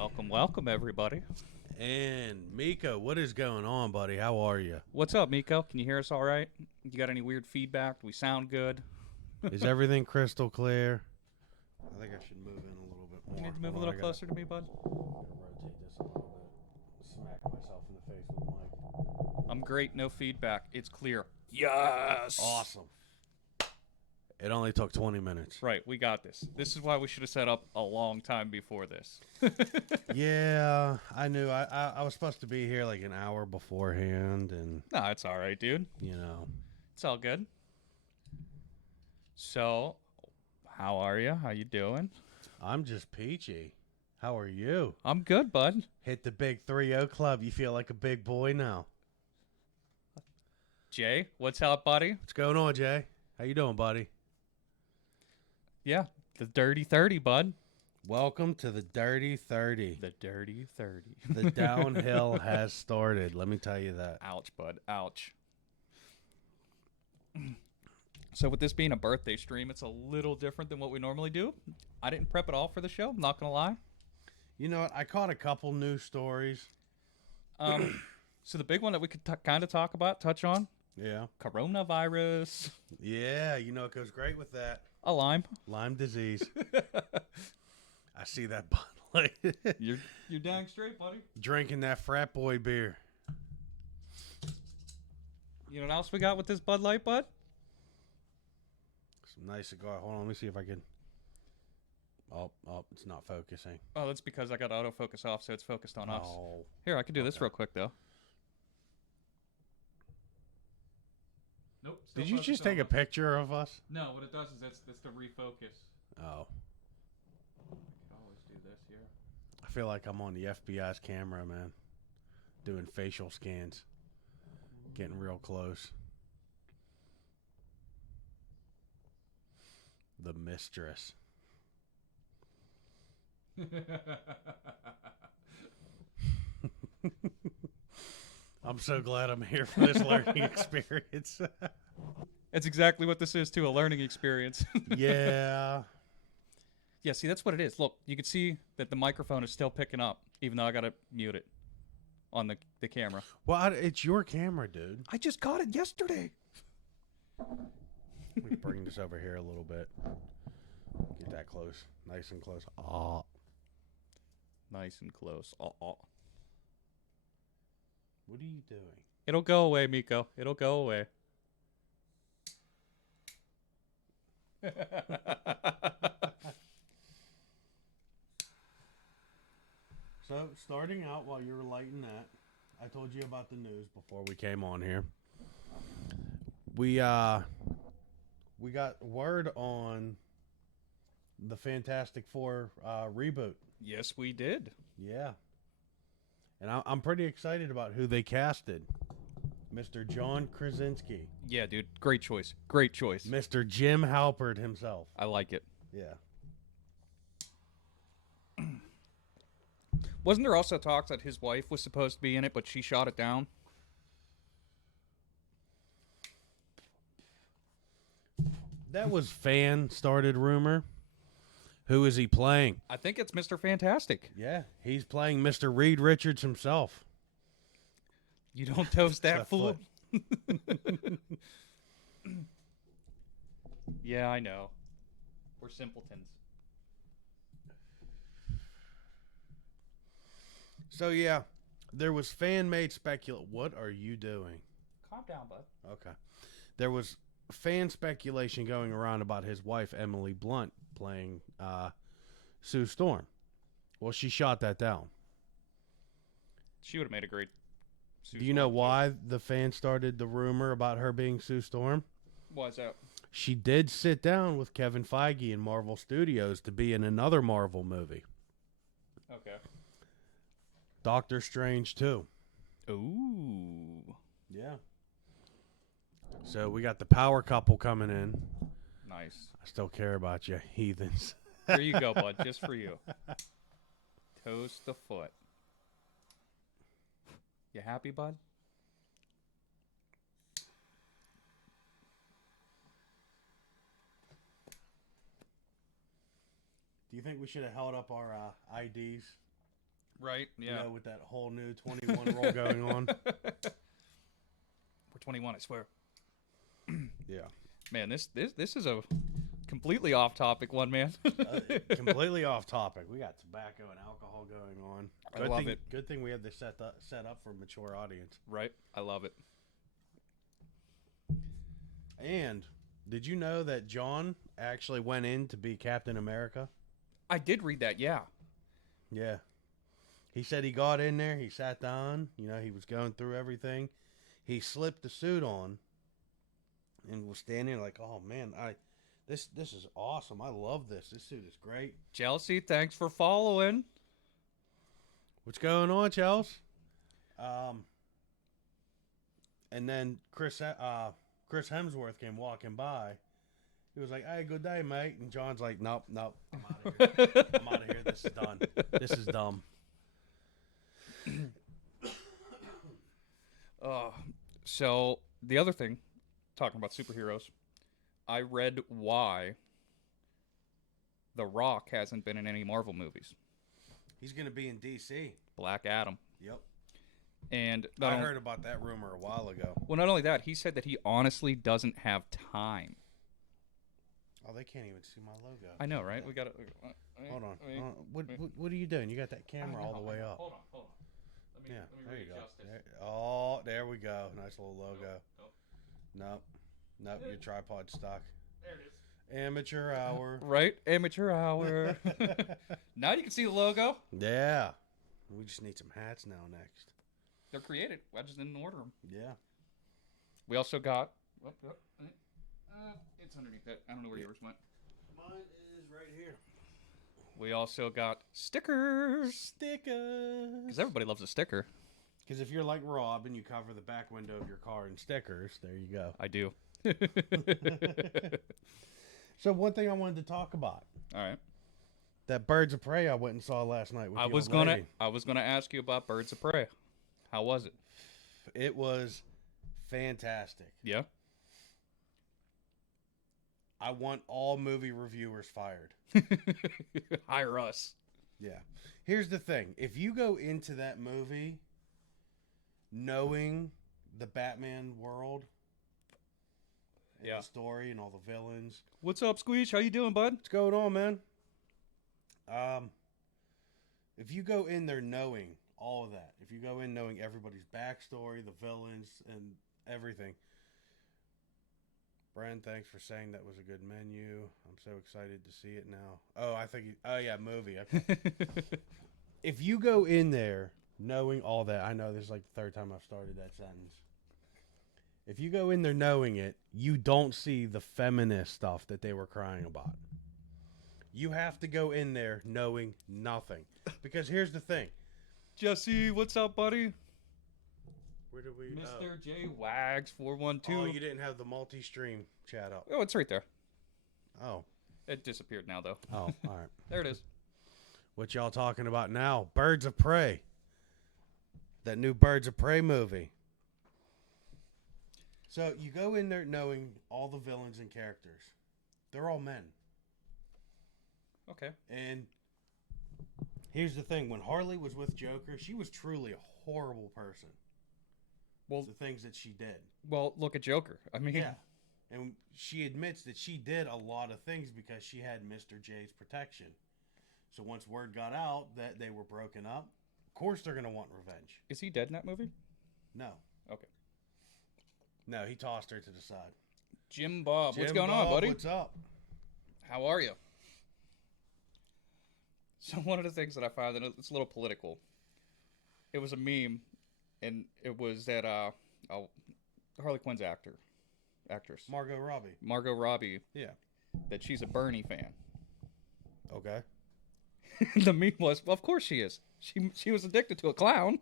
Welcome, everybody. And Miko, what is going on, buddy? How are you? What's up, Miko? Can you hear us all right? You got any weird feedback? Do we sound good? Is everything crystal clear? I think I should move in a little bit more. You need to move Hold a on, little I gotta closer to me, bud. rotate this a little bit. Smack myself in the face with the mic. I'm great. No feedback. It's clear. Yes. Awesome. It only took 20 minutes. Right, we got this. This is why we should have set up a long time before this. Yeah, I knew. I was supposed to be here like an hour beforehand, and Nah, it's all right, dude. It's all good. So, how are you? How you doing? I'm just peachy. How are you? I'm good, bud. Hit the big 3-0 club. You feel like a big boy now. Jay, what's up, buddy? What's going on, Jay? How you doing, buddy? Yeah, the Dirty 30, bud. Welcome to the Dirty 30. The Dirty 30. The downhill has started. Let me tell you that. Ouch, bud. Ouch. So with this being a birthday stream, it's a little different than what we normally do. I didn't prep at all for the show. I'm not going to lie. You know what? I caught a couple news stories. So the big one that we could kind of talk about, touch on, Yeah. coronavirus, Yeah, you know it goes great with that. a Lyme. Lyme disease. I see that Bud Light. You're dang straight, buddy. Drinking that frat boy beer. You know what else we got with this Bud Light, bud? Some nice cigar. Hold on, let me see if I can. Oh, it's not focusing. Oh, that's because I got autofocus off, so it's focused on us. Oh. Here, I can do this Okay. real quick, though. Nope. Did you just take a picture of us? No, what it does is that's to refocus. Oh. I can always do this here. I feel like I'm on the FBI's camera, man. Doing facial scans. Getting real close. The mistress. I'm so glad I'm here for this learning experience. It's exactly what this is, too, a learning experience. Yeah. Yeah, see, that's what it is. Look, you can see that the microphone is still picking up, even though I got to mute it on the camera. Well, it's your camera, dude. I just got it yesterday. Let me bring this over here a little bit. Get that close. Nice and close. Oh. Nice and close. Oh. What are you doing? It'll go away, Miko. It'll go away. So, starting out while you were lighting that, I told you about the news before we came on here. We got word on the Fantastic Four reboot. Yes, we did. Yeah. And I'm pretty excited about who they casted. Mr. John Krasinski. Yeah, dude. Great choice. Great choice. Mr. Jim Halpert himself. I like it. Yeah. Wasn't there also talks that his wife was supposed to be in it, but she shot it down? That was fan-started rumor. Who is he playing? I think it's Mr. Fantastic. Yeah, he's playing Mr. Reed Richards himself. You don't toast that fool. Yeah, I know. We're simpletons. So, yeah, there was fan-made What are you doing? Calm down, bud. Okay. There was fan speculation going around about his wife, Emily Blunt, playing Sue Storm. Well, she shot that down. She would have made a great Do you know why the fans started the rumor about her being Sue Storm? Why is that? She did sit down with Kevin Feige in Marvel Studios to be in another Marvel movie. Okay. Doctor Strange 2. Ooh. Yeah. So we got the power couple coming in. Nice. I still care about you, heathens. Here you go, bud. Just for you. Toast the foot. You happy, bud? Do you think we should have held up our IDs Right? You Yeah. know, with that whole new 21 rule going on. We're 21, I swear. Yeah. Man, this is a completely off topic one, man. Completely off topic. We got tobacco and alcohol going on. I love it. Good thing we have this set up for a mature audience. Right? I love it. And did you know that John actually went in to be Captain America? I did read that, yeah. Yeah. He said he got in there, he sat down, you know, he was going through everything. He slipped the suit on and was standing there like, "Oh man, this is awesome. I love this. This suit is great." Chelsea, thanks for following. What's going on, Chels? And then Chris Hemsworth came walking by. He was like, "Hey, good day, mate." And John's like, "Nope, nope, I'm out of here. I'm out of here. This is done. This is dumb." So the other thing, talking about superheroes, I read why The Rock hasn't been in any Marvel movies. He's gonna be in DC. Black Adam. Yep. And I heard about that rumor a while ago. Well, not only that, he said that he honestly doesn't have time. Oh, they can't even see my logo. I know, right? We got to. Hold on. What are you doing? You got that camera all the way up. Hold on. Let me There you go. readjust it. There we go. Nice little logo. Nope. Your tripod's stuck. There it is. Amateur hour. Right? Amateur hour. Now you can see the logo. Yeah. We just need some hats now next. They're created. I just didn't order them. Yeah. We also got... it's underneath it. I don't know where yours went. Mine is right here. We also got stickers. Stickers. Because everybody loves a sticker. Because if you're like Rob and you cover the back window of your car in stickers, there you go. I do. So one thing I wanted to talk about. All right. That Birds of Prey I went and saw last night with I was gonna ask you about Birds of Prey. How was it? It was fantastic. Yeah. I want all movie reviewers fired. Hire us. Yeah. Here's the thing. If you go into that movie knowing the Batman world and the story and all the villains. What's up, Squeeze? How you doing, bud? What's going on, man? If you go in there knowing all of that, if you go in knowing everybody's backstory, the villains, and everything. Bren, thanks for saying that was a good menu. I'm so excited to see it now. Oh, yeah, movie. Okay. If you go in there knowing all that, I know this is like the third time I've started that sentence. If you go in there knowing it, you don't see the feminist stuff that they were crying about. You have to go in there knowing nothing. Because here's the thing. Jesse, what's up, buddy? Where did we... Mr. J Wags 412. Oh, you didn't have the multi-stream chat up. Oh, it's right there. Oh. It disappeared now, though. Oh, all right. There it is. What y'all talking about now? Birds of Prey. That new Birds of Prey movie. So you go in there knowing all the villains and characters. They're all men. Okay. And here's the thing. When Harley was with Joker, she was truly a horrible person. Well, the things that she did. Well, look at Joker. I mean... Yeah. And she admits that she did a lot of things because she had Mr. J's protection. So once word got out that they were broken up, of course they're going to want revenge. Is he dead in that movie? No. Okay. No, he tossed her to the side. Jim Bob. What's going on, buddy? What's up? How are you? So one of the things that I found, and it's a little political, it was a meme, and it was that Harley Quinn's actress. Margot Robbie. Yeah. That she's a Bernie fan. Okay. The meme was, well, of course she is. She was addicted to a clown.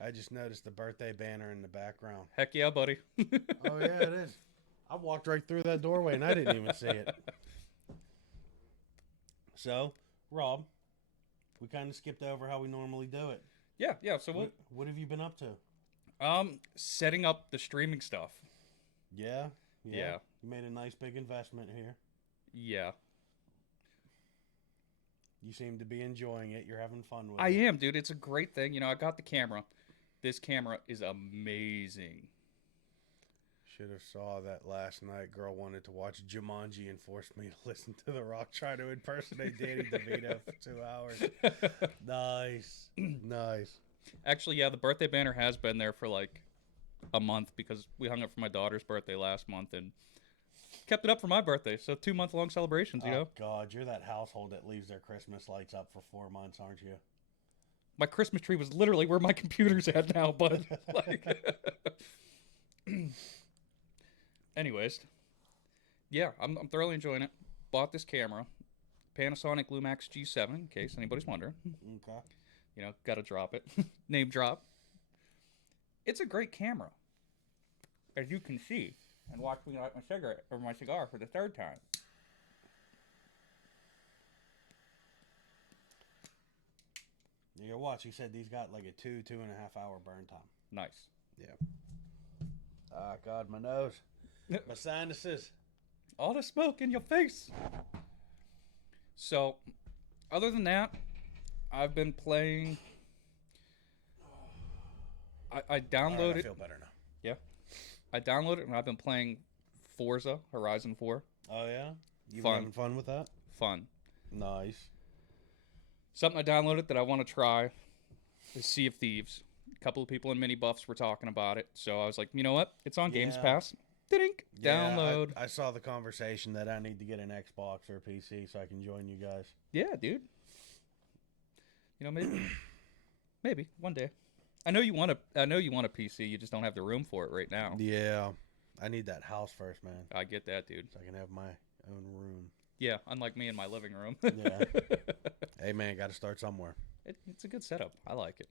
I just noticed the birthday banner in the background. Heck yeah, buddy. Oh, yeah, it is. I walked right through that doorway, and I didn't even see it. So, Rob, we kind of skipped over how we normally do it. Yeah. So what have you been up to? Setting up the streaming stuff. Yeah. Yeah. You made a nice big investment here. Yeah. You seem to be enjoying it. You're having fun with it. I am, dude. It's a great thing. You know, I got the camera. This camera is amazing. Should have saw that last night. Girl wanted to watch Jumanji and forced me to listen to The Rock try to impersonate Danny DeVito for 2 hours. Nice. Nice. Actually, yeah, the birthday banner has been there for like a month because we hung it for my daughter's birthday last month and kept it up for my birthday. So 2-month-long celebrations, you know? Oh, God. You're that household that leaves their Christmas lights up for 4 months, aren't you? My Christmas tree was literally where my computer's at now, but like... Anyways, yeah, I'm thoroughly enjoying it. Bought this camera, Panasonic Lumax G7, in case anybody's wondering. Okay. You know, gotta drop it. Name drop. It's a great camera, as you can see. And watch me light my cigar for the third time. Your watch, he said these got like a 2.5 hour burn time. Nice. Yeah. Ah, God, my nose. My sinuses. All the smoke in your face. So, other than that, I've been playing. I downloaded. Right, I feel better now. Yeah, I downloaded and I've been playing Forza Horizon 4. Oh yeah, you Fun. having fun with that? Fun. Nice. Something I downloaded that I want to try is Sea of Thieves. A couple of people in Mini Buffs were talking about it, so I was like, you know what? It's on Games Pass. Dink. Download. I saw the conversation that I need to get an Xbox or a PC so I can join you guys. Yeah, dude. You know, maybe one day. I know you want a PC. You just don't have the room for it right now. Yeah, I need that house first, man. I get that, dude. So I can have my own room. Yeah, unlike me in my living room. Yeah. Hey, man, got to start somewhere. It's a good setup. I like it.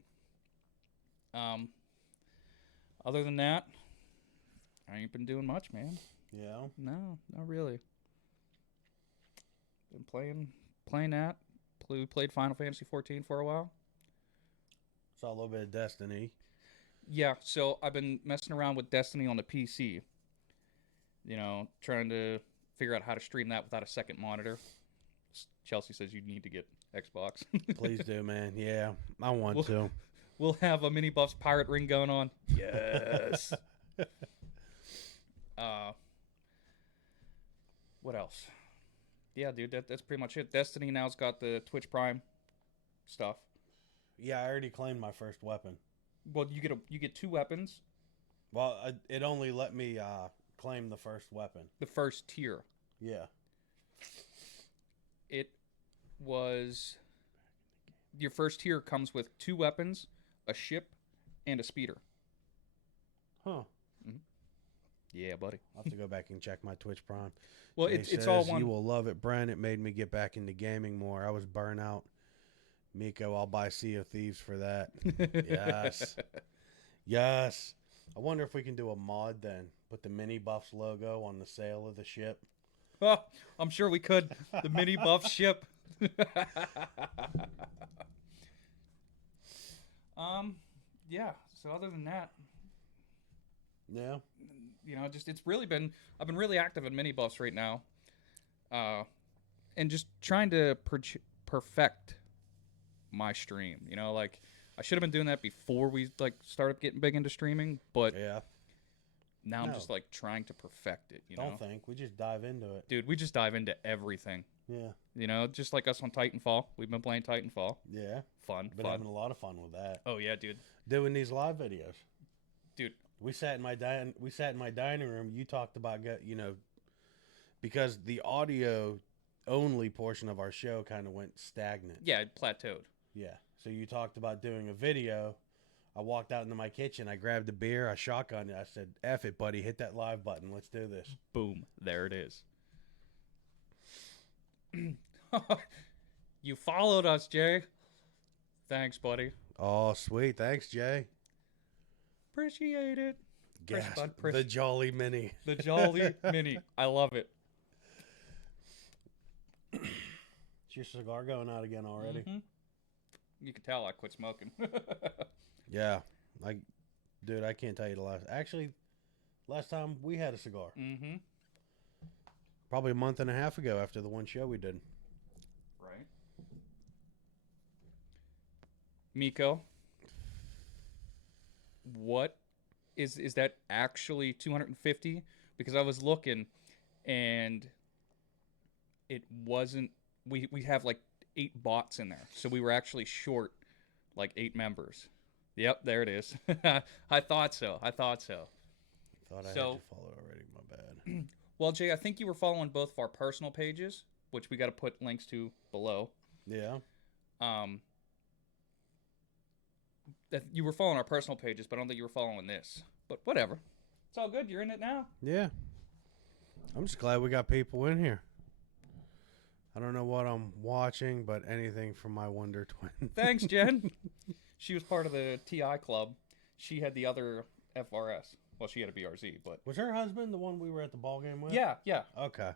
Other than that, I ain't been doing much, man. Yeah. No, not really. Been playing that. We played Final Fantasy 14 for a while. Saw a little bit of Destiny. Yeah, so I've been messing around with Destiny on the PC. You know, trying to figure out how to stream that without a second monitor. Chelsea says you need to get Xbox. Please do, man. Yeah, I want to. We'll have a Mini Buffs pirate ring going on. Yes. What else? Yeah, dude, that's pretty much it. Destiny now's got the Twitch Prime stuff. Yeah, I already claimed my first weapon. Well, you get 2 weapons. Well, it only let me claim the first weapon. The first tier. Yeah. It was... Your first tier comes with 2 weapons, a ship, and a speeder. Huh. Mm-hmm. Yeah, buddy. I'll have to go back and check my Twitch Prime. Well, it's all one. You will love it, Bren. It made me get back into gaming more. I was burnt out. Miko, I'll buy Sea of Thieves for that. Yes. Yes. I wonder if we can do a mod then. Put the Mini Buffs logo on the sail of the ship. Oh, I'm sure we could. The Mini Buff ship. Yeah. So other than that, yeah, you know, just I've been really active in Mini Buffs right now, and just trying to perfect my stream. You know, like I should have been doing that before we like started getting big into streaming, but yeah. Now I'm just like trying to perfect it. You know, don't think we just dive into it, dude. We just dive into everything. Yeah. You know, just like us on Titanfall. We've been playing Titanfall. Yeah. Fun. Been having a lot of fun with that. Oh yeah, dude. Doing these live videos, dude. We sat in my dining room. You talked about because the audio only portion of our show kind of went stagnant. Yeah, it plateaued. Yeah. So you talked about doing a video. I walked out into my kitchen. I grabbed a beer. I shotgunned it. I said, F it, buddy. Hit that live button. Let's do this. Boom. There it is. You followed us, Jay. Thanks, buddy. Oh, sweet. Thanks, Jay. Appreciate it. Gasp. The Jolly Mini. The Jolly Mini. I love it. Is your cigar going out again already? Mm-hmm. You can tell I quit smoking. Yeah. Dude, I can't tell you last time we had a cigar. Mm-hmm. Probably a month and a half ago after the one show we did. Right. Miko, what is that actually 250? Because I was looking and it wasn't. We have like 8 bots in there, so we were actually short like 8 members. Yep, there it is. I thought so. Thought I had you follow already. My bad. Well, Jay, I think you were following both of our personal pages, which we got to put links to below. Yeah. That you were following our personal pages, but I don't think you were following this. But whatever. It's all good. You're in it now. Yeah. I'm just glad we got people in here. I don't know what I'm watching, but anything from my Wonder Twin. Thanks, Jen. She was part of the TI club. She had the other FRS. Well, she had a BRZ, but... Was her husband the one we were at the ball game with? Yeah. Okay.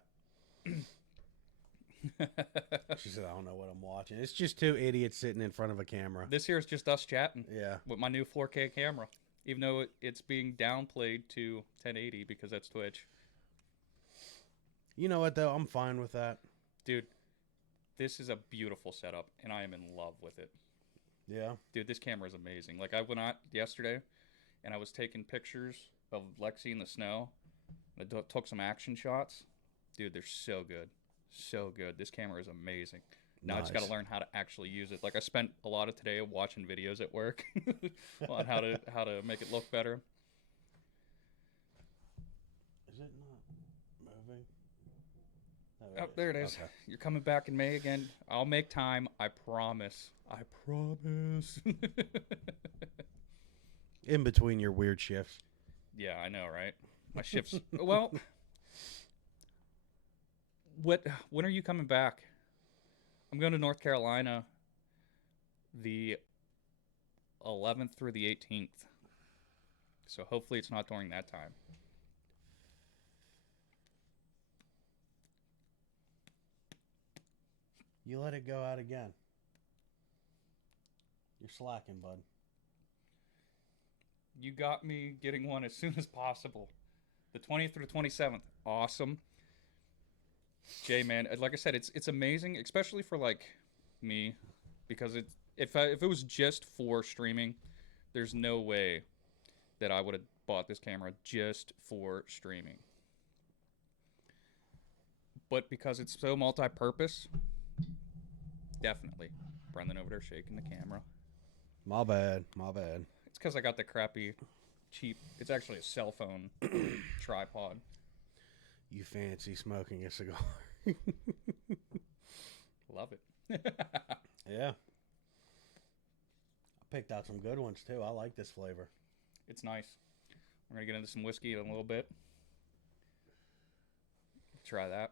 She said, I don't know what I'm watching. It's just 2 idiots sitting in front of a camera. This here is just us chatting. Yeah. With my new 4K camera. Even though it's being downplayed to 1080 because that's Twitch. You know what, though? I'm fine with that. Dude, this is a beautiful setup, and I am in love with it. Yeah? Dude, this camera is amazing. Like, I went out yesterday, and I was taking pictures of Lexi in the snow. I took some action shots. Dude, they're so good. So good. This camera is amazing. Now I just got to learn how to actually use it. Like, I spent a lot of today watching videos at work on how to make it look better. Is it not moving? Oh, there it is. Okay. You're coming back in May again. I'll make time. I promise. I promise. In between your weird shifts. Yeah, I know, right? My shifts. Well, when are you coming back? I'm going to North Carolina the 11th through the 18th. So hopefully it's not during that time. You let it go out again. You're slacking, bud. You got me getting one as soon as possible. The 20th through the 27th. Awesome. Jay, man, like I said, it's amazing, especially for like me, because if it was just for streaming, there's no way that I would have bought this camera just for streaming. But because it's so multi-purpose, definitely. Brendan over there shaking the camera. My bad. It's because I got the crappy, cheap. It's actually a cell phone tripod. You fancy smoking a cigar. Love it. Yeah. I picked out some good ones, too. I like this flavor. It's nice. We're going to get into some whiskey in a little bit. Try that.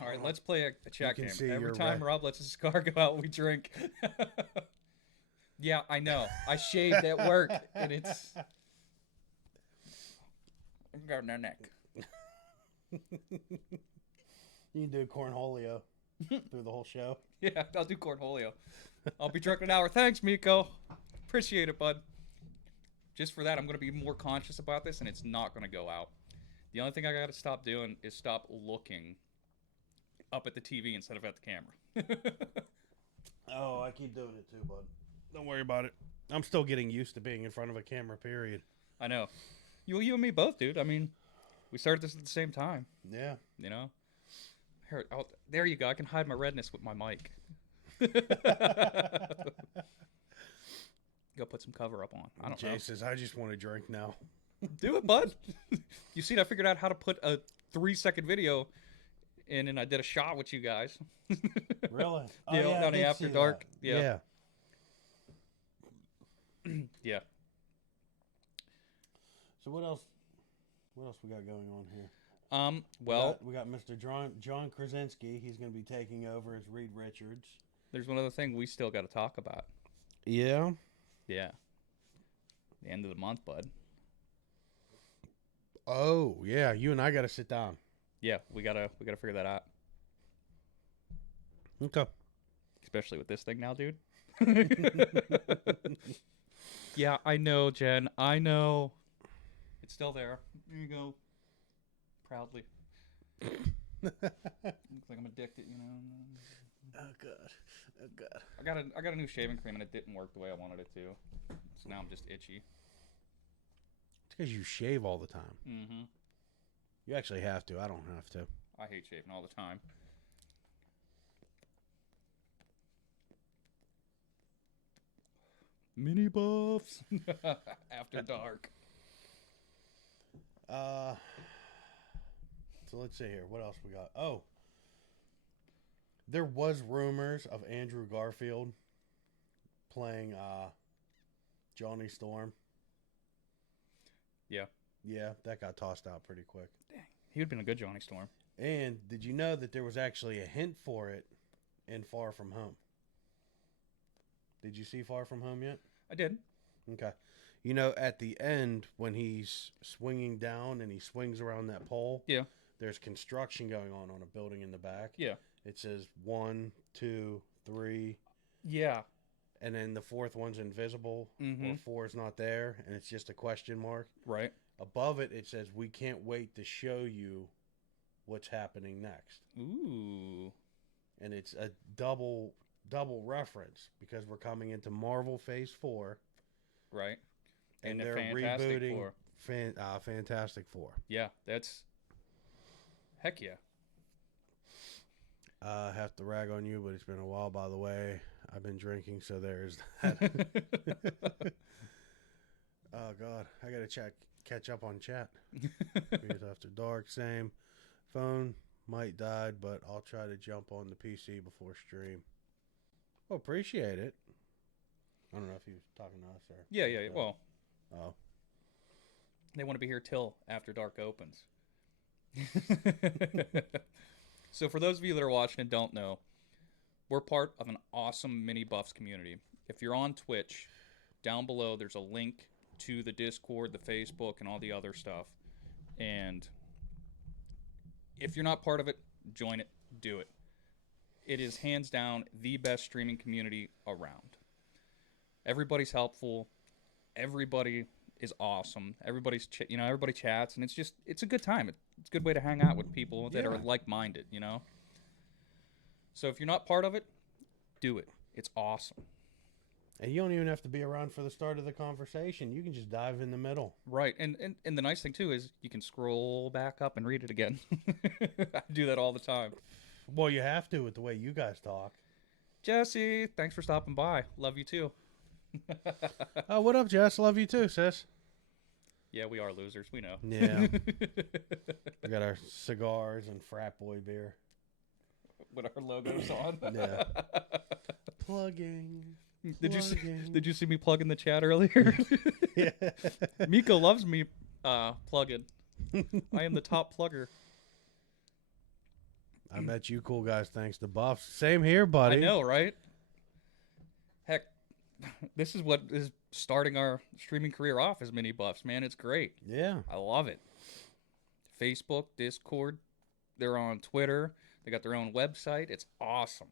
All right, let's play a chat game. Every time Rob lets his cigar go out, we drink. Yeah, I know. I shaved at work, and it's... I'm going their neck. You can do cornholio through the whole show. Yeah, I'll do cornholio. I'll be drunk in an hour. Thanks, Miko. Appreciate it, bud. Just for that, I'm going to be more conscious about this, and it's not going to go out. The only thing I got to stop doing is stop looking up at the TV instead of at the camera. Oh, I keep doing it too, bud. Don't worry about it. I'm still getting used to being in front of a camera, period. I know. You and me both, dude. I mean, we started this at the same time. Yeah. You know? Here, there you go. I can hide my redness with my mic. Go put some cover up on. I don't know. Jay says, I just want to drink now. Do it, bud. You see, I figured out how to put a 3-second video in, and I did a shot with you guys. Really? Yeah, on the After Dark. Yeah. Yeah. So what else we got going on here? Well, we got Mr. John Krasinski. He's going to be taking over as Reed Richards. There's one other thing we still got to talk about. Yeah. Yeah. The end of the month, bud. Oh, yeah. You and I got to sit down. Yeah, we gotta figure that out. Okay. Especially with this thing now, dude. Yeah, I know, Jen. I know. It's still there. There you go. Proudly. Looks like I'm addicted, you know. Oh god. Oh god. I got a new shaving cream and it didn't work the way I wanted it to. So now I'm just itchy. It's because you shave all the time. Mm-hmm. You actually have to. I don't have to. I hate shaving all the time. Mini buffs after dark. So let's see here. What else we got? Oh, there was rumors of Andrew Garfield playing Johnny Storm. Yeah. Yeah, that got tossed out pretty quick. Dang. He would have been a good Johnny Storm. And did you know that there was actually a hint for it in Far From Home? Did you see Far From Home yet? I did. Okay. You know, at the end, when he's swinging down and he swings around that pole, yeah, there's construction going on a building in the back. Yeah. It says 1, 2, 3. Yeah. And then the fourth one's invisible, mm-hmm. or 4 is not there, and it's just a question mark. Right. Above it, it says, "We can't wait to show you what's happening next." Ooh. And it's a double reference because we're coming into Marvel Phase 4. Right. And they're rebooting Fantastic Four. Yeah, that's... Heck yeah. I have to rag on you, but it's been a while, by the way. I've been drinking, so there's that. Oh, God. I got to catch up on chat. Because after dark, same. Phone might died, but I'll try to jump on the PC before stream. Oh, appreciate it. I don't know if he was talking to us or... Yeah, well... Oh. They want to be here till after dark opens. So for those of you that are watching and don't know, we're part of an awesome Mini Buffs community. If you're on Twitch, down below there's a link to the Discord, the Facebook, and all the other stuff. And if you're not part of it, join it, do it. It is hands down the best streaming community around. Everybody's helpful. Everybody is awesome. Everybody chats, and it's a good time. It's a good way to hang out with people that are like-minded, you know? So if you're not part of it, do it. It's awesome. And you don't even have to be around for the start of the conversation. You can just dive in the middle. Right. And the nice thing, too, is you can scroll back up and read it again. I do that all the time. Well, you have to with the way you guys talk. Jesse, thanks for stopping by. Love you, too. Oh, what up, Jess? Love you, too, sis. Yeah, we are losers. We know. Yeah. We got our cigars and frat boy beer. With our logos on. Yeah. Plugging. Did you see me plug in the chat earlier? Yeah. Miko loves me plugging. I am the top plugger. I met you cool guys thanks to Buffs. Same here, buddy. I know, right? Heck, this is what is starting our streaming career off as Mini Buffs, man. It's great. Yeah. I love it. Facebook, Discord. They're on Twitter. They got their own website. It's awesome.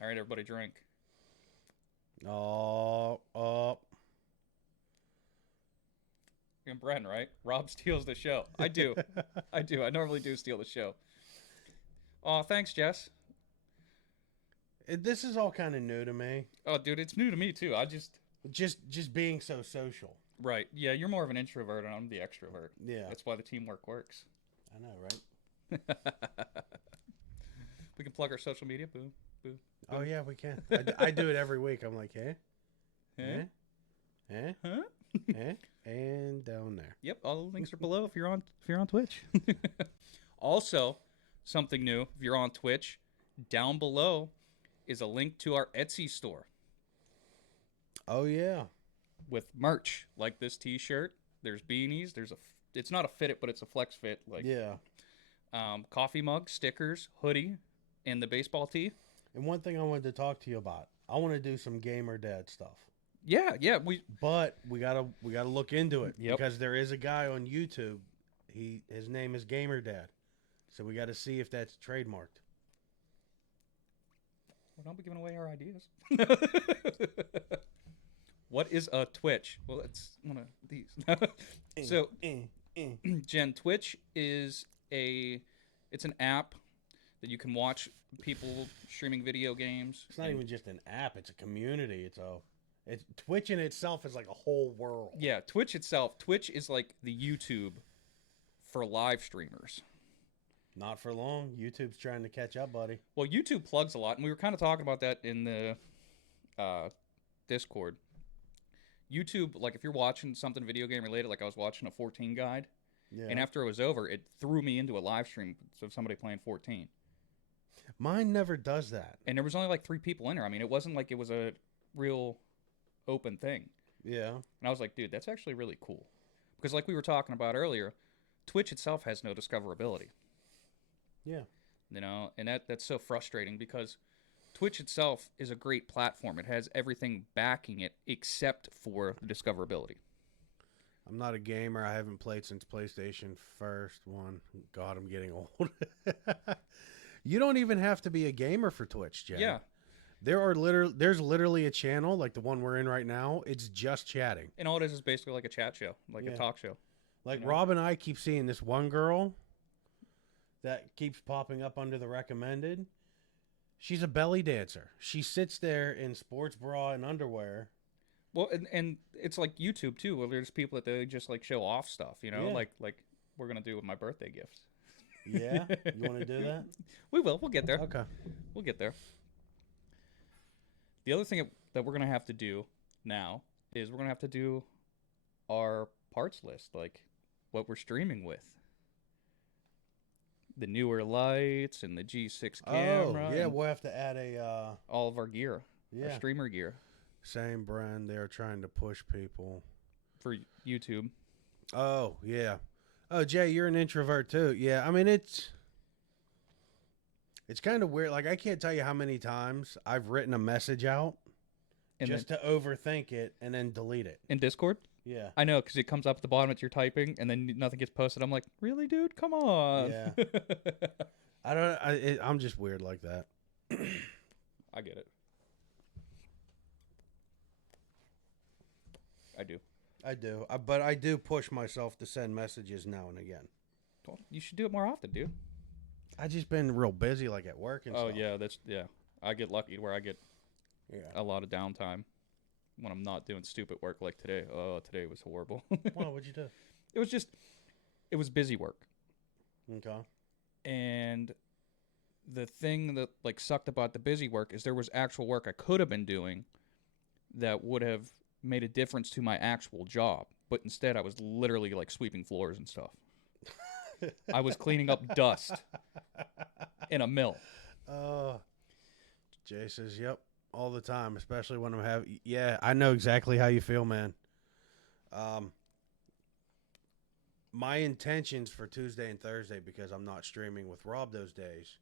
All right, everybody drink. Oh. And Bren, right? Rob steals the show. I do. I normally do steal the show. Oh, thanks, Jess. This is all kind of new to me. Oh, dude, it's new to me, too. Just being so social. Right. Yeah, you're more of an introvert, and I'm the extrovert. Yeah. That's why the teamwork works. I know, right? We can plug our social media. Boom, boom. Oh, yeah, we can. I do it every week. I'm like, hey? Huh? And down there. Yep, all the links are below if you're on Twitch. Also, something new, if you're on Twitch, down below is a link to our Etsy store. Oh, yeah. With merch, like this t-shirt. There's beanies. It's not a fit it, but it's a flex fit. Like yeah. Coffee mug, stickers, hoodie, and the baseball tee. And one thing I wanted to talk to you about. I want to do some gamer dad stuff. Yeah. But we gotta look into it. Yep. Because there is a guy on YouTube. His name is Gamer Dad. So we got to see if that's trademarked. Well, don't be giving away our ideas. What is a Twitch? Well, it's one of these. So, Jen, Twitch is it's an app that you can watch people streaming video games. It's not even just an app; it's a community. It's Twitch in itself is like a whole world. Yeah, Twitch is like the YouTube for live streamers. Not for long. YouTube's trying to catch up, buddy. Well, YouTube plugs a lot, and we were kind of talking about that in the Discord. YouTube, like if you're watching something video game related, like I was watching a 14 guide, and after it was over, it threw me into a live stream of somebody playing 14. Mine never does that. And there was only like 3 people in there. I mean, it wasn't like it was a real open thing. Yeah. And I was like, dude, that's actually really cool. Because like we were talking about earlier, Twitch itself has no discoverability. Yeah. You know, and that's so frustrating because Twitch itself is a great platform. It has everything backing it except for the discoverability. I'm not a gamer. I haven't played since PlayStation first one. God, I'm getting old. You don't even have to be a gamer for Twitch, Jen. Yeah. There's literally a channel like the one we're in right now. It's just chatting. And all it is basically like a chat show, like a talk show. Like Rob and I keep seeing this one girl that keeps popping up under the recommended. She's a belly dancer. She sits there in sports bra and underwear. Well, and it's like YouTube too, where there's people that they just like show off stuff, you know, like we're gonna do with my birthday gifts. Yeah, you want to do that? We will. We'll get there. Okay, we'll get there. The other thing that we're gonna have to do now is we're gonna have to do our parts list, like what we're streaming with. The newer lights and the G6 camera. Oh, yeah, we'll have to add all of our gear, our streamer gear. Same brand. They're trying to push people for YouTube. Oh, yeah. Oh, Jay, you're an introvert too. Yeah, I mean it's kind of weird. Like I can't tell you how many times I've written a message out and just to overthink it and then delete it. In Discord? Yeah. I know, because it comes up at the bottom as you're typing, and then nothing gets posted. I'm like, really, dude? Come on. Yeah. I'm just weird like that. I get it. I do. But I do push myself to send messages now and again. Well, you should do it more often, dude. I just been real busy, like at work and stuff. Oh, yeah. I get lucky where I get a lot of downtime when I'm not doing stupid work like today. Oh, today was horrible. Wow, what'd you do? It was busy work. Okay. And the thing that like sucked about the busy work is there was actual work I could have been doing that would have made a difference to my actual job. But instead I was literally like sweeping floors and stuff. I was cleaning up dust in a mill. Jay says, yep. All the time, especially when I'm having... Yeah, I know exactly how you feel, man. My intentions for Tuesday and Thursday, because I'm not streaming with Rob those days,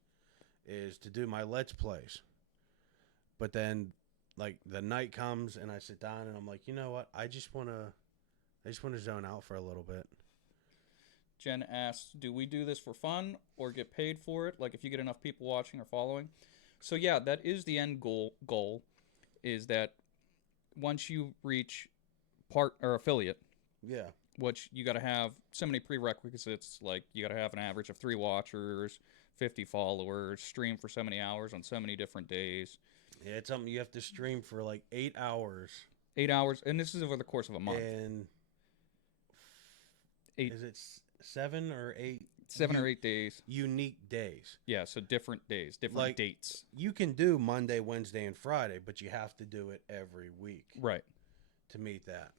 is to do my Let's Plays. But then, like, the night comes and I sit down and I'm like, you know what? I just want to zone out for a little bit. Jen asks, do we do this for fun or get paid for it? Like, if you get enough people watching or following? So yeah, that is the end goal is that once you reach part or affiliate, which you got to have so many prerequisites, like you got to have an average of 3 watchers, 50 followers, stream for so many hours on so many different days. Yeah, it's something you have to stream for like 8 hours. 8 hours, and this is over the course of a month. And is it 7 or 8? 7 or 8 days. Unique days. Yeah, so different days, different dates. You can do Monday, Wednesday, and Friday, but you have to do it every week. Right. To meet that.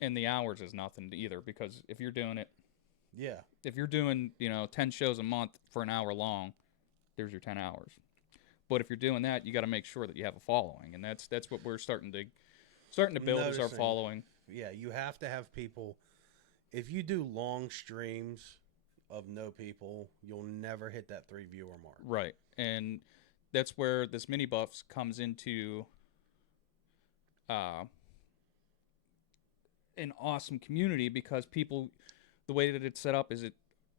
And the hours is nothing either, because if you're doing it... Yeah. If you're doing, 10 shows a month for an hour long, there's your 10 hours. But if you're doing that, you got to make sure that you have a following, and that's what we're starting to build is our following. Yeah, you have to have people... If you do long streams of no people, you'll never hit that 3 viewer mark. Right. And that's where this mini buffs comes into an awesome community, because people, the way that it's set up is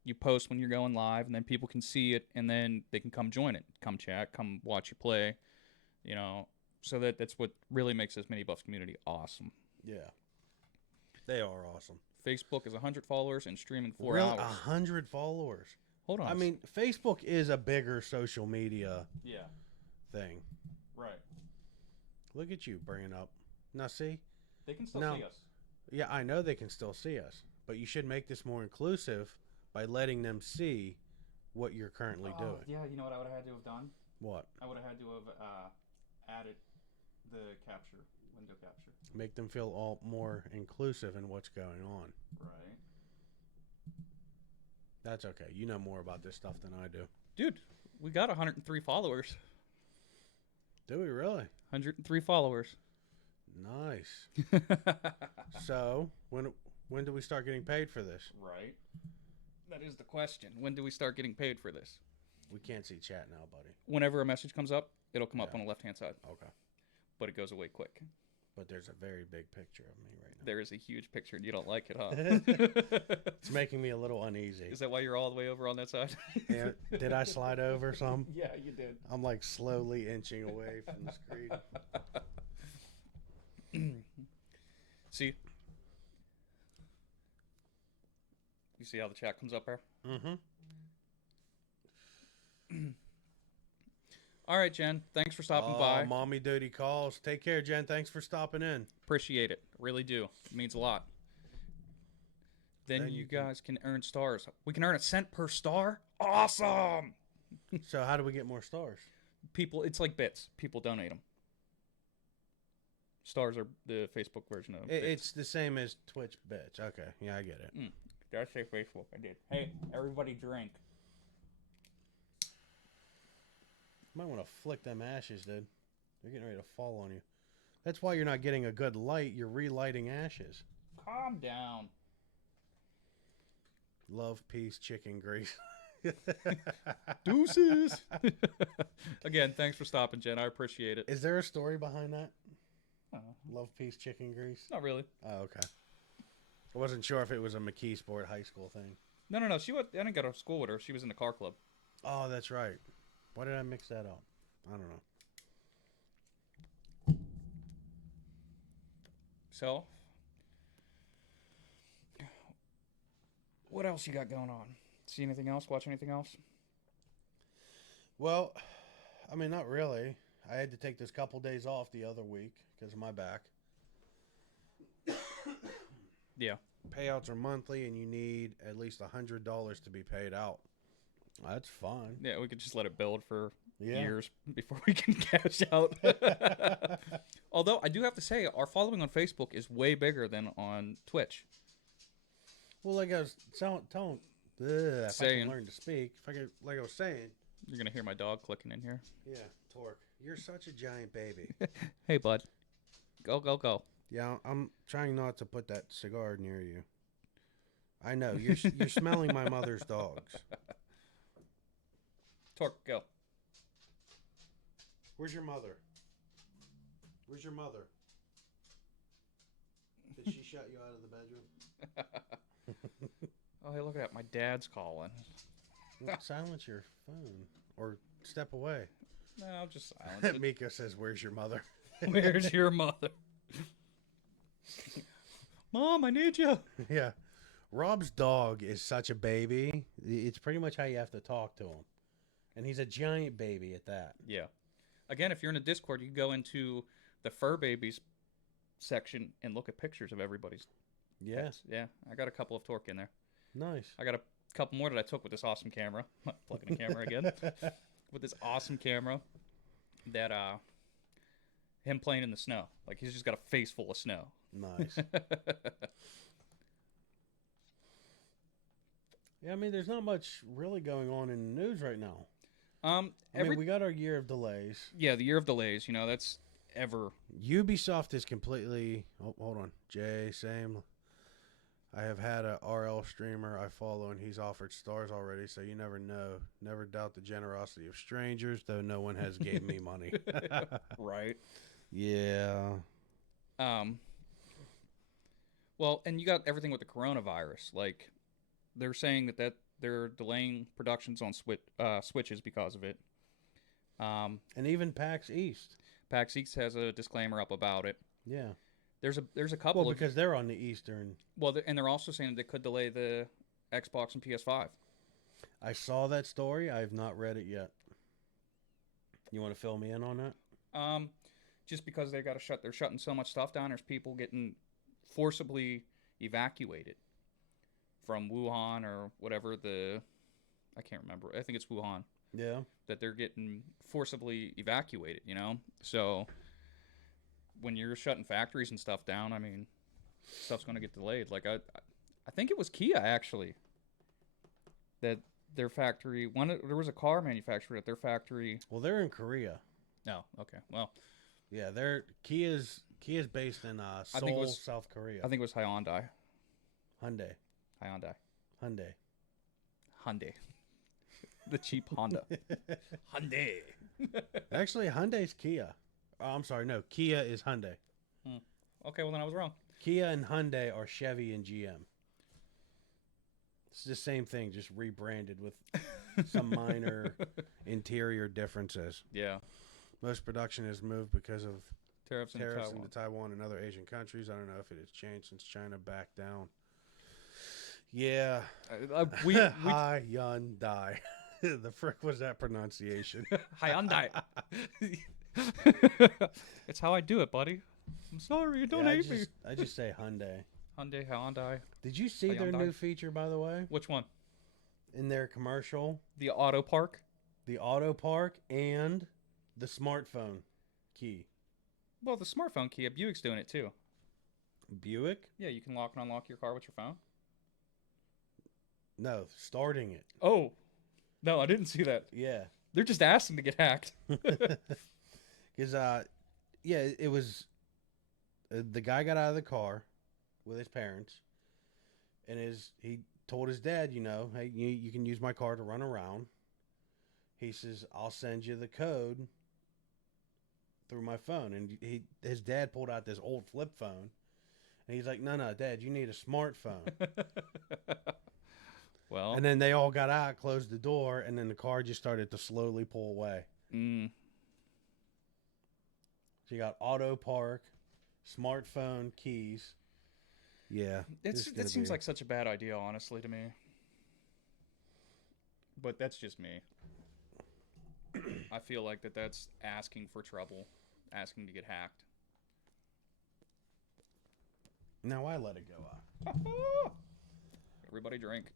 you post when you're going live, and then people can see it, and then they can come join it, come chat, come watch you play, so that's what really makes this mini buffs community awesome. Yeah. They are awesome. Facebook is 100 followers and streaming 4 hours. 100 followers. Hold on. I mean, Facebook is a bigger social media thing. Right. Look at you bringing up. Now, see? They can still see us. Yeah, I know they can still see us. But you should make this more inclusive by letting them see what you're currently doing. Yeah, you know what I would have had to have done? What? I would have had to have added the window capture. Make them feel all more inclusive in what's going on. Right. That's okay. You know more about this stuff than I do. Dude, we got 103 followers. Do we really? 103 followers. Nice. So, when do we start getting paid for this? Right. That is the question. When do we start getting paid for this? We can't see chat now, buddy. Whenever a message comes up, it'll come up on the left-hand side. Okay. But it goes away quick. But there's a very big picture of me right now. There is a huge picture, and you don't like it, huh? It's making me a little uneasy. Is that why you're all the way over on that side? Yeah, did I slide over some? Yeah, you did. I'm like slowly inching away from the screen. See? You see how the chat comes up there? Mm-hmm. All right, Jen. Thanks for stopping by. Mommy duty calls. Take care, Jen. Thanks for stopping in. Appreciate it. Really do. It means a lot. Then you guys can earn stars. We can earn $0.01 per star. Awesome! So how do we get more stars? People, it's like bits. People donate them. Stars are the Facebook version of bits. It's the same as Twitch bits. Okay. Yeah, I get it. Did I say Facebook? I did. Hey, everybody drink. Might want to flick them ashes, dude. They're getting ready to fall on you. That's why you're not getting a good light. You're relighting ashes. Calm down. Love, peace, chicken grease. Deuces. Again, thanks for stopping, Jen. I appreciate it. Is there a story behind that? Love, peace, chicken grease? Not really. Oh, okay. I wasn't sure if it was a McKee Sport high school thing. No. I didn't go to school with her. She was in the car club. Oh, that's right. Why did I mix that up? I don't know. So, what else you got going on? See anything else? Watch anything else? Well, I mean, not really. I had to take this couple days off the other week because of my back. Yeah. Payouts are monthly, and you need at least $100 to be paid out. That's fine. Yeah, we could just let it build for years before we can cash out. Although, I do have to say, our following on Facebook is way bigger than on Twitch. Well, like I was telling, if I can learn to speak, like I was saying. You're going to hear my dog clicking in here. Yeah, Torque. You're such a giant baby. Hey, bud. Go, go, go. Yeah, I'm trying not to put that cigar near you. I know. You're smelling my mother's dogs. Torque, go. Where's your mother? Where's your mother? Did she shut you out of the bedroom? Oh, hey, look at that. My dad's calling. Well, silence your phone. Or step away. No, I'll just silence it. Mika says, where's your mother? Where's your mother? Mom, I need you. Yeah. Rob's dog is such a baby. It's pretty much how you have to talk to him. And he's a giant baby at that. Yeah. Again, if you're in a Discord, you can go into the fur babies section and look at pictures of everybody's pets. Yeah. I got a couple of Torque in there. Nice. I got a couple more that I took with this awesome camera. Plugging the camera again. With this awesome camera that him playing in the snow. Like, he's just got a face full of snow. Nice. Yeah, I mean, there's not much really going on in the news right now. I mean, we got our year of delays. Yeah, the year of delays. You know, that's ever. Ubisoft is completely. Oh, hold on, Jay. Same. I have had a RL streamer I follow, and he's offered stars already. So you never know. Never doubt the generosity of strangers, though no one has gave me money. Right. Yeah. Well, and you got everything with the coronavirus. Like, they're saying that they're delaying productions on Switches because of it. And even PAX East. PAX East has a disclaimer up about it. Yeah. There's a couple. Well, because they're on the Eastern. Well, and they're also saying that they could delay the Xbox and PS5. I saw that story. I have not read it yet. You want to fill me in on that? Just because they're shutting so much stuff down. There's people getting forcibly evacuated from Wuhan or whatever I can't remember. I think it's Wuhan. Yeah. That they're getting forcibly evacuated, So when you're shutting factories and stuff down, I mean, stuff's going to get delayed. Like I think it was Kia actually that their factory, there was a car manufacturer at their factory. Well, they're in Korea. No, okay. Well, yeah, Kia's based in Seoul, South Korea. I think it was Hyundai. The cheap Honda. Hyundai. Actually, Hyundai's Kia. Oh, I'm sorry. No, Kia is Hyundai. Okay, well then I was wrong. Kia and Hyundai are Chevy and GM. It's the same thing, just rebranded with some minor interior differences. Yeah. Most production has moved because of tariffs into Taiwan and other Asian countries. I don't know if it has changed since China backed down. Yeah. Hyundai. The frick was that pronunciation? Hyundai. It's how I do it, buddy. I'm sorry, don't hate me. I just say Hyundai. Hyundai. Did you see their new feature, by the way? Which one? In their commercial. The auto park? The auto park and the smartphone key. Well, the smartphone key, Buick's doing it too. Buick? Yeah, you can lock and unlock your car with your phone. No, starting it. Oh. No, I didn't see that. Yeah. They're just asking to get hacked. Because, it was... the guy got out of the car with his parents, and he told his dad, hey, you can use my car to run around. He says, I'll send you the code through my phone. And his dad pulled out this old flip phone, and he's like, no, Dad, you need a smartphone. Well, and then they all got out, closed the door, and then the car just started to slowly pull away. So you got auto park, smartphone, keys. Yeah. That seems like such a bad idea, honestly, to me. But that's just me. I feel like that's asking for trouble, asking to get hacked. Now I let it go out. Everybody drink.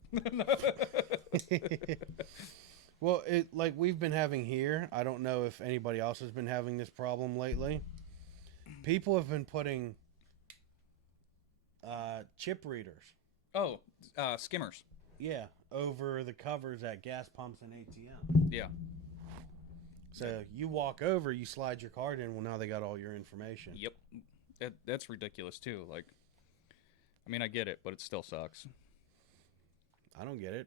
Well, like we've been having here, I don't know if anybody else has been having this problem lately. People have been putting chip readers. Oh, skimmers. Yeah, over the covers at gas pumps and ATMs. Yeah. So you walk over, you slide your card in. Well, now they got all your information. Yep. That's ridiculous, too. Like, I mean, I get it, but it still sucks. I don't get it.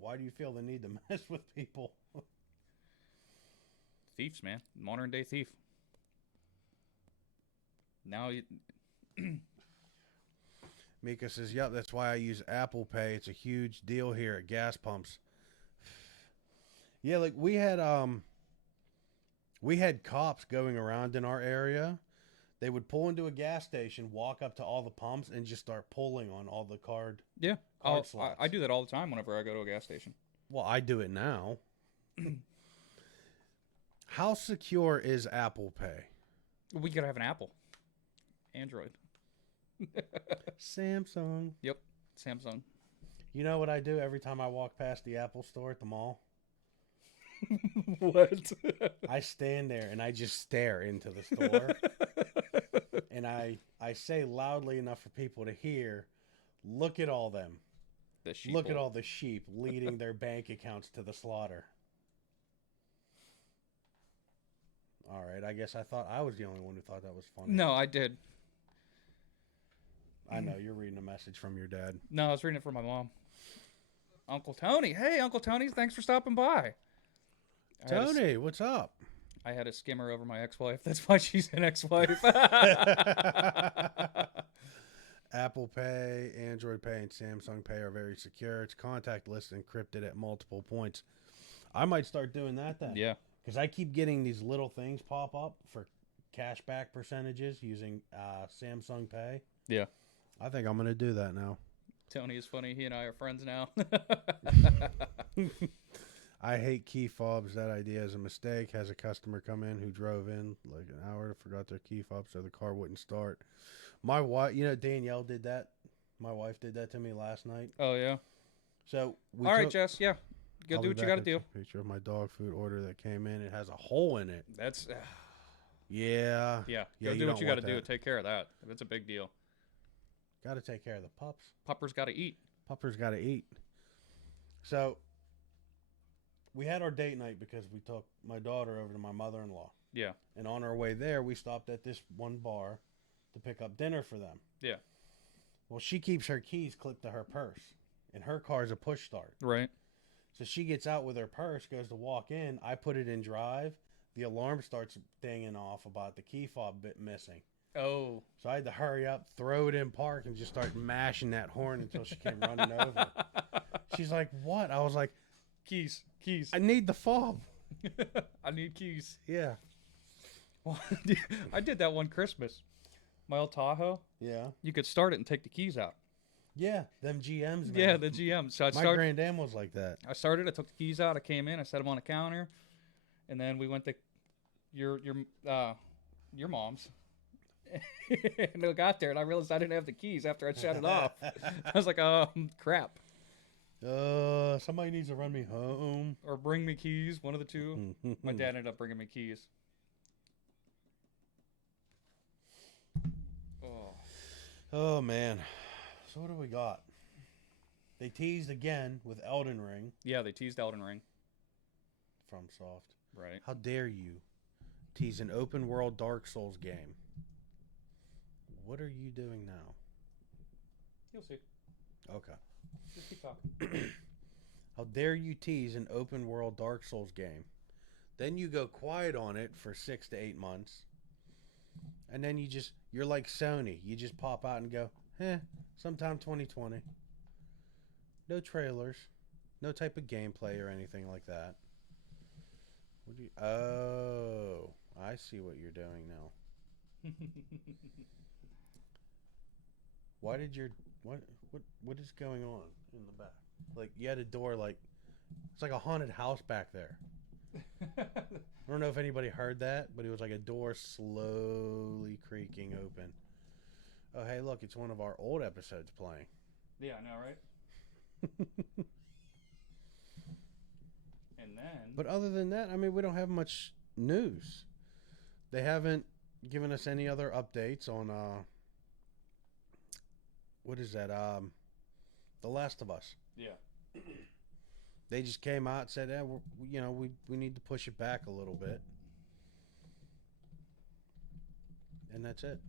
Why do you feel the need to mess with people? Thieves, man. Modern day thief. Now you... Mika says, yep, that's why I use Apple Pay. It's a huge deal here at gas pumps. Yeah, like we had cops going around in our area. They would pull into a gas station, walk up to all the pumps, and just start pulling on all the card. Yeah. slots. I do that all the time whenever I go to a gas station. Well, I do it now. How secure is Apple Pay? We gotta have an Apple. Android. Samsung. Yep. Samsung. You know what I do every time I walk past the Apple store at the mall? What? I stand there and I just stare into the store. And I say loudly enough for people to hear, look at all them. Look at all the sheep leading their bank accounts to the slaughter. All right, I guess I thought I was the only one who thought that was funny. No, I did. I know, you're reading a message from your dad. No, I was reading it from my mom. Uncle Tony. Hey, Uncle Tony, thanks for stopping by. Tony, what's up? I had a skimmer over my ex-wife. That's why she's an ex-wife. Apple Pay, Android Pay, and Samsung Pay are very secure. It's contactless and encrypted at multiple points. I might start doing that then. Yeah. Because I keep getting these little things pop up for cashback percentages using Samsung Pay. Yeah. I think I'm going to do that now. Tony is funny. He and I are friends now. I hate key fobs. That idea is a mistake. Has a customer come in who drove in like an hour, forgot their key fob, so the car wouldn't start. My wife, Danielle did that. My wife did that to me last night. Oh, yeah? So all right, Jess, yeah. Go do what you got to do. A picture of my dog food order that came in. It has a hole in it. That's... Yeah. Yeah, go do what you got to do. Take care of that. That's a big deal. Got to take care of the pups. Puppers got to eat. Puppers got to eat. So, we had our date night because we took my daughter over to my mother-in-law. Yeah. And on our way there, we stopped at this one bar to pick up dinner for them. Yeah. Well, she keeps her keys clipped to her purse. And her car's a push start. Right. So she gets out with her purse, goes to walk in. I put it in drive. The alarm starts dinging off about the key fob bit missing. Oh. So I had to hurry up, throw it in park, and just start mashing that horn until she came running over. She's like, what? I was like, keys. I need the fob. I need keys. Yeah. Well, I did that one Christmas. My old Tahoe. Yeah. You could start it and take the keys out. Yeah, them GMs, man. Yeah, the GMs. So my Grand Am was like that. I started, I took the keys out, I came in, I set them on a counter, and then we went to your mom's. And I got there, and I realized I didn't have the keys after I shut it off. I was like, crap. Somebody needs to run me home. Or bring me keys, one of the two. My dad ended up bringing me keys. Oh, man. So what do we got? They teased again with Elden Ring. Yeah, they teased Elden Ring. From Soft. Right. How dare you tease an open world Dark Souls game? What are you doing now? You'll see. Okay. Just keep talking. How dare you tease an open world Dark Souls game? Then you go quiet on it for 6 to 8 months. And then you're like Sony. You just pop out and go, sometime 2020. No trailers. No type of gameplay or anything like that. Oh, I see what you're doing now. Why did what is going on in the back? Like, you had a door, like, it's like a haunted house back there. I don't know if anybody heard that, but it was like a door slowly creaking open. Oh, hey, look, it's one of our old episodes playing. Yeah, I know, right? And then... But other than that, I mean, we don't have much news. They haven't given us any other updates on, what is that? The Last of Us. Yeah. They just came out and said, we need to push it back a little bit. And that's it.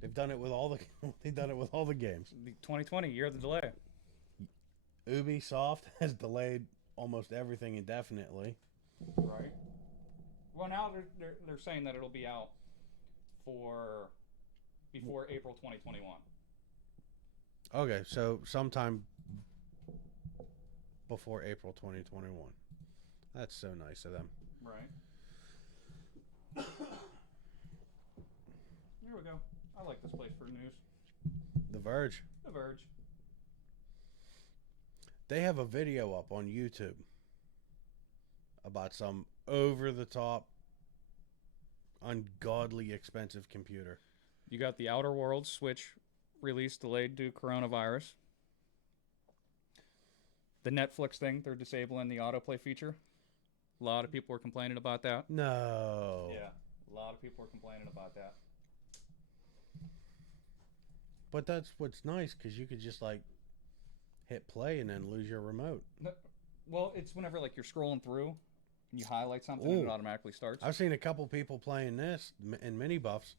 They've done it with all the games. 2020, year of the delay. Ubisoft has delayed almost everything indefinitely. Right. Well, now they're saying that it'll be out before April 2021. Okay, so sometime before April 2021. That's so nice of them. Right. Here we go. I like this place for news. The Verge. The Verge. They have a video up on YouTube about some over-the-top, ungodly expensive computer. You got the Outer Worlds Switch release delayed due to coronavirus. The Netflix thing, they're disabling the autoplay feature. A lot of people were complaining about that. No. Yeah, a lot of people were complaining about that. But that's what's nice, because you could just, like, hit play and then lose your remote. Well, it's whenever, like, you're scrolling through and you highlight something and it automatically starts. I've seen a couple people playing this in mini buffs.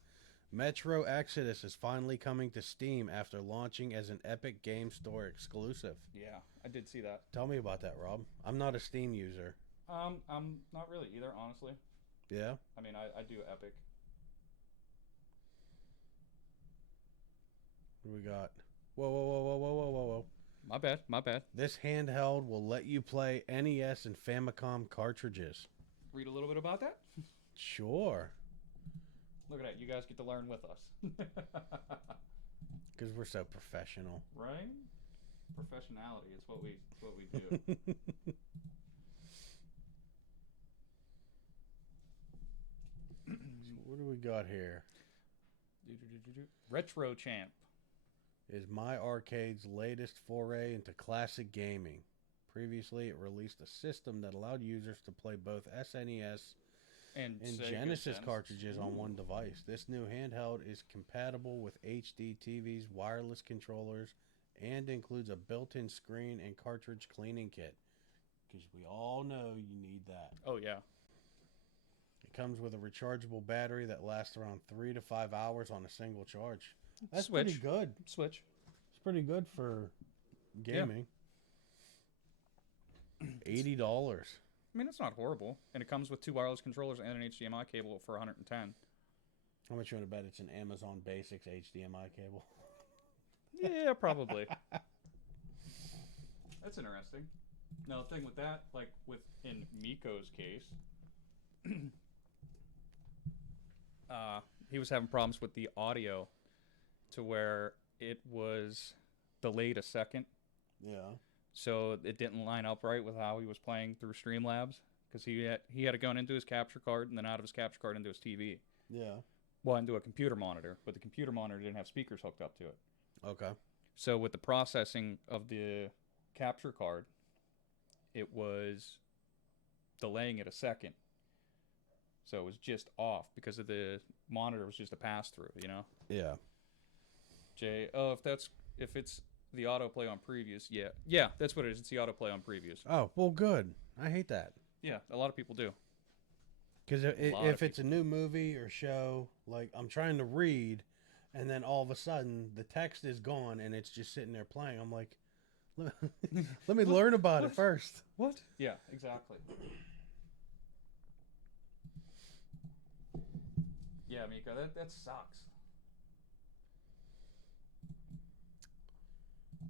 Metro Exodus is finally coming to Steam after launching as an Epic Game Store exclusive. Yeah, I did see that. Tell me about that, Rob. I'm not a Steam user. I'm not really either, honestly. Yeah? I mean, I do Epic. What do we got? Whoa. My bad. This handheld will let you play NES and Famicom cartridges. Read a little bit about that? Sure. Look at that. You guys get to learn with us. Because we're so professional. Right? Professionality. It's what we do. So what do we got here? Retro Champ is My Arcade's latest foray into classic gaming. Previously, it released a system that allowed users to play both SNES and Genesis cartridges on one device. This new handheld is compatible with HD TVs, wireless controllers, and includes a built-in screen and cartridge cleaning kit. Because we all know you need that. Oh, yeah. It comes with a rechargeable battery that lasts around 3 to 5 hours on a single charge. That's pretty good. Switch. It's pretty good for gaming. Yeah. $80. I mean, it's not horrible. And it comes with 2 wireless controllers and an HDMI cable for $110. How much you want to bet it's an Amazon Basics HDMI cable? Yeah, probably. That's interesting. Now, the thing with that, like in Miko's case, he was having problems with the audio to where it was delayed a second. Yeah. So it didn't line up right with how he was playing through Streamlabs because he had it going into his capture card and then out of his capture card into his TV. Yeah. Well, into a computer monitor, but the computer monitor didn't have speakers hooked up to it. Okay. So with the processing of the capture card, it was delaying it a second. So it was just off because of the monitor was just a pass-through, you know? Yeah. Jay, if it's the autoplay on previews, yeah, that's what it is. It's the autoplay on previews. Oh, well, good. I hate that. Yeah, a lot of people do. Because if it's a new movie or show, like I'm trying to read, and then all of a sudden the text is gone and it's just sitting there playing, I'm like, let me learn about it first. What? Yeah, exactly. Yeah, Miko, that sucks.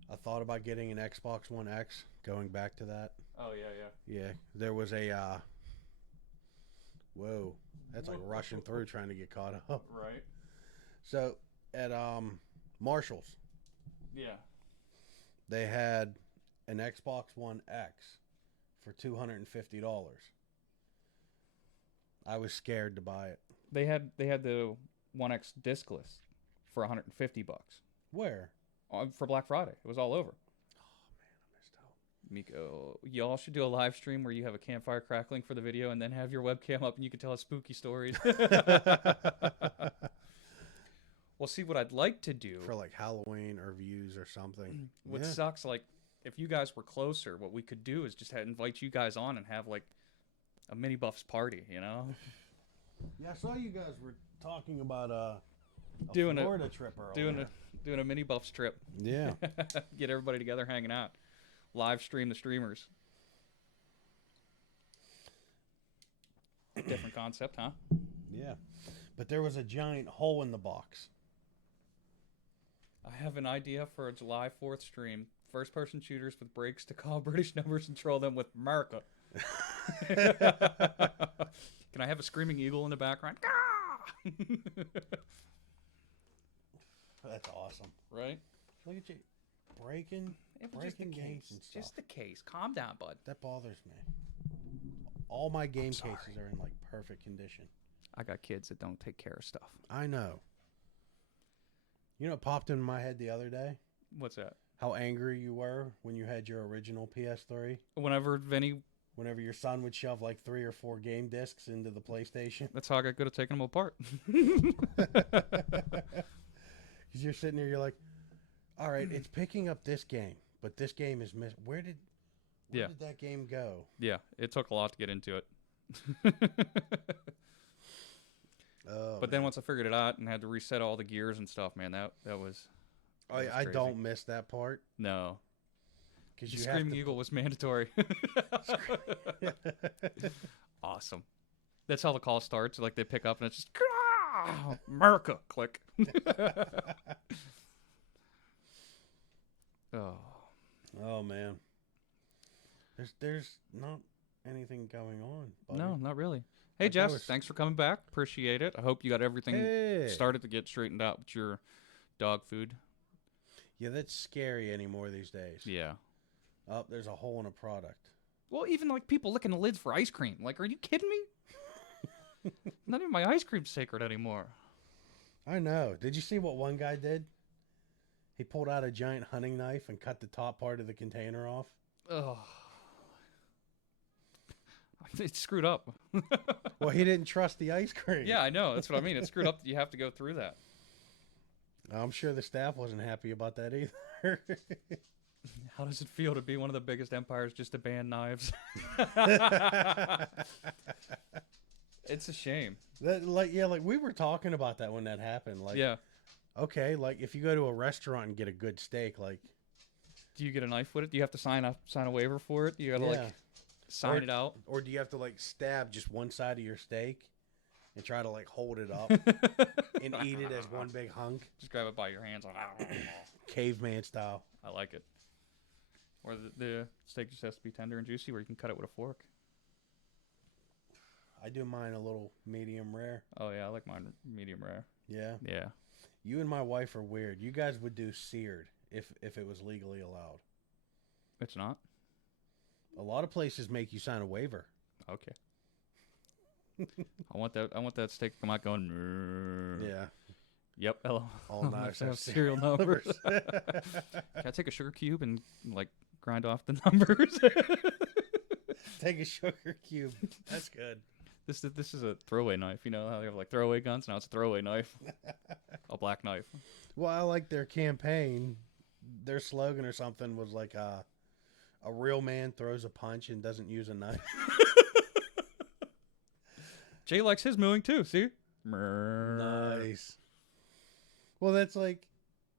I thought about getting an Xbox One X, going back to that. Oh, yeah. Yeah, there was a, whoa, that's like rushing through trying to get caught up. Right. So, at Marshall's. Yeah. They had an Xbox One X for $250. I was scared to buy it. They had the One X discless for $150. Where? For Black Friday. It was all over. Oh, man, I missed out. Miko, y'all should do a live stream where you have a campfire crackling for the video and then have your webcam up and you can tell us spooky stories. Well, see, what I'd like to do... For like Halloween or views or something. What sucks, like, if you guys were closer, what we could do is just invite you guys on and have, like, a mini Buffs party, you know? Yeah, I saw you guys were talking about a doing Florida trip earlier. Doing a mini Buffs trip. Yeah. Get everybody together hanging out. Live stream the streamers. Different concept, huh? Yeah. But there was a giant hole in the box. I have an idea for a July 4th stream. First-person shooters with breaks to call British numbers and troll them with America. Can I have a screaming eagle in the background? That's awesome. Right? Look at you. Breaking games and stuff. Just the case. Calm down, bud. That bothers me. All my game cases are in like perfect condition. I got kids that don't take care of stuff. I know. You know what popped in my head the other day? What's that? How angry you were when you had your original PS3. Whenever your son would shove like 3 or 4 game discs into the PlayStation. That's how I got good at taking them apart. Because you're sitting there, you're like, all right, it's picking up this game, but this game is missing. Where did that game go? Yeah, it took a lot to get into it. But then once I figured it out and had to reset all the gears and stuff, man, that was I don't miss that part. No. Because the Screaming Eagle was mandatory. Awesome. That's how the call starts. Like they pick up and it's just America, click. Oh man. There's not anything going on, buddy. No, not really. Hey, Jess, thanks for coming back. Appreciate it. I hope you got everything started to get straightened out with your dog food. Yeah, that's scary anymore these days. Yeah. Oh, there's a hole in a product. Well, even like people licking the lids for ice cream. Like, are you kidding me? Not even my ice cream's sacred anymore. I know. Did you see what one guy did? He pulled out a giant hunting knife and cut the top part of the container off. Ugh. It's screwed up. Well, he didn't trust the ice cream. Yeah, I know. That's what I mean. It's screwed up that you have to go through that. I'm sure the staff wasn't happy about that either. How does it feel to be one of the biggest empires just to ban knives? It's a shame. Like we were talking about that when that happened. Like, yeah. Okay, like if you go to a restaurant and get a good steak, like, do you get a knife with it? Do you have to sign a waiver for it? You gotta like sign it out, or do you have to like stab just one side of your steak and try to like hold it up and eat it as one big hunk? Just grab it by your hands, like caveman style. I like it. Or the steak just has to be tender and juicy, where you can cut it with a fork. I do mine a little medium rare. Oh yeah, I like mine medium rare. Yeah. Yeah. You and my wife are weird. You guys would do seared if it was legally allowed. It's not. A lot of places make you sign a waiver. Okay. I want that steak to come out going. Yeah. Yep. Hello. All knives have serial numbers. Can I take a sugar cube and like grind off the numbers? Take a sugar cube. That's good. This is a throwaway knife. You know how they have like throwaway guns? Now it's a throwaway knife. A black knife. Well, I like their campaign. Their slogan or something was like a real man throws a punch and doesn't use a knife. Jay likes his mooing too, see? Nice. Well, that's like,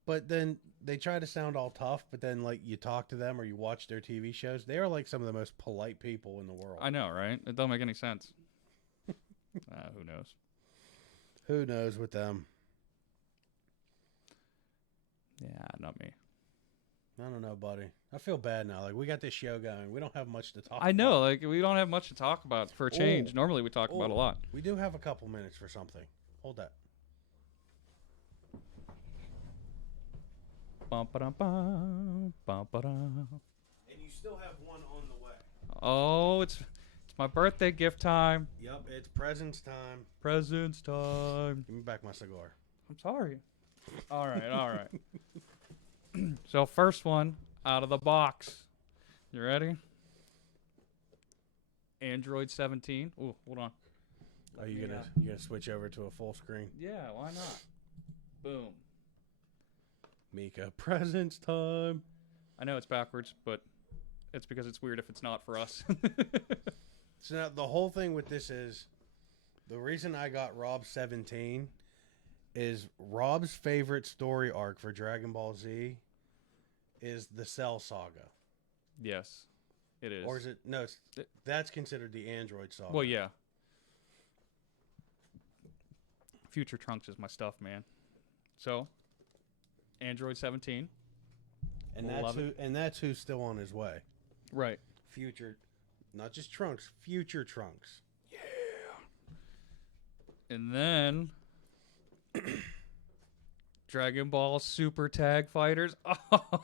but then they try to sound all tough, but then like you talk to them or you watch their TV shows, they are like some of the most polite people in the world. I know, right? It don't make any sense. Who knows? Who knows with them? Yeah, not me. I don't know, buddy. I feel bad now. Like, we got this show going. We don't have much to talk about. I know. Like, we don't have much to talk about for a change. Normally, we talk about a lot. We do have a couple minutes for something. Hold that. Bum-ba-dum-bum, bum-ba-dum. And you still have one on the way. Oh, it's my birthday gift time. Yep, it's presents time. Presents time. Give me back my cigar. I'm sorry. All right. So first one out of the box. You ready? Android 17. Ooh, hold on. Are you gonna switch over to a full screen? Yeah, why not? Boom. Mika, presents time. I know it's backwards, but it's because it's weird if it's not for us. So now the whole thing with this is, the reason I got Rob 17 is Rob's favorite story arc for Dragon Ball Z is the Cell Saga. Yes, it is. Or is it? No, that's considered the Android Saga. Well, yeah. Future Trunks is my stuff, man. So, Android 17. And that's who's still on his way. Right. Future, not just Trunks, future Trunks. Yeah. And then Dragon Ball Super Tag Fighters.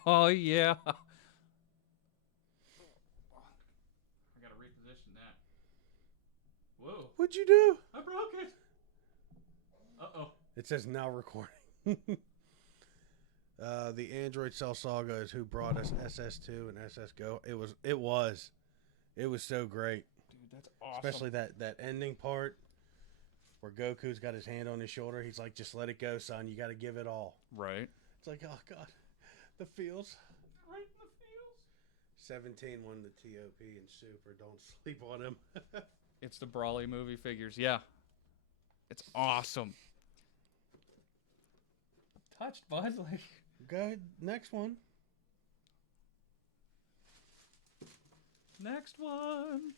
Oh, yeah. I gotta reposition that. Whoa. What'd you do? I broke it. Uh-oh. It says now recording. The Android Cell Saga is who brought us SS2 and SS Go. It was so great. Dude, that's awesome. Especially that ending part where Goku's got his hand on his shoulder. He's like, just let it go, son. You got to give it all. Right. It's like, oh, God. The feels. Right in the feels. 17 won the TOP and Super. Don't sleep on him. It's the Brawly movie figures. Yeah. It's awesome. Touched, bud. Like, go ahead. Next one. Next one.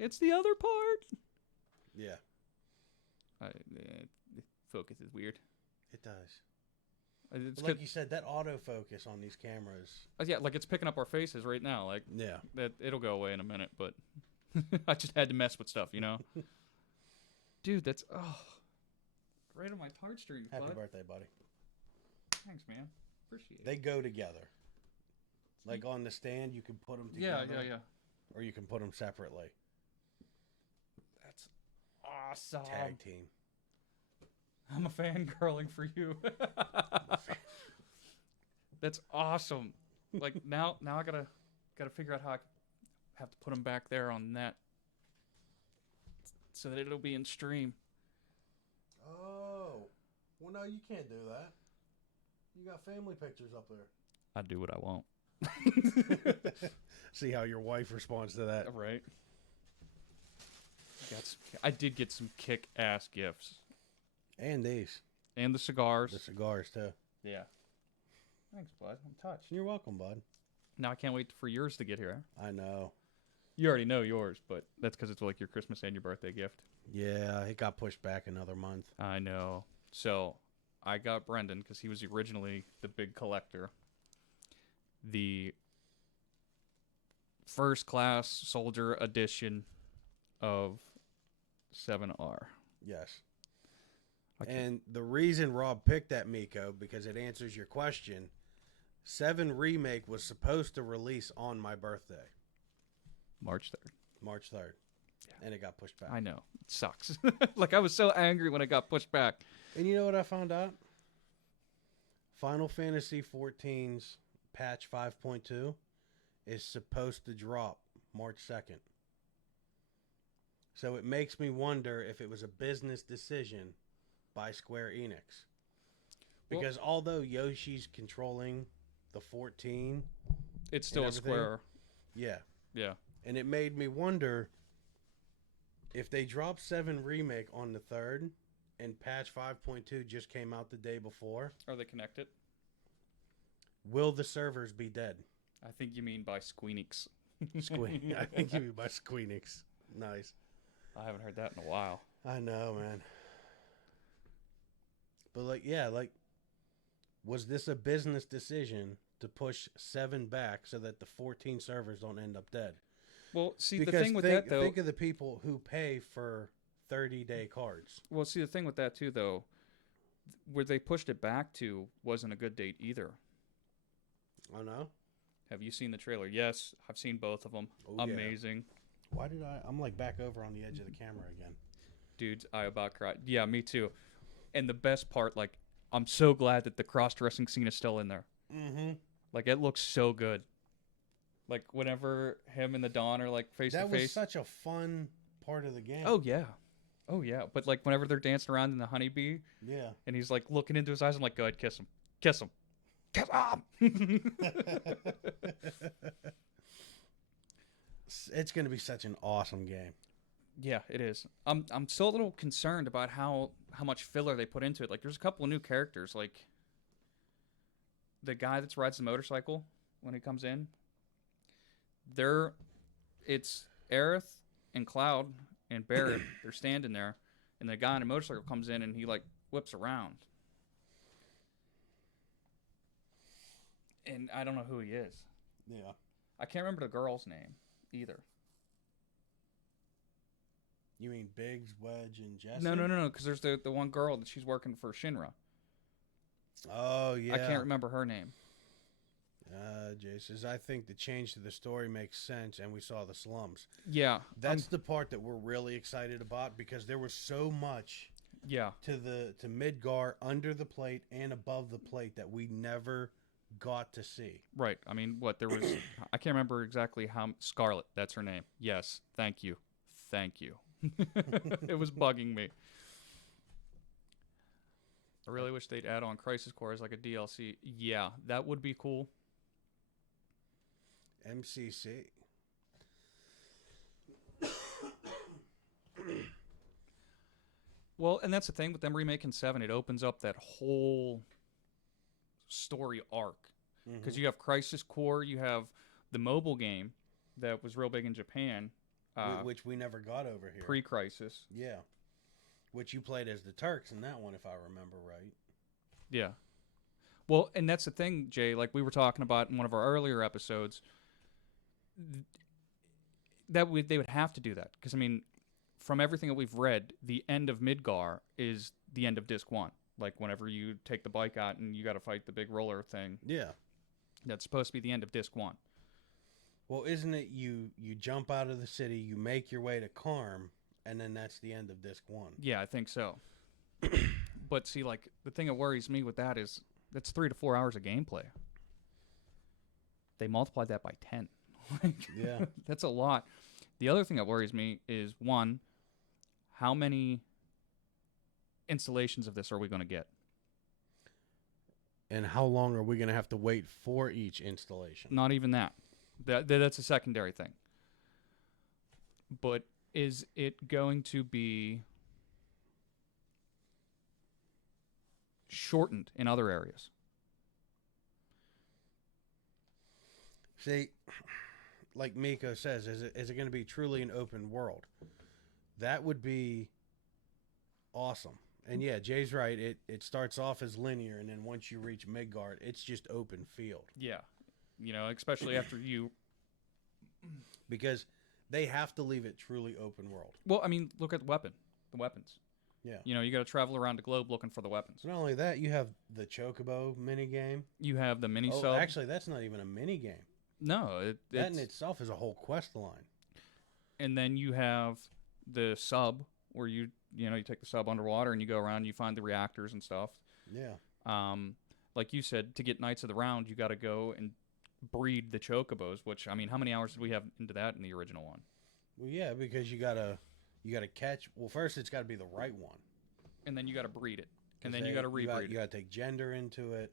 It's the other part. Yeah. Focus is weird. It does. It's like you said, that autofocus on these cameras. Yeah, like it's picking up our faces right now. Like, yeah, that it'll go away in a minute, but I just had to mess with stuff, Dude, that's right on my heartstrings, Happy bud. birthday, buddy. Thanks, man. Appreciate it. They go together. Like on the stand, you can put them together. Yeah. Or you can put them separately. That's awesome. Tag team. I'm a fangirling for you. That's awesome. Like now I gotta figure out how I have to put them back there on that so that it'll be in stream. Oh, well, no, you can't do that. You got family pictures up there. I do what I want. See how your wife responds to that. Right. I did get some kick-ass gifts. And these. And the cigars. The cigars, too. Yeah. Thanks, bud. I'm touched. You're welcome, bud. Now I can't wait for yours to get here. I know. You already know yours, but that's because it's like your Christmas and your birthday gift. Yeah, it got pushed back another month. I know. So I got Brendan because he was originally the big collector. The first class soldier edition of 7R. Yes. And the reason Rob picked that, Miko, because it answers your question. 7 Remake was supposed to release on my birthday. March 3rd. March 3rd. Yeah. And it got pushed back. I know. It sucks. Like, I was so angry when it got pushed back. And you know what I found out? Final Fantasy XIV's patch 5.2 is supposed to drop March 2nd. So it makes me wonder if it was a business decision by Square Enix. Because although Yoshi's controlling the 14... It's still a Square. Yeah. Yeah. And it made me wonder if they dropped 7 Remake on the 3rd and patch 5.2 just came out the day before. Are they connected? Will the servers be dead? I think you mean by Squeenix. I think you mean by Squeenix. Nice. I haven't heard that in a while. I know, man. But was this a business decision to push 7 back so that the 14 servers don't end up dead? Well, see, the thing with that, though... Think of the people who pay for 30-day cards. Well, see, the thing with that, too, though, where they pushed it back to wasn't a good date either. Oh, no? Have you seen the trailer? Yes, I've seen both of them. Oh, amazing. Yeah. Why did I'm like back over on the edge of the camera again. Dude, I about cried. Yeah, me too. And the best part, like, I'm so glad that the cross-dressing scene is still in there. Mm-hmm. Like, it looks so good. Like, whenever him and the Dawn are, like, face-to-face. That was such a fun part of the game. Oh, yeah. Oh, yeah. But, like, whenever they're dancing around in the honeybee. Yeah. And he's, like, looking into his eyes, I'm like, go ahead, kiss him. Kiss him. Kiss him! It's going to be such an awesome game. Yeah, it is. I'm still a little concerned about how much filler they put into it. Like, there's a couple of new characters. Like, the guy that rides the motorcycle when he comes in. It's Aerith and Cloud and Barrett. They're standing there, and the guy on a motorcycle comes in and he like whips around. And I don't know who he is. Yeah. I can't remember the girl's name either. You mean Biggs, Wedge, and Jesse? No. Because there's the one girl that she's working for Shinra. Oh, yeah. I can't remember her name. Jason, I think the change to the story makes sense, and we saw the slums. Yeah. That's the part that we're really excited about, because there was so much to Midgar under the plate and above the plate that we never got to see. Right. I mean, there was... I can't remember exactly how... Scarlet, that's her name. Yes. Thank you. It was bugging me. I really wish they'd add on Crisis Core as like a DLC. Yeah, that would be cool. MCC. Well, and that's the thing with them remaking 7. It opens up that whole story arc. Because you have Crisis Core, you have the mobile game that was real big in Japan. Which we never got over here. Pre-Crisis. Yeah. Which you played as the Turks in that one, if I remember right. Yeah. Well, and that's the thing, Jay, like we were talking about in one of our earlier episodes. they would have to do that because I mean, from everything that we've read, the end of Midgar is the end of Disc 1. Like whenever you take the bike out and you got to fight the big roller thing. Yeah. That's supposed to be the end of Disc 1. Well, isn't it you jump out of the city, you make your way to Karm, and then that's the end of Disc 1? Yeah, I think so. But see, like, the thing that worries me with that is that's 3 to 4 hours of gameplay. They multiplied that by 10. Yeah. That's a lot. The other thing that worries me is, one, how many installations of this are we going to get? And how long are we going to have to wait for each installation? Not even that. That's a secondary thing. But is it going to be shortened in other areas? See, like Miko says, is it going to be truly an open world? That would be awesome. And yeah, Jay's right. It starts off as linear, and then once you reach Midgard, it's just open field. Yeah. You know, especially after you... Because they have to leave it truly open world. Well, I mean, look at the weapons. Yeah. You know, you got to travel around the globe looking for the weapons. So not only that, you have the Chocobo mini game. You have the mini sub. Actually, that's not even a mini game. No, that in itself is a whole quest line. And then you have the sub, where you take the sub underwater and you go around and you find the reactors and stuff. Yeah. Like you said, to get Knights of the Round, you got to go and breed the Chocobos. Which, I mean, how many hours did we have into that in the original one? Well, yeah, because you gotta catch. Well, first it's got to be the right one, and then you got to breed it, and then you got to rebreed it. You got to take gender into it.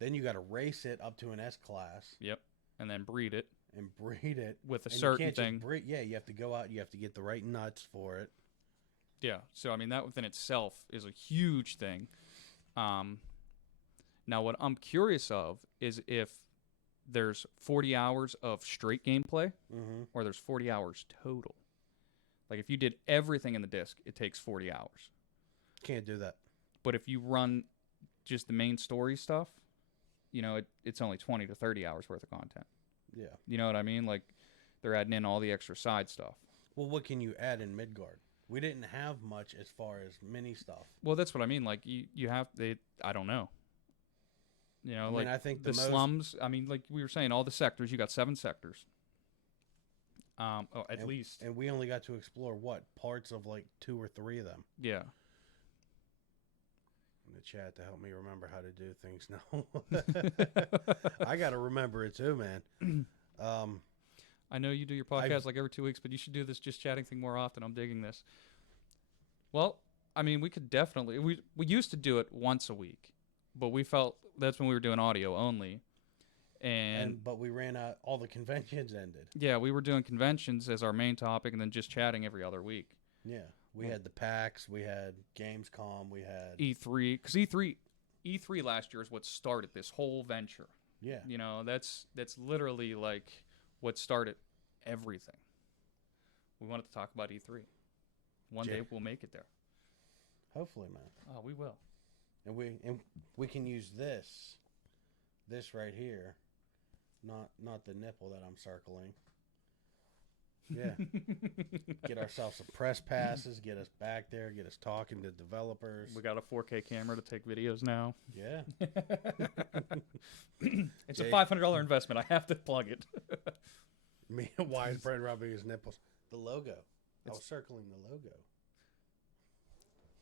Then you got to race it up to an S class. Yep. And then breed it. And breed it. With a certain thing. Yeah, you have to go out. You have to get the right nuts for it. Yeah. So, I mean, that within itself is a huge thing. Now, what I'm curious of is if there's 40 hours of straight gameplay or there's 40 hours total. Like, if you did everything in the disc, it takes 40 hours. Can't do that. But if you run just the main story stuff, you know, it's only 20 to 30 hours worth of content. Yeah. You know what I mean? Like, they're adding in all the extra side stuff. Well, what can you add in Midgard? We didn't have much as far as mini stuff. Well, that's what I mean. Like, you have... I don't know. You know, I think the slums... I mean, like we were saying, all the sectors, you got 7 sectors. At least. And we only got to explore, parts of, 2 or 3 of them. Yeah. In the chat to help me remember how to do things now. I got to remember it too, man. I know you do your podcast like every 2 weeks, but you should do this just chatting thing more often. I'm digging this. Well, I mean, we could definitely... We used to do it once a week, but we felt that's when we were doing audio only. But we ran out... All the conventions ended. Yeah, we were doing conventions as our main topic and then just chatting every other week. Yeah. We had the PAX, we had Gamescom, we had... E3. Because E3 last year is what started this whole venture. Yeah. You know, that's literally like what started everything. We wanted to talk about E3. One day we'll make it there. Hopefully, man. Oh, we will. And we can use this right here, not the nipple that I'm circling. Yeah. Get ourselves some press passes, get us back there, get us talking to developers. We got a 4K camera to take videos now. Yeah. It's a $500 investment. I have to plug it. Why is Bren rubbing his nipples? The logo. I was circling the logo.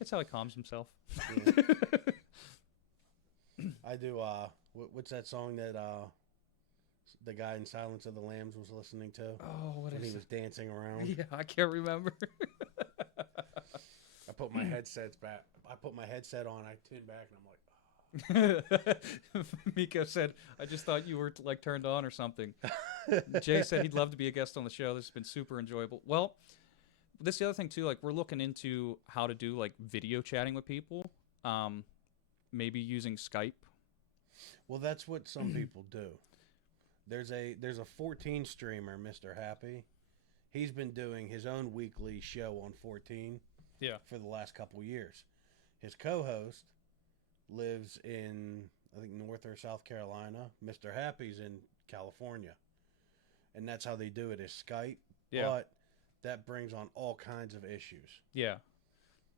It's how he calms himself. Yeah. I do, what's that song that the guy in Silence of the Lambs was listening to? Oh, what is it? He was dancing around. Yeah, I can't remember. I put my headsets back. I put my headset on. I tuned back, and I'm like, oh. Miko said, I just thought you were like turned on or something. Jay said he'd love to be a guest on the show. This has been super enjoyable. Well, this is the other thing too. Like, we're looking into how to do like video chatting with people. Maybe using Skype. Well, that's what some people do. There's a 14 streamer, Mr. Happy. He's been doing his own weekly show on 14 for the last couple years. His co-host lives in, I think, North or South Carolina. Mr. Happy's in California. And that's how they do it, is Skype. Yeah. But that brings on all kinds of issues. Yeah.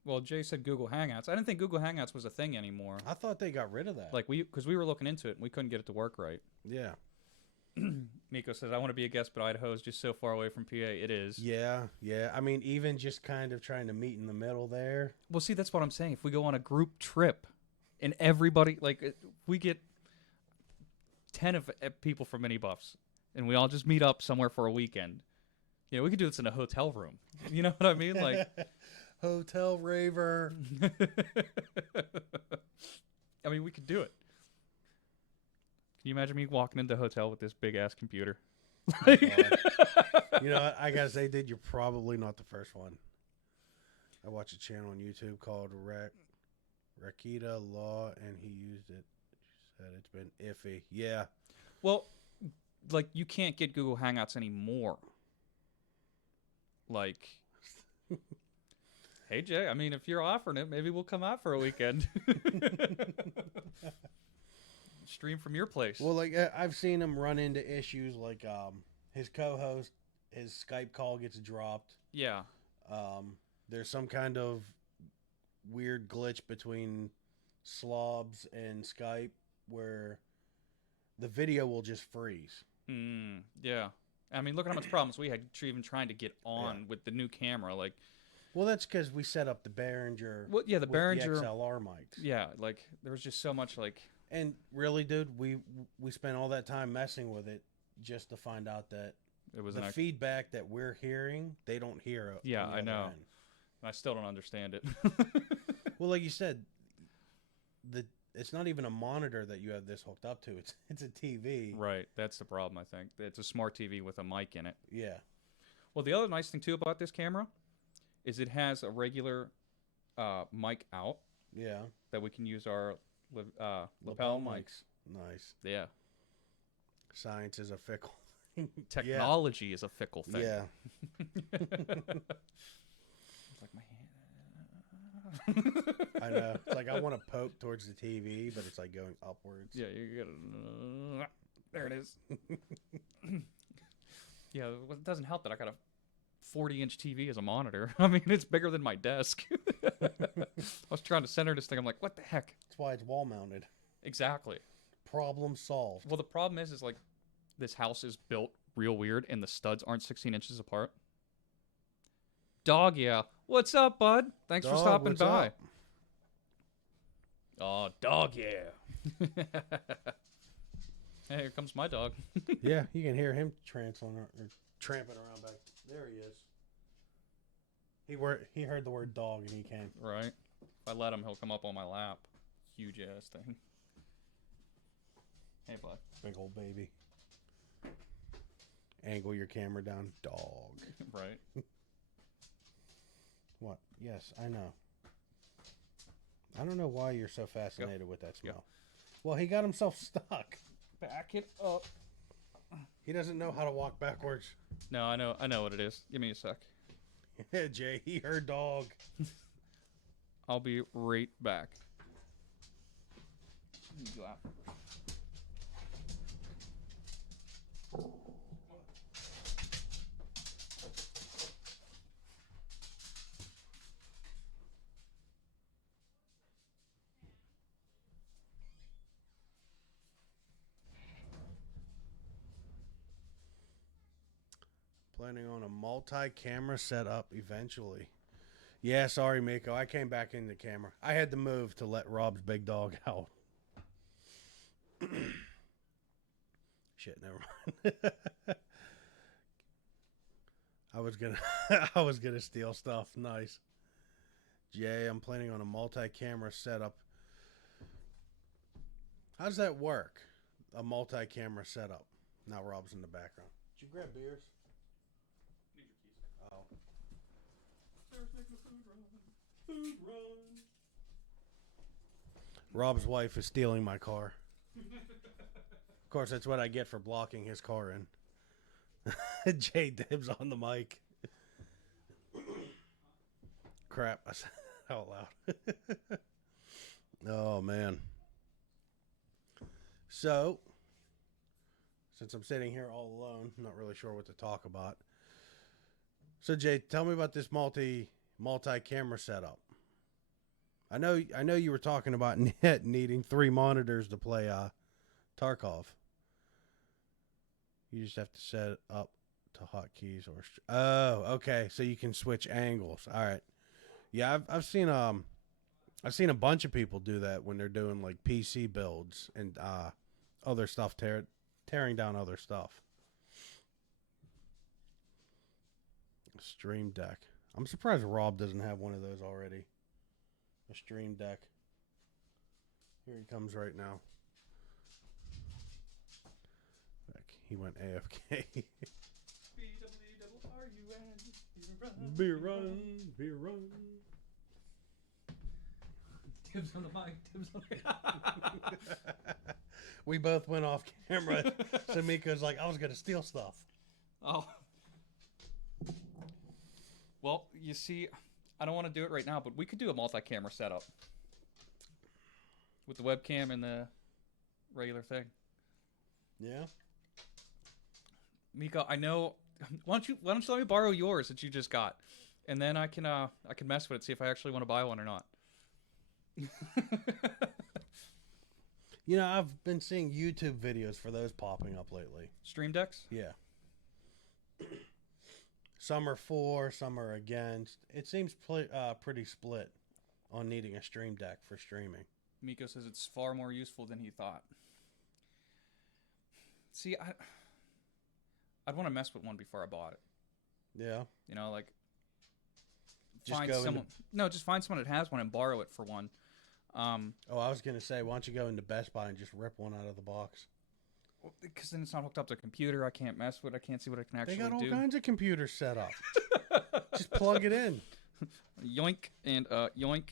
Well, Jay said Google Hangouts. I didn't think Google Hangouts was a thing anymore. I thought they got rid of that. Like because we were looking into it and we couldn't get it to work right. Yeah. Miko says, I want to be a guest, but Idaho is just so far away from PA. It is. Yeah. I mean, even just kind of trying to meet in the middle there. Well, see, that's what I'm saying. If we go on a group trip and everybody, like, we get 10 of people from Mini Buffs and we all just meet up somewhere for a weekend. You know, we could do this in a hotel room. You know what I mean? Like, hotel raver. I mean, we could do it. Can you imagine me walking into a hotel with this big ass computer? Oh, you know what? I gotta say, dude, you're probably not the first one. I watch a channel on YouTube called Rakita Law, and he used it. Said it's been iffy. Yeah. Well, like, you can't get Google Hangouts anymore. Like, hey, Jay, I mean, if you're offering it, maybe we'll come out for a weekend. Stream from your place. Well, like, I've seen him run into issues like his co-host, his Skype call gets dropped. Yeah. There's some kind of weird glitch between Slobs and Skype where the video will just freeze. Yeah. I mean, look at how much problems we had even trying to get on with the new camera. Like, well, that's because we set up the Behringer. Well, yeah, the Behringer the XLR mics. Yeah, like there was just so much like. And really, dude, we spent all that time messing with it just to find out that it was the feedback that we're hearing, they don't hear it. Yeah, I know. I still don't understand it. Well, like you said, it's not even a monitor that you have this hooked up to. It's a TV. Right. That's the problem, I think. It's a smart TV with a mic in it. Yeah. Well, the other nice thing, too, about this camera is it has a regular mic out. Yeah. That we can use our lapel mics. Nice. Yeah. Science is a fickle thing. Technology is a fickle thing. Yeah. It's like my hand. I know. It's like I want to poke towards the TV, but it's like going upwards. Yeah, you gotta. There it is. Yeah, it doesn't help that I got a 40-inch TV as a monitor. I mean, it's bigger than my desk. I was trying to center this thing. I'm like, what the heck? That's why it's wall mounted. Exactly. Problem solved. Well, the problem is like this house is built real weird, and the studs aren't 16 inches apart. Dog, yeah. What's up, bud? Thanks for stopping by. Up? Oh, dog, yeah. Hey, here comes my dog. Yeah, you can hear him tramping around back. There he is. He heard the word dog and he came. Right. If I let him, he'll come up on my lap. Huge ass thing. Hey, bud. Big old baby. Angle your camera down. Dog. Right. What? Yes, I know. I don't know why you're so fascinated with that smell. Yep. Well, he got himself stuck. Back it up. He doesn't know how to walk backwards. No, I know what it is. Give me a sec. Yeah, Jay, he heard dog. I'll be right back. Go out. Planning on a multi-camera setup eventually. Yeah, sorry, Miko. I came back in the camera. I had to move to let Rob's big dog out. Shit, never mind. I was gonna steal stuff. Nice. Jay, I'm planning on a multi-camera setup. How does that work? A multi-camera setup. Now Rob's in the background. Did you grab beers? Oh. Sarah's making a food run. Food run. Rob's wife is stealing my car. Of course, that's what I get for blocking his car in. Jay dibs on the mic. Crap, I said it out loud. Oh, man. So, since I'm sitting here all alone, not really sure what to talk about. So Jay, tell me about this multi-camera setup. I know you were talking about needing 3 monitors to play Tarkov. You just have to set it up to hotkeys or. Oh, okay. So you can switch angles. All right. Yeah, I've seen a bunch of people do that when they're doing like PC builds and other stuff, tearing down other stuff. Stream Deck. I'm surprised Rob doesn't have one of those already. A Stream Deck. Here he comes right now. Heck, he went AFK. Beer run. Dibs on the mic. Dibs on the We both went off camera. So Miko's like, I was going to steal stuff. Oh. Well, you see, I don't want to do it right now, but we could do a multi-camera setup with the webcam and the regular thing. Yeah. Miko, I know. Why don't you let me borrow yours that you just got, and then I can mess with it, see if I actually want to buy one or not. You know, I've been seeing YouTube videos for those popping up lately. Stream decks? Yeah. Some are for, some are against. It seems pretty split on needing a Stream Deck for streaming. Miko says it's far more useful than he thought. See, I'd want to mess with one before I bought it. Yeah. You know, like Just find go someone. No, just find someone that has one and borrow it for one. I was gonna say, why don't you go into Best Buy and just rip one out of the box? Because then it's not hooked up to a computer. I can't mess with it. I can't see what I can actually do. They got all do. kinds of computers set up. Just plug it in. Yoink and oh, yoink.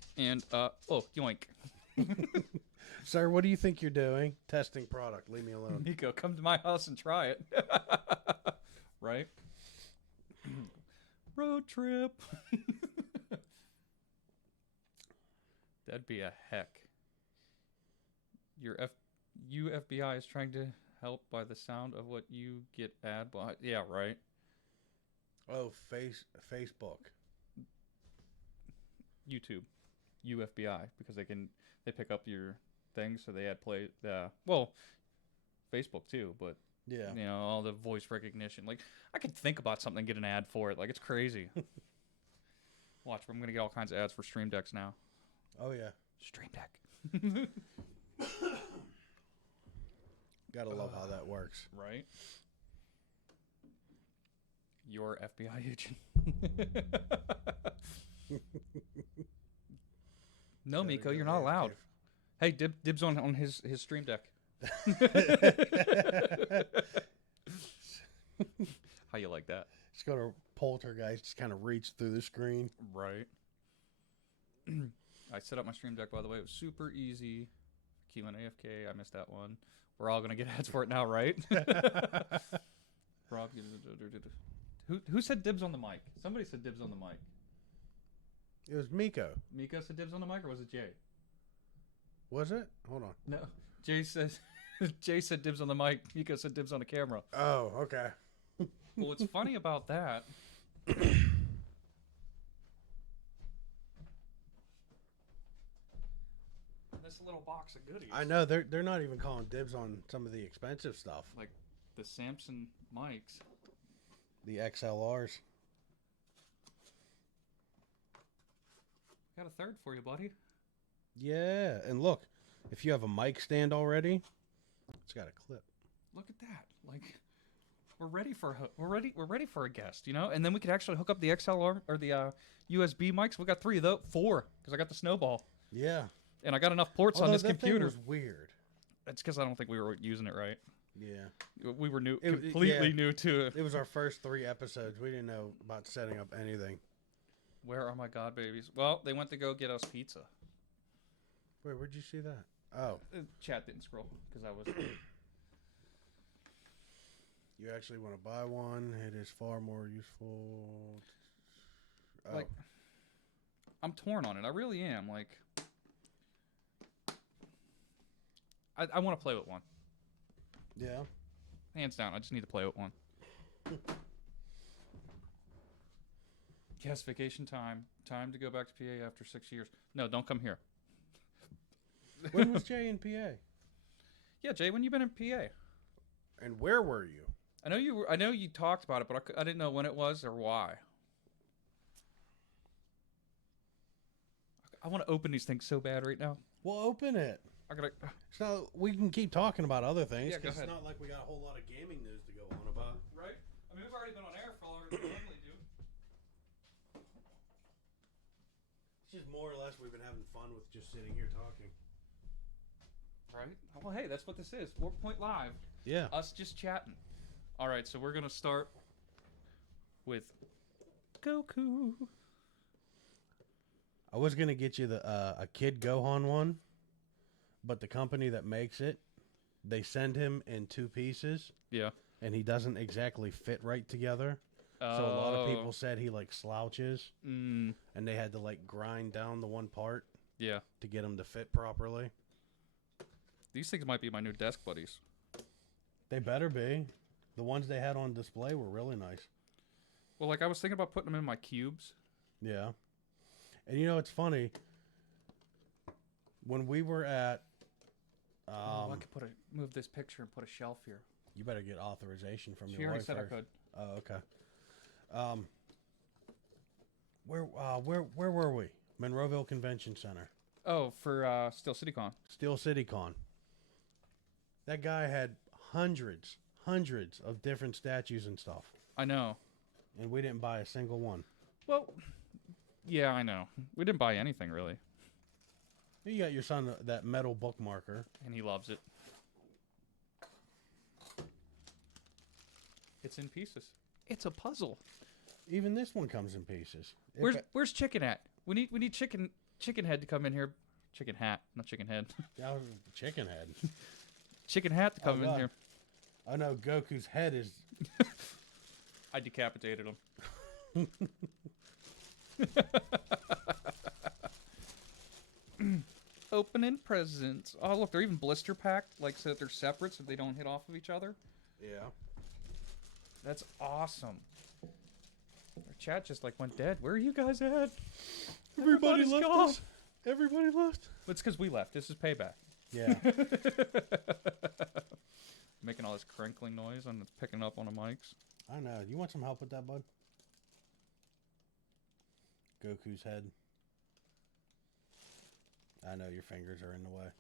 Sir, what do you think you're doing? Testing product. Leave me alone. Nico, come to my house and try it. Right? Road trip. That'd be a heck. You FBI is trying to help by the sound of what you get ad by. Yeah, right. Oh, Facebook. YouTube. UFBI, because they pick up your thing, so they play well, Facebook too, but yeah, you know, all the voice recognition. Like, I could think about something and get an ad for it. Like, it's crazy. Watch, I'm gonna get all kinds of ads for Stream Decks now. Oh yeah, Stream Deck. Gotta love how that works, right? Your FBI agent. No, Miko, you're not allowed. Hey, dibs on his Stream Deck. How you like that? Just gonna poltergeist, just kind of reach through the screen. Right. I set up my Stream Deck, by the way. It was super easy. Key went AFK. I missed that one. We're all gonna get ads for it now, right? Rob, who said dibs on the mic? Somebody said dibs on the mic. It was Miko. Miko said dibs on the mic, or was it Jay? Was it? Hold on. No. Jay says Jay said dibs on the mic. Miko said dibs on the camera. Oh, okay. Well, what's funny about that? This little box of goodies. I know they're not even calling dibs on some of the expensive stuff, like the Samson mics, the XLRs. Got a third for you, buddy. Yeah, and look, if you have a mic stand already, it's got a clip. Look at that! Like, we're ready for a guest, you know. And then we could actually hook up the XLR or the USB mics. We got 3 of those, 4, because I got the Snowball. Yeah. And I got enough ports on this computer. Thing was weird. It's because I don't think we were using it right. Yeah. We were completely new to it. It was our first 3 episodes. We didn't know about setting up anything. Where are my god babies? Well, they went to go get us pizza. Wait, where'd you see that? Oh. Chat didn't scroll because I was... You actually want to buy one. It is far more useful. Oh. Like, I'm torn on it. I really am. Like, I want to play with one. Yeah. Hands down. I just need to play with one. Yes, vacation time. Time to go back to PA after 6 years. No, don't come here. When was Jay in PA? Yeah, Jay, when you been in PA? And where were you? I know you were. I know you talked about it, but I didn't know when it was or why. I want to open these things so bad right now. Well, open it. I gotta. It's not. We can keep talking about other things. Yeah, go It's ahead. not like we got a whole lot of gaming news to go on about. Right? I mean, we've already been on air for longer than we normally do. It's just more or less we've been having fun with just sitting here talking. Right? Well, hey, that's what this is. 4 Point Live. Yeah. Us just chatting. All right, so we're gonna start with Goku. I was gonna get you the a Kid Gohan one, but the company that makes it, they send him in 2 pieces. Yeah. And he doesn't exactly fit right together. So a lot of people said he like slouches, and they had to like grind down the one part. Yeah. To get him to fit properly. These things might be my new desk buddies. They better be. The ones they had on display were really nice. Well, like I was thinking about putting them in my cubes. Yeah. And you know, it's funny. When we were at... I could move this picture and put a shelf here. You better get authorization from your She already wife said first. I could. Oh, okay. Where were we? Monroeville Convention Center. Oh, for Steel City Con. Steel City Con. That guy had hundreds of different statues and stuff. I know. And we didn't buy a single one. Well, yeah, I know. We didn't buy anything, really. You got your son that metal bookmarker. And he loves it. It's in pieces. It's a puzzle. Even this one comes in pieces. Where's Chicken at? We need Chicken Head to come in here. Chicken Hat, not Chicken Head. Chicken Head. Chicken Hat to come in here. I know Goku's head is... I decapitated him. Opening presents. Oh, look, they're even blister packed, like so that they're separate so they don't hit off of each other. Yeah. That's awesome. Our chat just like went dead. Where are you guys at? Everybody left us. Everybody left. It's because we left. This is payback. Yeah. Making all this crinkling noise and it's picking up on the mics. I know. You want some help with that, bud? Goku's head. I know your fingers are in the way.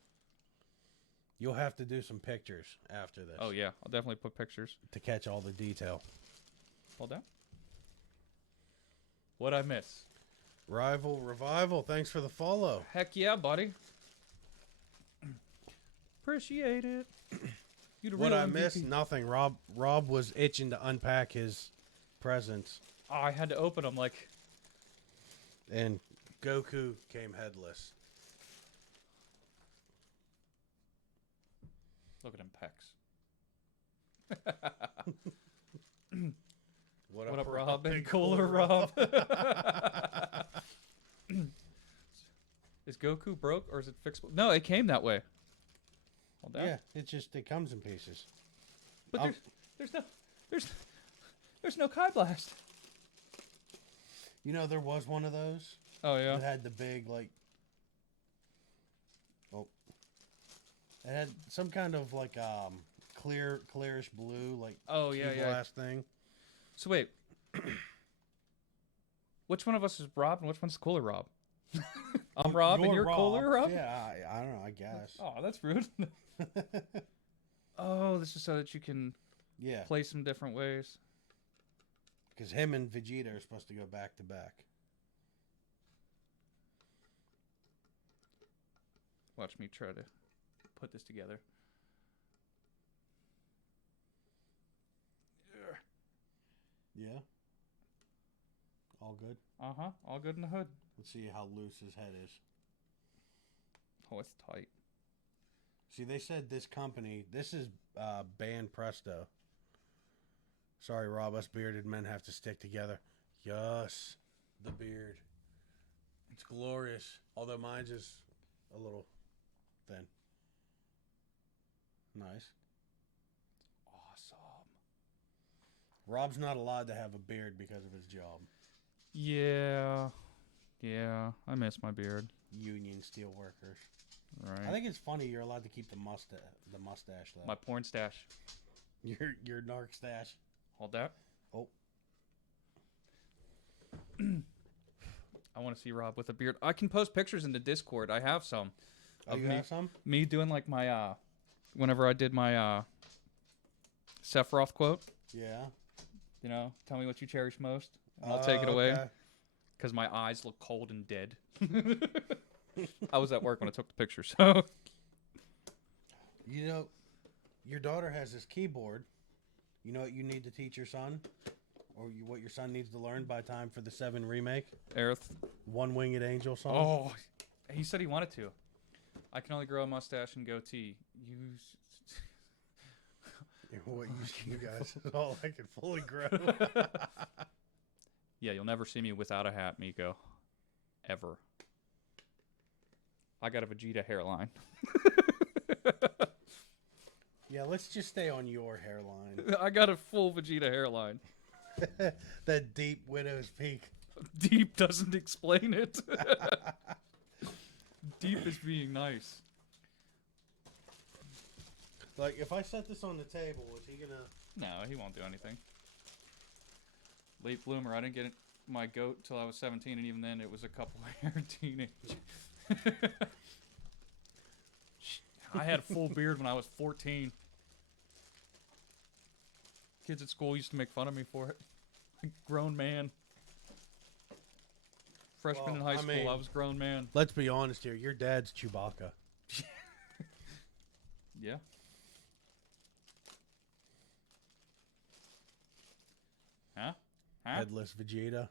You'll have to do some pictures after this. Oh, yeah. I'll definitely put pictures. To catch all the detail. Hold down. What'd I miss? Revival, thanks for the follow. Heck yeah, buddy. Appreciate it. What I missed? Nothing. Rob was itching to unpack his presents. Oh, I had to open them like... And Goku came headless. Look at him pecs. What up, Rob? And Cooler Rob. Is Goku broke or is it fixable? No, it came that way. Hold down. Yeah, it comes in pieces. But there's no Kai Blast. You know, there was one of those. Oh yeah. It had the big like. Oh. It had some kind of like clearish blue like. Oh yeah, glass thing. So wait. Which one of us is Rob and which one's Cooler Rob? I'm Rob and you're Cooler Rob? Yeah, I don't know, I guess. Oh, that's rude. Oh, this is so that you can play some different ways. Because him and Vegeta are supposed to go back to back. Watch me try to put this together. Yeah. All good? Uh-huh. All good in the hood. Let's see how loose his head is. Oh, it's tight. See, they said this company, this is Band Presto. Sorry, Rob, us bearded men have to stick together. Yes, the beard. It's glorious. Although mine's is a little thin. Nice. Awesome. Rob's not allowed to have a beard because of his job. Yeah. Yeah, I miss my beard. Union steel workers. Right. I think it's funny you're allowed to keep the mustache though. My porn stash. Your narc stash. Hold that. Oh. I want to see Rob with a beard. I can post pictures in the Discord. I have some. Oh, you have some? Me doing like my whenever I did my Sephiroth quote. Yeah. You know, tell me what you cherish most, and I'll take it away. Okay. Because my eyes look cold and dead. I was at work when I took the picture, so. You know, your daughter has this keyboard. You know what you need to teach your son? Or what your son needs to learn by time for the 7 remake? Aerith. One Winged Angel song? Oh, he said he wanted to. I can only grow a mustache and goatee. What you guys is all I can fully grow. Yeah, you'll never see me without a hat, Miko. Ever. I got a Vegeta hairline. Yeah, let's just stay on your hairline. I got a full Vegeta hairline. That deep widow's peak. Deep doesn't explain it. Deep is being nice. Like, if I set this on the table, is he gonna... No, he won't do anything. Late bloomer. I didn't get my goat till I was 17, and even then it was a couple hair teenage. I had a full beard when I was 14. Kids at school used to make fun of me for it. Grown man. Freshman in high school, I was grown man. Let's be honest here. Your dad's Chewbacca. Yeah. Huh? Headless Vegeta.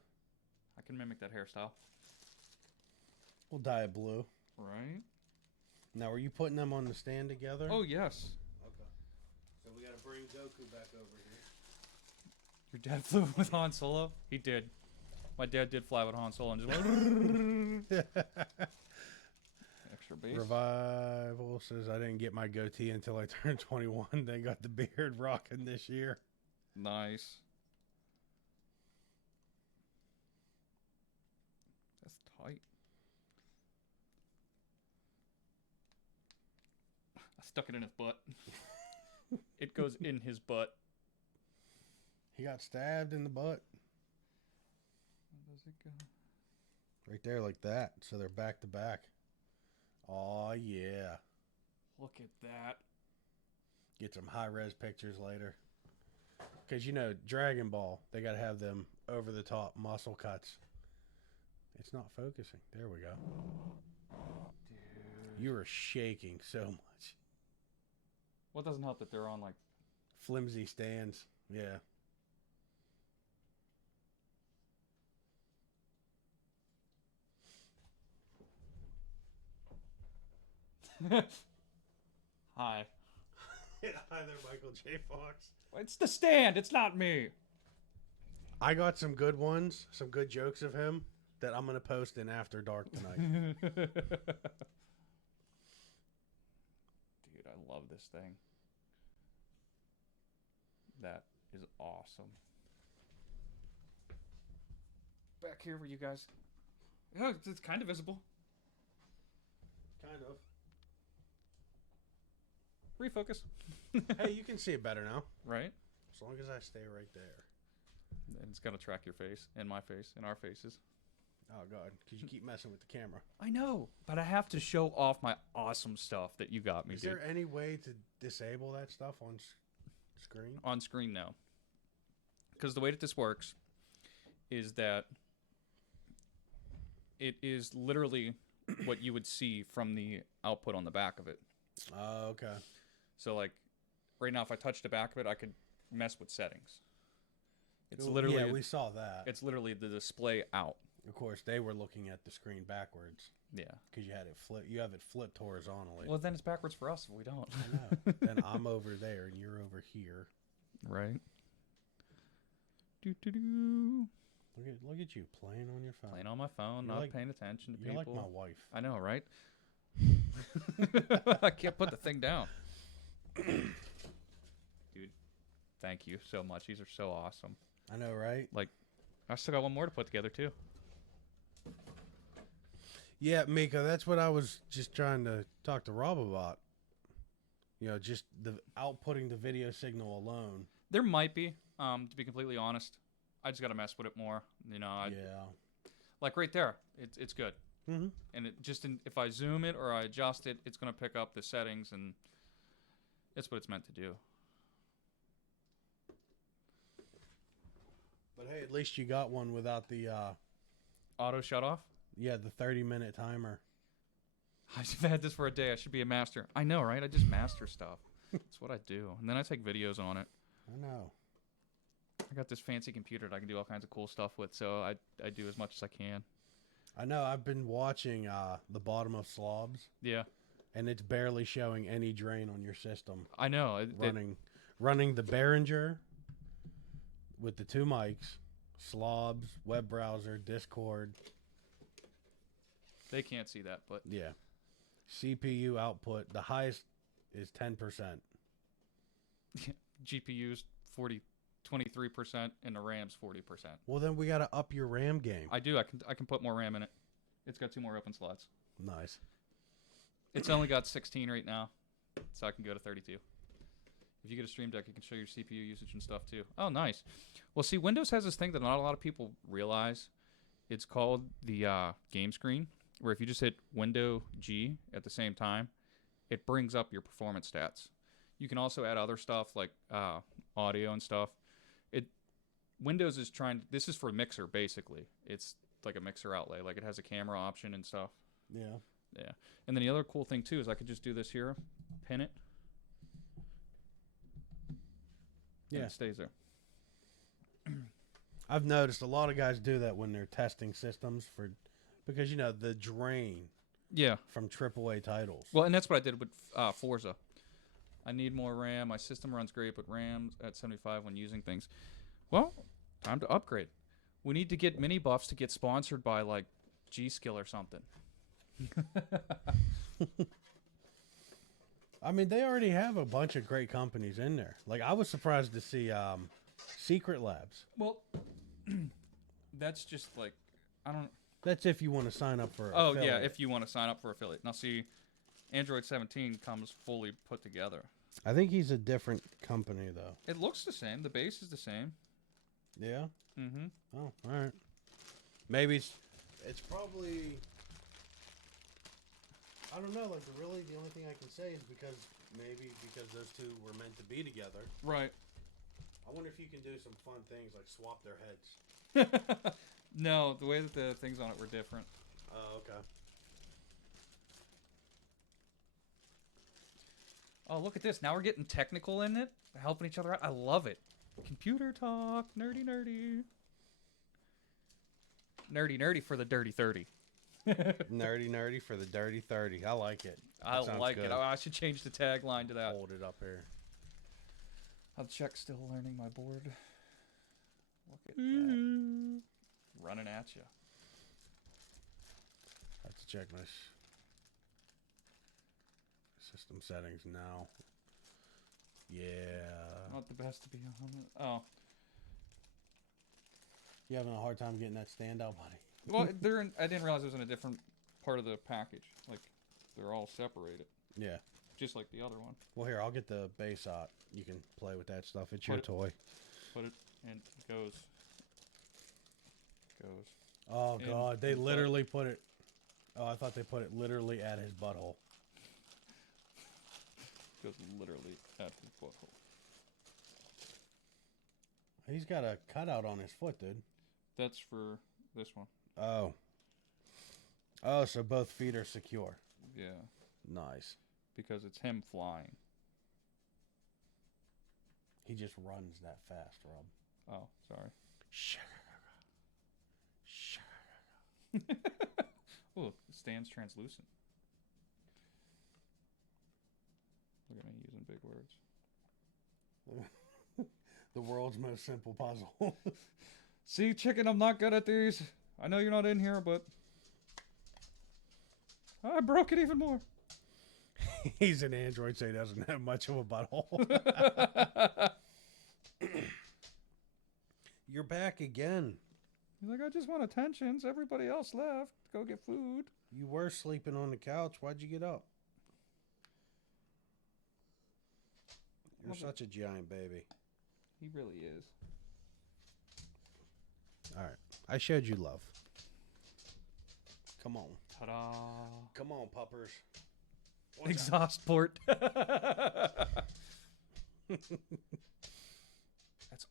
I can mimic that hairstyle. We'll dye it blue. Right. Now, are you putting them on the stand together? Oh, yes. Okay. So we gotta bring Goku back over here. Your dad flew with Han Solo? He did. My dad did fly with Han Solo and just went... Extra base. Revival says I didn't get my goatee until I turned 21. They got the beard rocking this year. Nice. That's tight. I stuck it in his butt. It goes in his butt. He got stabbed in the butt. Where does it go? Right there like that. So they're back to back. Oh yeah. Look at that. Get some high-res pictures later. Because, you know, Dragon Ball, they got to have them over-the-top muscle cuts. It's not focusing. There we go. Dude. You are shaking so much. What doesn't help that they're on, like... Flimsy stands. Yeah. Hi. Hi there, Michael J. Fox. It's the stand. It's not me. I got some good ones, some good jokes of him that I'm going to post in After Dark tonight. Dude, I love this thing. That is awesome. Back here for you guys. Oh, it's kind of visible. Kind of. Refocus. Hey, you can see it better now. Right? As long as I stay right there. And it's going to track your face and my face and our faces. Oh, God. Because you keep messing with the camera. I know, but I have to show off my awesome stuff that you got me, Is dude. there any way to disable that stuff on screen? On screen now. Because the way that this works is that it is literally what you would see from the output on the back of it. Oh, okay. So, like, right now, if I touch the back of it, I could mess with settings. It's literally... Yeah, we saw that. It's literally the display out. Of course, they were looking at the screen backwards. Yeah. Because you have it flipped horizontally. Well, then it's backwards for us if we don't. I know. Then I'm over there and you're over here. Right. Do-do-do. Look at you playing on your phone. Playing on my phone, not paying attention to people. You're like my wife. I know, right? I can't put the thing down. Dude, thank you so much. These are so awesome. I know, right? Like, I still got one more to put together too. Yeah, Mika, that's what I was just trying to talk to Rob about. You know, just the outputting the video signal alone. There might be, to be completely honest. I just got to mess with it more. You know, like right there, it's good. Mm-hmm. And if I zoom it or I adjust it, it's going to pick up the settings, and it's what it's meant to do. But hey, at least you got one without the auto shut off. Yeah, the 30-minute timer. I've had this for a day. I should be a master. I know, right? I just master stuff. That's what I do. And then I take videos on it. I know. I got this fancy computer that I can do all kinds of cool stuff with, so I do as much as I can. I know. I've been watching the bottom of slobs. Yeah. And it's barely showing any drain on your system. I know. Running the Behringer with the 2 mics, slobs, web browser, Discord. They can't see that, but... Yeah. CPU output, the highest is 10%. GPU's 23%, and the RAM's 40%. Well, then we got to up your RAM game. I do. I can put more RAM in it. It's got 2 more open slots. Nice. It's only got 16 right now, so I can go to 32. If you get a Stream Deck, you can show your CPU usage and stuff, too. Oh, nice. Well, see, Windows has this thing that not a lot of people realize. It's called the game screen, where if you just hit Window G at the same time, it brings up your performance stats. You can also add other stuff like audio and stuff. Windows is this is for Mixer, basically. It's like a Mixer outlay. Like it has a camera option and stuff. Yeah. Yeah. And then the other cool thing, too, is I could just do this here, pin it. Yeah. And it stays there. I've noticed a lot of guys do that when they're testing systems because, you know, the drain from AAA titles. Well, and that's what I did with Forza. I need more RAM. My system runs great, but RAM's at 75 when using things. Well, time to upgrade. We need to get mini buffs to get sponsored by, like, G-Skill or something. I mean, they already have a bunch of great companies in there. Like, I was surprised to see Secret Labs. Well, that's just, like, I don't... That's if you want to sign up for affiliate. Yeah, if you want to sign up for affiliate. Now, see, Android 17 comes fully put together. I think he's a different company, though. It looks the same. The base is the same. Yeah? Mm-hmm. Oh, all right. Maybe it's probably... I don't know. Like, really, the only thing I can say is because those two were meant to be together. Right. I wonder if you can do some fun things like swap their heads. No, the way that the things on it were different. Oh, okay. Oh, look at this. Now we're getting technical in it. Helping each other out. I love it. Computer talk. Nerdy, nerdy. Nerdy, nerdy for the dirty 30. Nerdy, nerdy for the dirty 30. I like it. I like it. I should change the tagline to that. Hold it up here. I'll check still learning my board. Look at that. Running at you. I have to check my system settings now. Yeah. Not the best to be on it. Oh. You having a hard time getting that standout, buddy? Well, I didn't realize it was in a different part of the package. Like, they're all separated. Yeah. Just like the other one. Well, here, I'll get the base out. You can play with that stuff. It's your toy. Put it, and it goes. Oh, God. They literally put it... Oh, I thought they put it literally at his butthole. Goes literally at his butthole. He's got a cutout on his foot, dude. That's for this one. Oh. Oh, so both feet are secure. Yeah. Nice. Because it's him flying. He just runs that fast, Rob. Oh, sorry. Oh, it stands translucent. Look at me using big words. The world's most simple puzzle. See, chicken, I'm not good at these. I know you're not in here, but I broke it even more. He's an android, so he doesn't have much of a butthole. You're back again. He's like, I just want attention. So everybody else left. Go get food. You were sleeping on the couch. Why'd you get up? You're such a giant baby. He really is. All right. I showed you love. Come on. Ta-da. Come on, puppers. Exhaust port. That's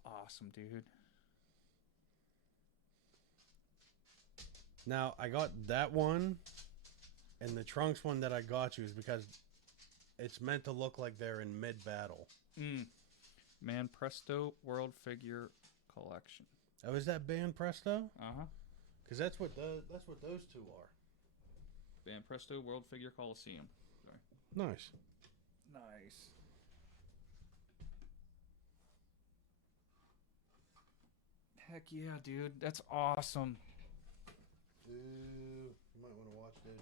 awesome, dude. Now, I got that one, and the trunks one that I got you is because it's meant to look like they're in mid-battle. Man Presto World Figure Collection. Oh, is that Band Presto? Uh-huh. Because that's what those two are. Band Presto World Figure Coliseum. Sorry. Nice. Nice. Heck yeah, dude. That's awesome. Ooh, you might want to watch, dude.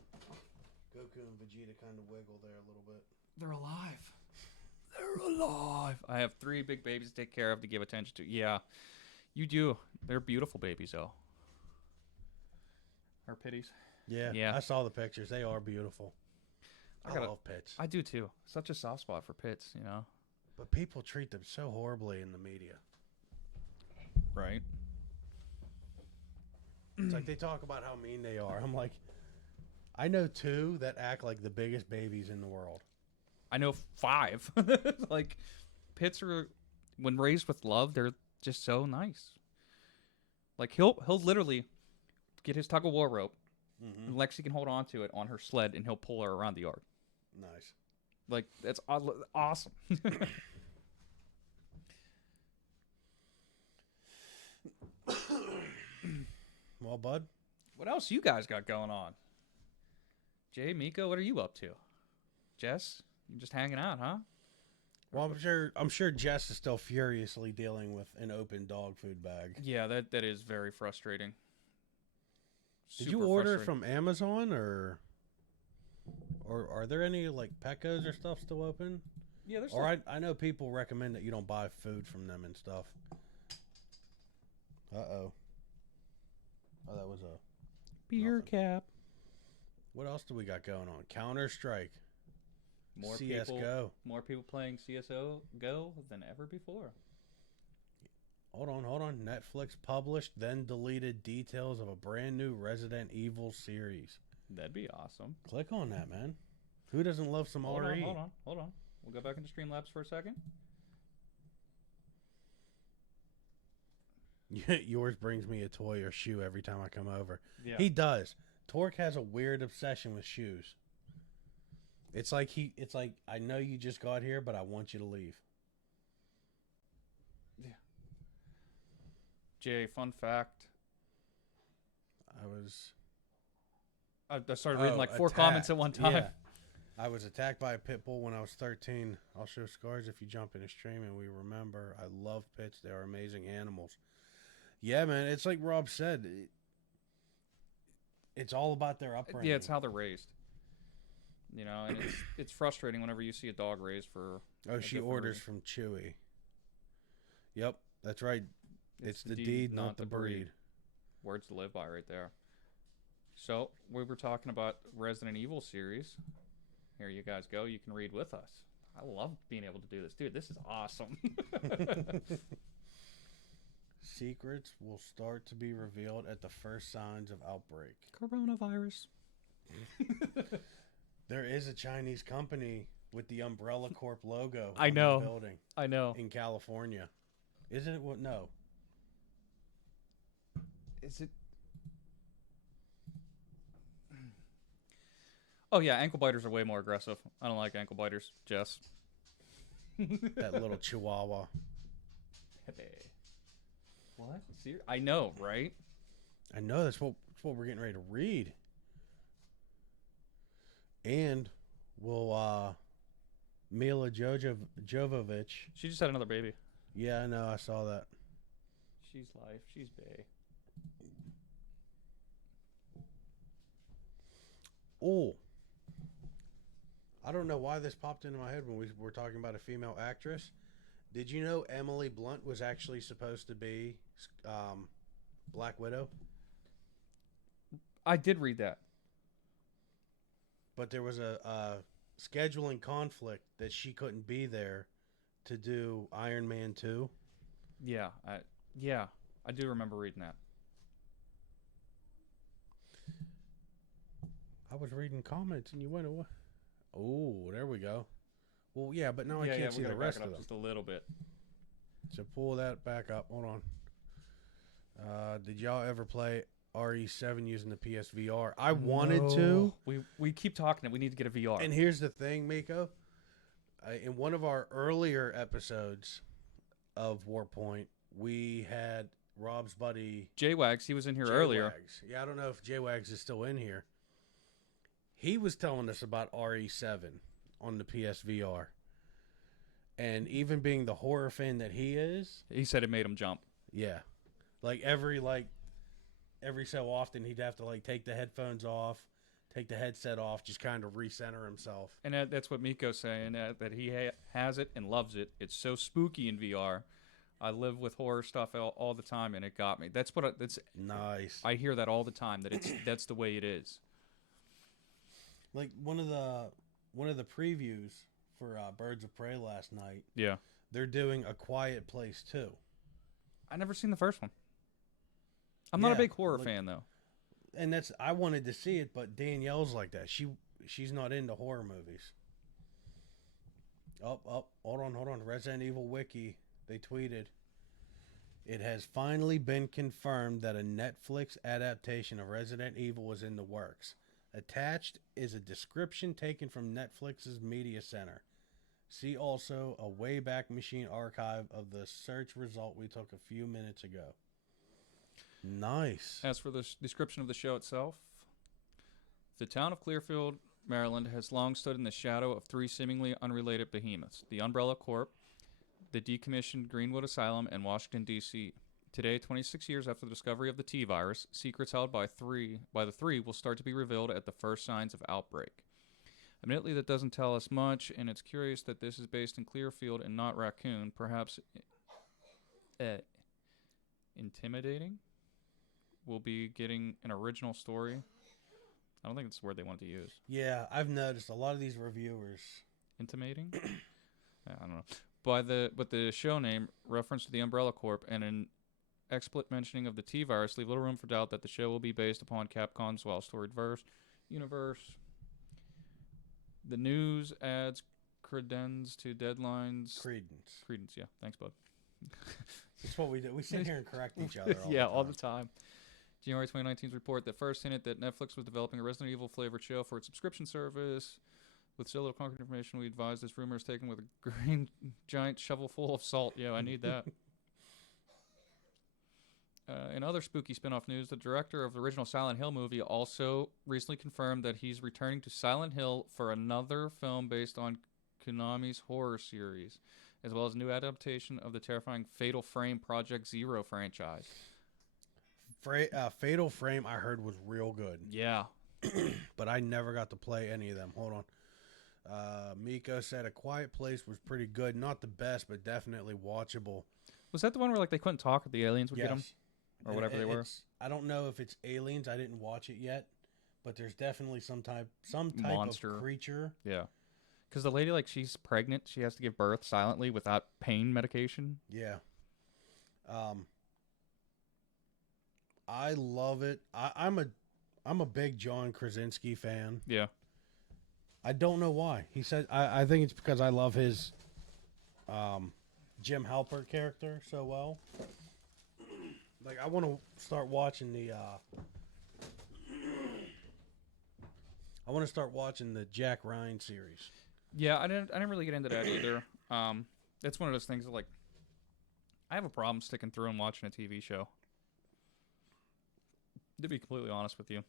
Goku and Vegeta kind of wiggle there a little bit. They're alive. They're alive. I have 3 big babies to take care of, to give attention to. Yeah, you do. They're beautiful babies, though. Our pitties. Yeah. I saw the pictures. They are beautiful. I love pits. I do, too. Such a soft spot for pits, you know? But people treat them so horribly in the media. Right. It's like they talk about how mean they are. I'm like, I know 2 that act like the biggest babies in the world. I know 5. Like, pits are, when raised with love, they're just so nice. Like, he'll literally get his tug-of-war rope, and Lexi can hold on to it on her sled, and he'll pull her around the yard. Nice. Like, that's awesome. Well, bud, what else you guys got going on? Jay, Miko, what are you up to? Jess, you just hanging out, huh? Well, I'm sure Jess is still furiously dealing with an open dog food bag. Yeah, that is very frustrating. Did you order from Amazon or are there any like Petco's or stuff still open? Yeah, there's. Or I know people recommend that you don't buy food from them and stuff. Uh-oh. Oh, that was a beer nothing. cap. What else do we got going on? Counter-Strike. More CSGO. More people playing CSGO than ever before. Hold on. Netflix published, then deleted details of a brand new Resident Evil series. That'd be awesome. Click on that, man. Who doesn't love some RE? Hold on. We'll go back into Streamlabs for a second. Yours brings me a toy or shoe every time I come over. Yeah. He does. Torque has a weird obsession with shoes. It's like I know you just got here, but I want you to leave. Yeah. Jay, fun fact. I started reading like 4 comments at one time. Yeah. I was attacked by a pit bull when I was 13. I'll show scars if you jump in a stream and we remember. I love pits. They are amazing animals. Yeah, man. It's like Rob said. It's all about their upbringing. Yeah, it's how they're raised. You know, and it's frustrating whenever you see a dog raised for. Oh, she orders from Chewy. Yep, that's right. It's the deed, not the breed. Words to live by right there. So, we were talking about Resident Evil series. Here you guys go. You can read with us. I love being able to do this. Dude, this is awesome. Secrets will start to be revealed at the first signs of outbreak. Coronavirus. There is a Chinese company with the Umbrella Corp logo on the building. I know. In California. Isn't it? What? No. Is it? Oh, yeah. Ankle biters are way more aggressive. I don't like ankle biters, Jess. That little chihuahua. Pepe. What? I know, right? I know. That's what we're getting ready to read. And we'll Mila Jovovich. She just had another baby. Yeah, I know. I saw that. She's life. She's bae. Oh. I don't know why this popped into my head when we were talking about a female actress. Did you know Emily Blunt was actually supposed to be Black Widow. I did read that. But there was a scheduling conflict that she couldn't be there to do Iron Man 2. Yeah, I do remember reading that. I was reading comments and you went away. Oh, there we go. Well, yeah, but now I can't see the rest of them. Just a little bit. So pull that back up. Hold on. Did y'all ever play RE7 using the PSVR? I wanted to. We keep talking it. We need to get a VR. And here's the thing, Miko. In one of our earlier episodes of Warpoint, we had Rob's buddy J-Wags. He was in here earlier. Yeah, I don't know if J-Wags is still in here. He was telling us about RE7 on the PSVR. And even being the horror fan that he is, he said it made him jump. Yeah. Every so often he'd have to take the headphones off, take the headset off, just kind of recenter himself. And that's what Miko's saying, that he has it and loves it. It's so spooky in VR. I live with horror stuff all the time, and it got me. That's nice. I hear that all the time, that that's the way it is. Like one of the previews for Birds of Prey last night. Yeah. They're doing A Quiet Place too. I never seen the first one. I'm not a big horror fan though. And I wanted to see it, but Danielle's like that. She's not into horror movies. Hold on. Resident Evil Wiki, they tweeted, it has finally been confirmed that a Netflix adaptation of Resident Evil is in the works. Attached is a description taken from Netflix's Media Center. See also a Wayback Machine archive of the search result we took a few minutes ago. Nice. As for the description of the show itself, the town of Clearfield, Maryland, has long stood in the shadow of three seemingly unrelated behemoths: the Umbrella Corp, the decommissioned Greenwood Asylum, and Washington, D.C. Today, 26 years after the discovery of the T-virus, secrets held by the three will start to be revealed at the first signs of outbreak. Admittedly, that doesn't tell us much, and it's curious that this is based in Clearfield and not Raccoon. Perhaps intimidating? We'll be getting an original story. I don't think it's the word they want to use. Yeah, I've noticed a lot of these reviewers. Intimating? I don't know. But the show name, reference to the Umbrella Corp, and an explicit mentioning of the T-virus leave little room for doubt that the show will be based upon Capcom's well-storied universe. The news adds credence to deadlines. Credence, yeah. Thanks, bud. That's what we do. We sit here and correct each other all the time. January 2019's report that first hinted that Netflix was developing a Resident Evil flavored show for its subscription service. With so little concrete information, we advise this rumor is taken with a green giant shovel full of salt. Yeah, I need that. In other spooky spin-off news, the director of the original Silent Hill movie also recently confirmed that he's returning to Silent Hill for another film based on Konami's horror series, as well as a new adaptation of the terrifying Fatal Frame Project Zero franchise. Fatal Frame, I heard, was real good. Yeah. But I never got to play any of them. Hold on. Miko said A Quiet Place was pretty good. Not the best, but definitely watchable. Was that the one where they couldn't talk, the aliens would get them? Or whatever they were? I don't know if it's aliens. I didn't watch it yet. But there's definitely some type monster of creature. Yeah. Because the lady, she's pregnant. She has to give birth silently without pain medication. Yeah. I love it. I'm a big John Krasinski fan. Yeah. I don't know why. He said I think it's because I love his Jim Halpert character so well. I want to start watching the Jack Ryan series. Yeah, I didn't really get into that either. It's one of those things that I have a problem sticking through and watching a TV show. To be completely honest with you.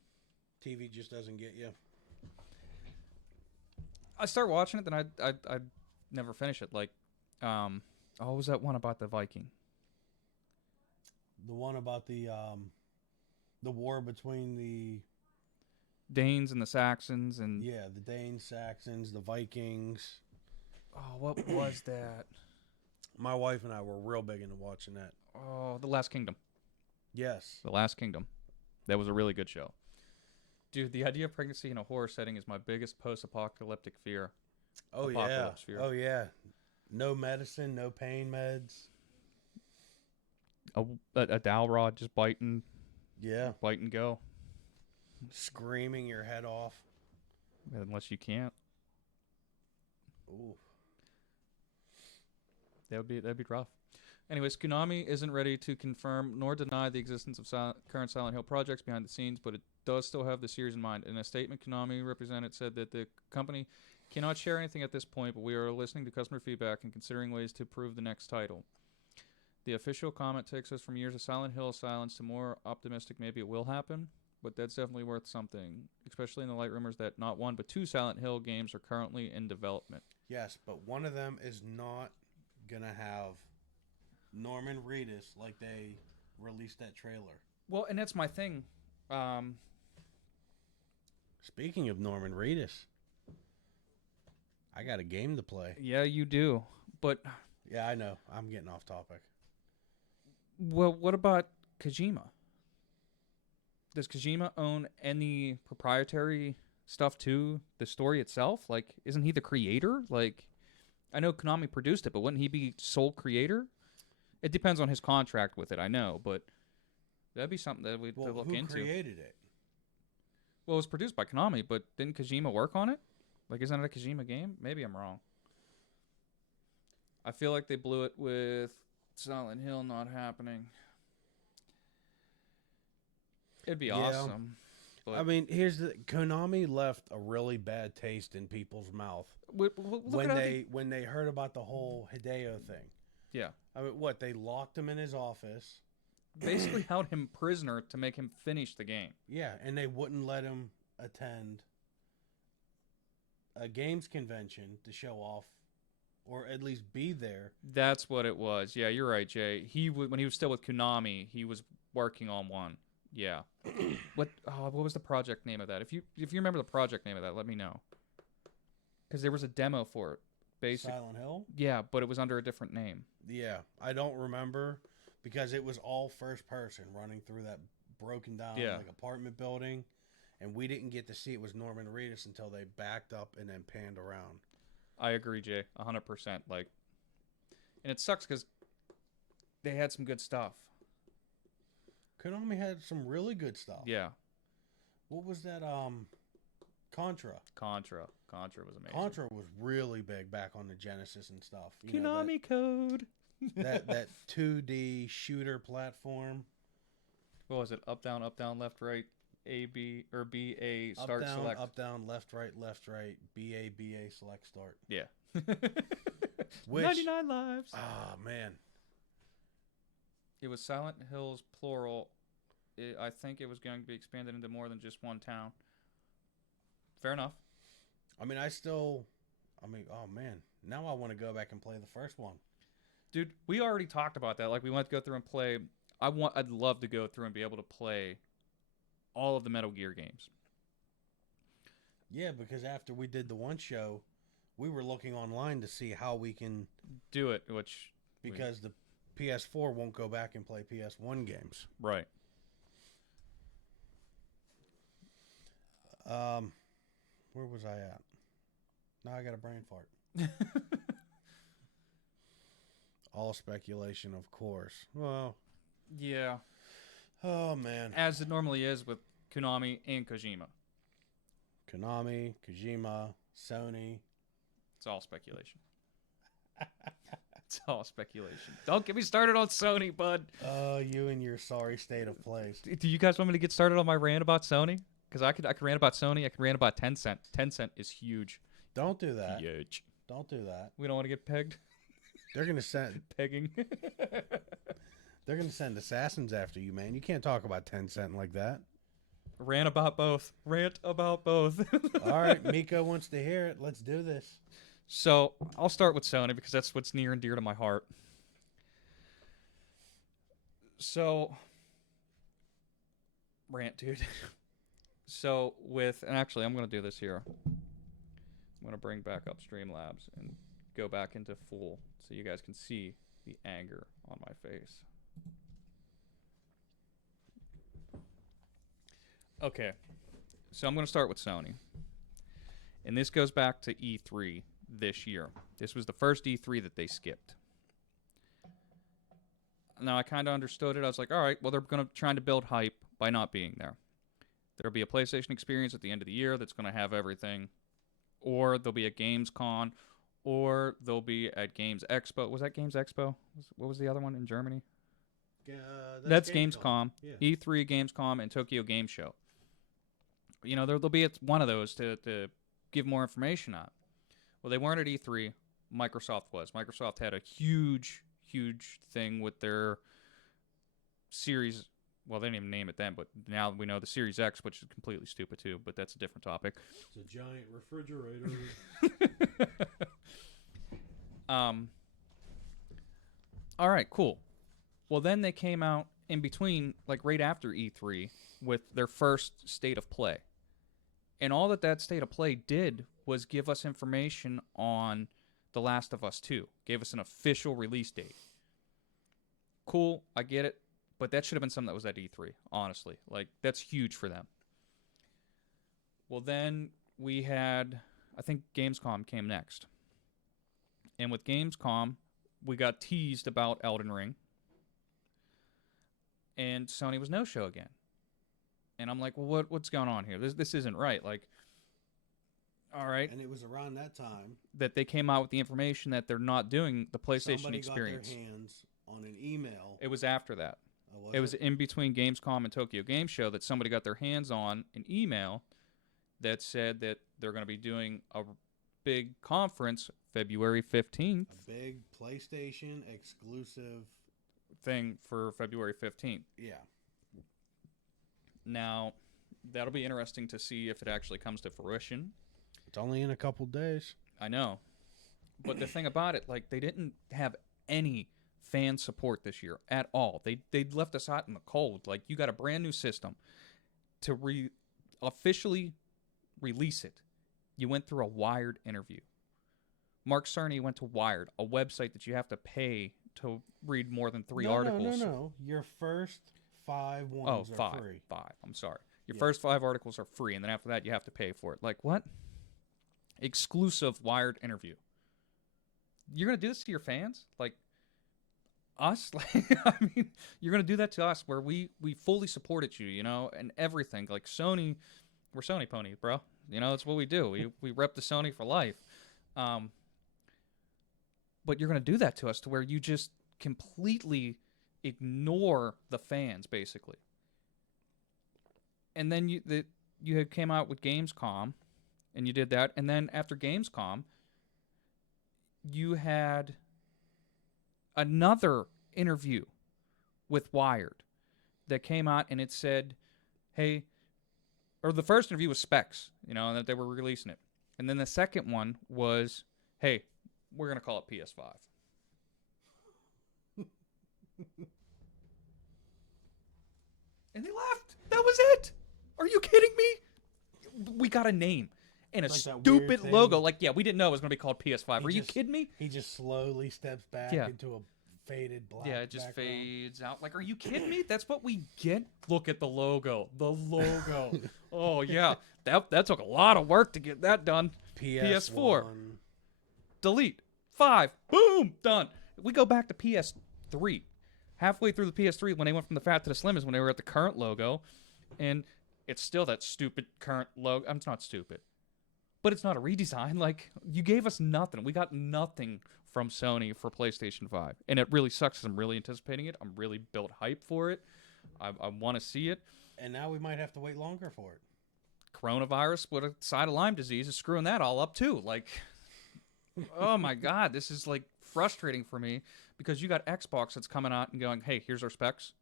TV just doesn't get you. I start watching it, then I never finish it. What was that one about the Viking? The one about the war between the Danes and the Saxons and the Danes, Saxons, the Vikings. Oh, what was that? My wife and I were real big into watching that. Oh, The Last Kingdom. Yes. The Last Kingdom. That was a really good show. Dude, the idea of pregnancy in a horror setting is my biggest post-apocalyptic fear. Oh, Apocalypse yeah. fear. Oh, yeah. No medicine, no pain meds. A dowel rod just biting. Yeah. Bite and go. Screaming your head off. Unless you can't. Ooh. That'd be rough. Anyways, Konami isn't ready to confirm nor deny the existence of current Silent Hill projects behind the scenes, but it does still have the series in mind. In a statement, Konami representative said that the company cannot share anything at this point, but we are listening to customer feedback and considering ways to improve the next title. The official comment takes us from years of Silent Hill silence to more optimistic maybe it will happen, but that's definitely worth something, especially in the light rumors that not one but two Silent Hill games are currently in development. Yes, but one of them is not going to have Norman Reedus like they released that trailer. Well, and that's my thing. Speaking of Norman Reedus, I got a game to play. Yeah, you do. But yeah, I know. I'm getting off topic. Well, what about Kojima? Does Kojima own any proprietary stuff to the story itself? Like, isn't he the creator? Like, I know Konami produced it, but wouldn't he be sole creator? It depends on his contract with it, I know, but that'd be something that we'd look into. Who created it? Well, it was produced by Konami, but didn't Kojima work on it? Like, isn't it a Kojima game? Maybe I'm wrong. I feel like they blew it with Silent Hill not happening. It'd be awesome. But I mean, Konami left a really bad taste in people's mouth when they heard about the whole Hideo thing. Yeah. I mean, they locked him in his office. Basically held him prisoner to make him finish the game. Yeah, and they wouldn't let him attend a games convention to show off, or at least be there. That's what it was. Yeah, you're right, Jay. When he was still with Konami, he was working on one. Yeah. What was the project name of that? If you remember the project name of that, let me know. Because there was a demo for it. Silent Hill? Yeah, but it was under a different name. Yeah, I don't remember because it was all first person running through that broken down apartment building, and we didn't get to see it was Norman Reedus until they backed up and then panned around. I agree, Jay, 100%. Like, and it sucks because they had some good stuff. Konami had some really good stuff. Yeah. What was that? Contra. Contra was amazing. Contra was really big back on the Genesis and stuff. Konami code. that 2D shooter platform. What was it? Up, down, left, right, A, B, or B, A, start, select. Up, down, left, right, B, A, select, start. Yeah. 99 lives. Oh, man. It was Silent Hills, plural. I think it was going to be expanded into more than just one town. Fair enough. I mean, oh, man. Now I want to go back and play the first one. Dude, we already talked about that. Like, we went to go through and play. I'd love to go through and be able to play all of the Metal Gear games. Yeah, because after we did the one show, we were looking online to see how we can do it, because the PS4 won't go back and play PS1 games. Right. Where was I at? Now I got a brain fart. All speculation, of course. Well, yeah. Oh, man. As it normally is with Konami and Kojima. Konami, Kojima, Sony. It's all speculation. It's all speculation. Don't get me started on Sony, bud. Oh, you and your sorry state of place. Do you guys want me to get started on my rant about Sony? Because I could rant about Sony. I could rant about Tencent. Tencent is huge. Don't do that. Huge. Don't do that. We don't want to get pegged. They're gonna send pegging. They're gonna send assassins after you, man. You can't talk about Tencent like that. Rant about both. Rant about both. All right, Miko wants to hear it. Let's do this. So I'll start with Sony because that's what's near and dear to my heart. So, rant, dude. So and actually I'm going to do this here. I'm going to bring back up Streamlabs and go back into full so you guys can see the anger on my face. Okay. So I'm going to start with Sony. And this goes back to E3 this year. This was the first E3 that they skipped. Now, I kind of understood it. I was like, all right, well, they're going to try to build hype by not being there. There'll be a PlayStation experience at the end of the year that's going to have everything. Or there'll be a Gamescom. Or they'll be at Games Expo. Was that Games Expo? What was the other one in Germany? That's Gamescom. Yeah. E3, Gamescom, and Tokyo Game Show. You know, there'll be one of those to give more information on. Well, they weren't at E3. Microsoft was. Microsoft had a huge thing with their Series. Well, they didn't even name it then, but now we know the Series X, which is completely stupid too, but that's a different topic. It's a giant refrigerator. All right, cool. Well, then they came out in between, like right after E3, with their first State of Play. And all that State of Play did was give us information on The Last of Us 2. Gave us an official release date. Cool, I get it. But that should have been something that was at E3, honestly. Like, that's huge for them. Well, then we had, I think Gamescom came next. And with Gamescom, we got teased about Elden Ring. And Sony was no-show again. And I'm like, well, what's going on here? This isn't right. Like, all right. And it was around that time that they came out with the information that they're not doing the PlayStation experience. Somebody got their hands on an email. It was after that. It was in between Gamescom and Tokyo Game Show that somebody got their hands on an email that said that they're going to be doing a big conference February 15th. A big PlayStation exclusive thing for February 15th. Yeah. Now, that'll be interesting to see if it actually comes to fruition. It's only in a couple days. I know. But the thing about it, like, they didn't have any fan support this year at all. They left us out in the cold. Like, you got a brand new system to officially release it. You went through a Wired interview. Mark Cerny went to Wired, a website that you have to pay to read more than 3 articles. No. Your first 5 ones are free. 5. I'm sorry. Your first 5 articles are free, and then after that, you have to pay for it. Like, what? Exclusive Wired interview. You're going to do this to your fans? Like, us? Like, I mean, you're going to do that to us where we fully supported you, you know, and everything. Like, Sony, we're Sony ponies, bro. You know, that's what we do. We rep the Sony for life. But you're going to do that to us to where you just completely ignore the fans, basically. And then you had came out with Gamescom, and you did that. And then after Gamescom, you had another interview with Wired that came out, and it said, hey, or the first interview was specs, you know, and that they were releasing it. And then the second one was, hey, we're going to call it PS5. And they left. That was it. Are you kidding me? We got a name and a like stupid logo. Like, yeah, we didn't know it was going to be called PS5. Are you kidding me? He just slowly steps back into a faded black it just background. Fades out. Like, are you kidding me? That's what we get? Look at the logo. The logo. Oh, yeah. That took a lot of work to get that done. PS4. Delete. 5. Boom. Done. We go back to PS3. Halfway through the PS3, when they went from the fat to the slim, is when they were at the current logo. And it's still that stupid current logo. It's not stupid. But it's not a redesign. Like, you gave us nothing. We got nothing from Sony for PlayStation 5. And it really sucks because I'm really anticipating it. I'm really built hype for it. I want to see it. And now we might have to wait longer for it. Coronavirus with a side of Lyme disease is screwing that all up, too. Like, oh, my God. This is, like, frustrating for me because you got Xbox that's coming out and going, hey, here's our specs.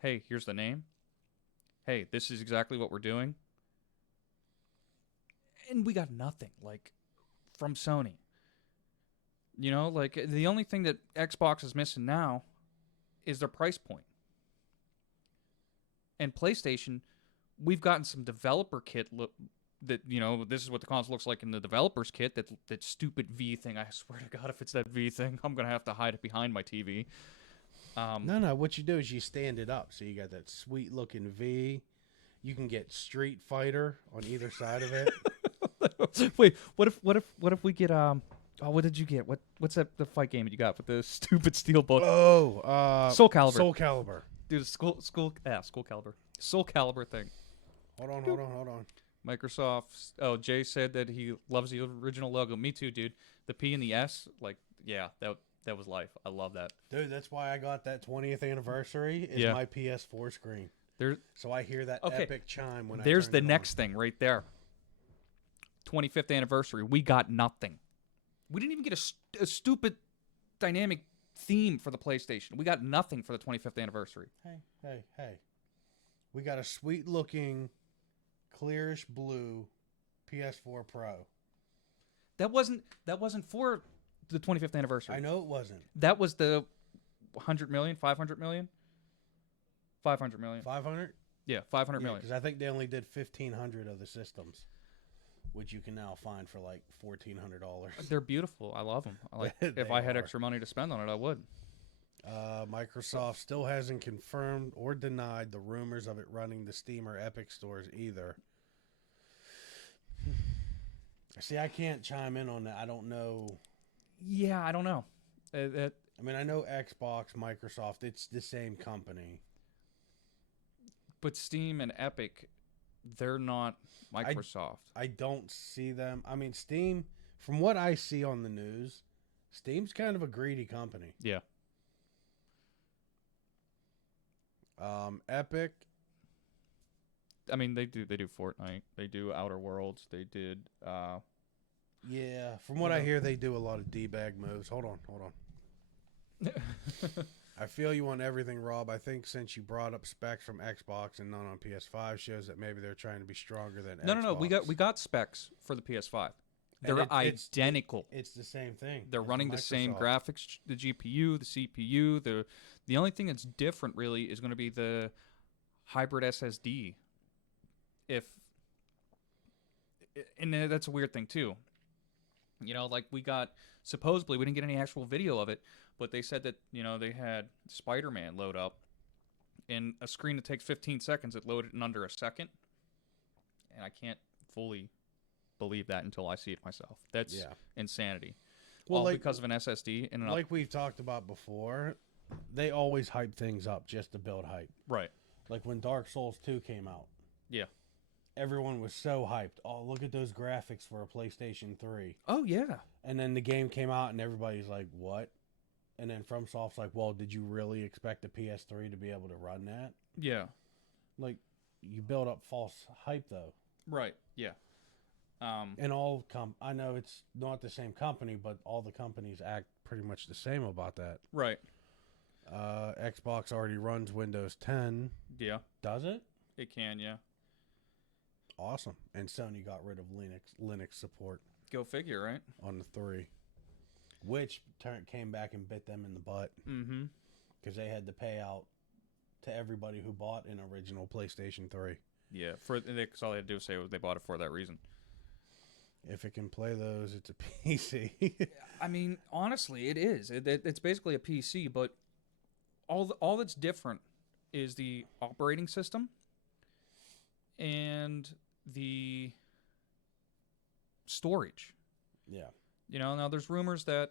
Hey, here's the name. Hey, this is exactly what we're doing. And we got nothing, like, from Sony. You know, like, the only thing that Xbox is missing now is their price point. And PlayStation, we've gotten some developer kit that, you know, this is what the console looks like in the developer's kit, that stupid V thing. I swear to God, if it's that V thing, I'm going to have to hide it behind my TV. No, what you do is you stand it up. So you got that sweet-looking V. You can get Street Fighter on either side of it. Wait, what if we get what did you get? What's the fight game you got with the stupid steel book? Soul Calibur. Soul Calibur. Dude, Soul Calibur. Soul Calibur thing. Hold on. Microsoft. Oh, Jay said that he loves the original logo. Me too, dude. The P and the S, like, yeah, that was life. I love that. Dude, that's why I got that 20th anniversary is my PS4 screen. So I hear that epic chime when There's the next thing right there. 25th anniversary. We got nothing. We didn't even get a stupid dynamic theme for the PlayStation. We got nothing for the 25th anniversary. Hey. We got a sweet looking clearish blue PS4 Pro. That wasn't for the 25th anniversary. I know it wasn't. That was the 100 million, 500 million? 500 million. 500? Yeah, 500 million. Because I think they only did 1,500 of the systems, which you can now find for like $1,400. They're beautiful. I love them. If I had extra money to spend on it, I would. Microsoft still hasn't confirmed or denied the rumors of it running the Steam or Epic stores either. See, I can't chime in on that. I don't know. Yeah, I don't know. I mean, I know Xbox, Microsoft, it's the same company. But Steam and Epic, they're not Microsoft. I don't see them. I mean, Steam, from what I see on the news, Steam's kind of a greedy company. Yeah. Epic. I mean, they do Fortnite. They do Outer Worlds. They did. Yeah, from what I hear, they do a lot of D-bag moves. Hold on. I feel you on everything, Rob. I think since you brought up specs from Xbox and none on PS5 shows that maybe they're trying to be stronger than Xbox. No. We got specs for the PS5. They're identical. It's the same thing. They're running the same graphics, the GPU, the CPU. The only thing that's different really is going to be the hybrid SSD. And that's a weird thing too. You know, like supposedly we didn't get any actual video of it, but they said that, you know, they had Spider-Man load up in a screen that takes 15 seconds. It loaded in under a second. And I can't fully believe that until I see it myself. That's insanity. Well, all because of an SSD. And like we've talked about before, they always hype things up just to build hype. Right. Like when Dark Souls 2 came out. Yeah. Everyone was so hyped. Oh, look at those graphics for a PlayStation 3. Oh, yeah. And then the game came out and everybody's like, what? And then FromSoft's like, well, did you really expect the PS3 to be able to run that? Yeah. Like, you build up false hype, though. Right, yeah. And I know it's not the same company, but all the companies act pretty much the same about that. Right. Xbox already runs Windows 10. Yeah. Does it? It can, yeah. Awesome. And Sony got rid of Linux support. Go figure, right? On the 3. Which came back and bit them in the butt. Mm-hmm. Because they had to pay out to everybody who bought an original PlayStation 3. Yeah, because all they had to do was say they bought it for that reason. If it can play those, it's a PC. I mean, honestly, it is. It's basically a PC, but all that's different is the operating system and the storage. Yeah. You know, now there's rumors that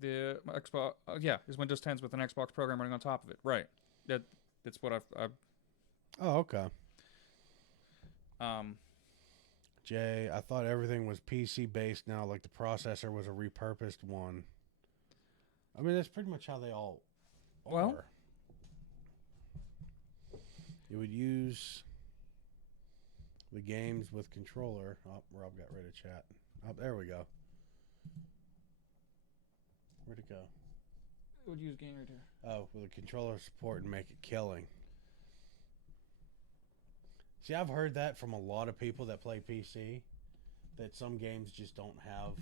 the Xbox, is Windows 10s with an Xbox program running on top of it. Right. That's what I've. Oh, okay. Jay, I thought everything was PC based now, like the processor was a repurposed one. I mean, that's pretty much how they all are. Well, you would use the games with controller. Oh, Rob got rid of chat. Oh, there we go. Where'd it go? It would use game right here. Oh, with a controller support and make it killing. See, I've heard that from a lot of people that play PC, that some games just don't have.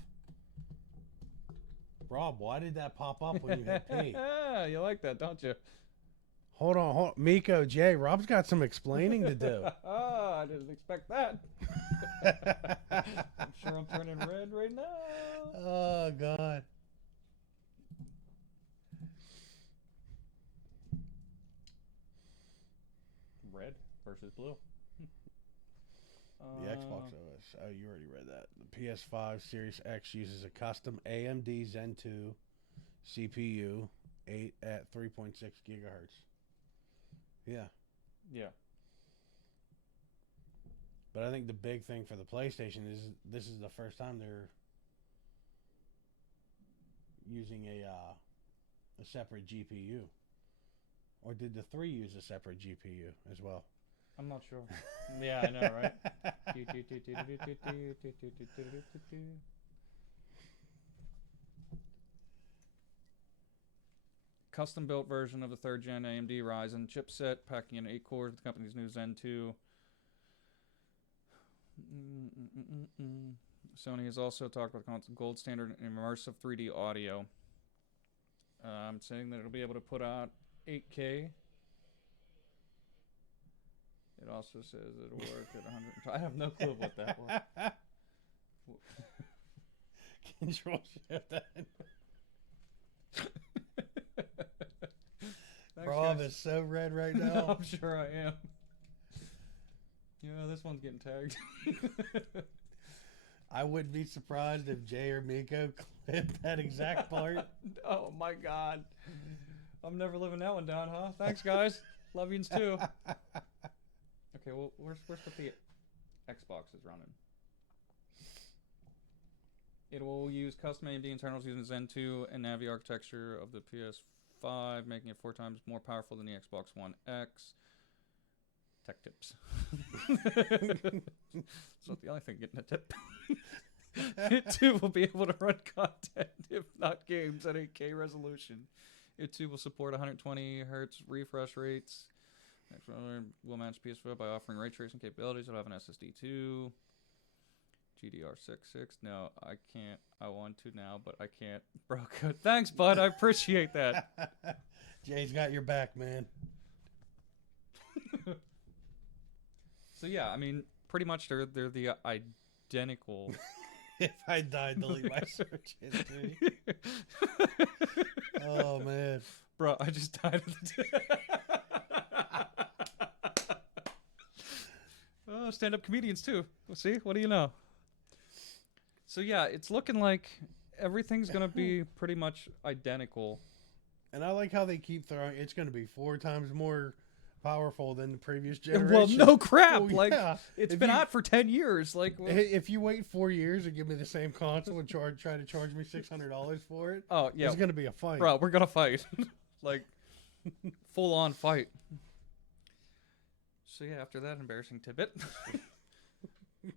Rob, why did that pop up when you hit P? You like that, don't you? Hold on. Miko, Jay, Rob's got some explaining to do. I didn't expect that. I'm sure I'm turning red right now. Oh, God. versus blue. The Xbox OS. Oh, you already read that. The PS5 Series X uses a custom AMD Zen 2 CPU 8 at 3.6 gigahertz. Yeah. Yeah. But I think the big thing for the PlayStation is this is the first time they're using a separate GPU. Or did the 3 use a separate GPU as well? I'm not sure. Yeah, I know, right? Custom-built version of the 3rd-gen AMD Ryzen chipset, packing in 8 cores with the company's new Zen 2. Sony has also talked about the gold standard immersive 3D audio. I'm saying that it'll be able to put out 8K. It also says it'll work at 100. I have no clue what that was. Control Shift that. Rob is so red right now. I'm sure I am. Yeah, this one's getting tagged. I wouldn't be surprised if Jay or Miko clipped that exact part. Oh my god. I'm never living that one down, huh? Thanks, guys. Love yous too. Okay, well, where's what the Xbox is running? It will use custom AMD internals using Zen 2 and Navi architecture of the PS5, making it 4 times more powerful than the Xbox One X. Tech tips. It's not the only thing getting a tip. It too will be able to run content, if not games, at 8K resolution. It too will support 120 hertz refresh rates. Next one will match PS4 by offering ray tracing capabilities. It'll have an SSD too. GDR6.6. No, I can't. I want to now, but I can't. Bro, good. Thanks, bud. I appreciate that. Jay's got your back, man. So yeah, I mean, pretty much they're the identical. If I died, delete my search history. Oh man, bro, I just died of the. Oh, stand-up comedians too. See, what do you know? So yeah, it's looking like everything's gonna be pretty much identical. And I like how they keep throwing. It's gonna be 4 times more powerful than the previous generation. Well, no crap. Well, like yeah. it's been out for 10 years. Like, if you wait 4 years and give me the same console and try to charge me $600 for it, oh yeah, it's gonna be a fight, bro. We're gonna fight, like full on fight. So yeah, after that embarrassing tidbit, you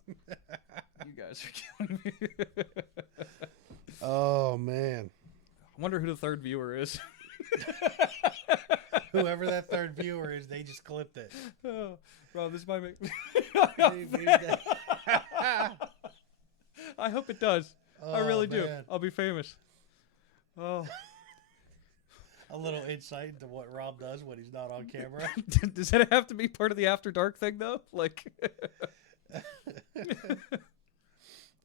guys are killing me. Oh man, I wonder who the third viewer is. Whoever that third viewer is, they just clipped it. Oh, bro, this might make. I hope it does. Oh, I really man. do. I'll be famous. Oh. A little insight into what Rob does when he's not on camera. Does that have to be part of the After Dark thing, though? Like.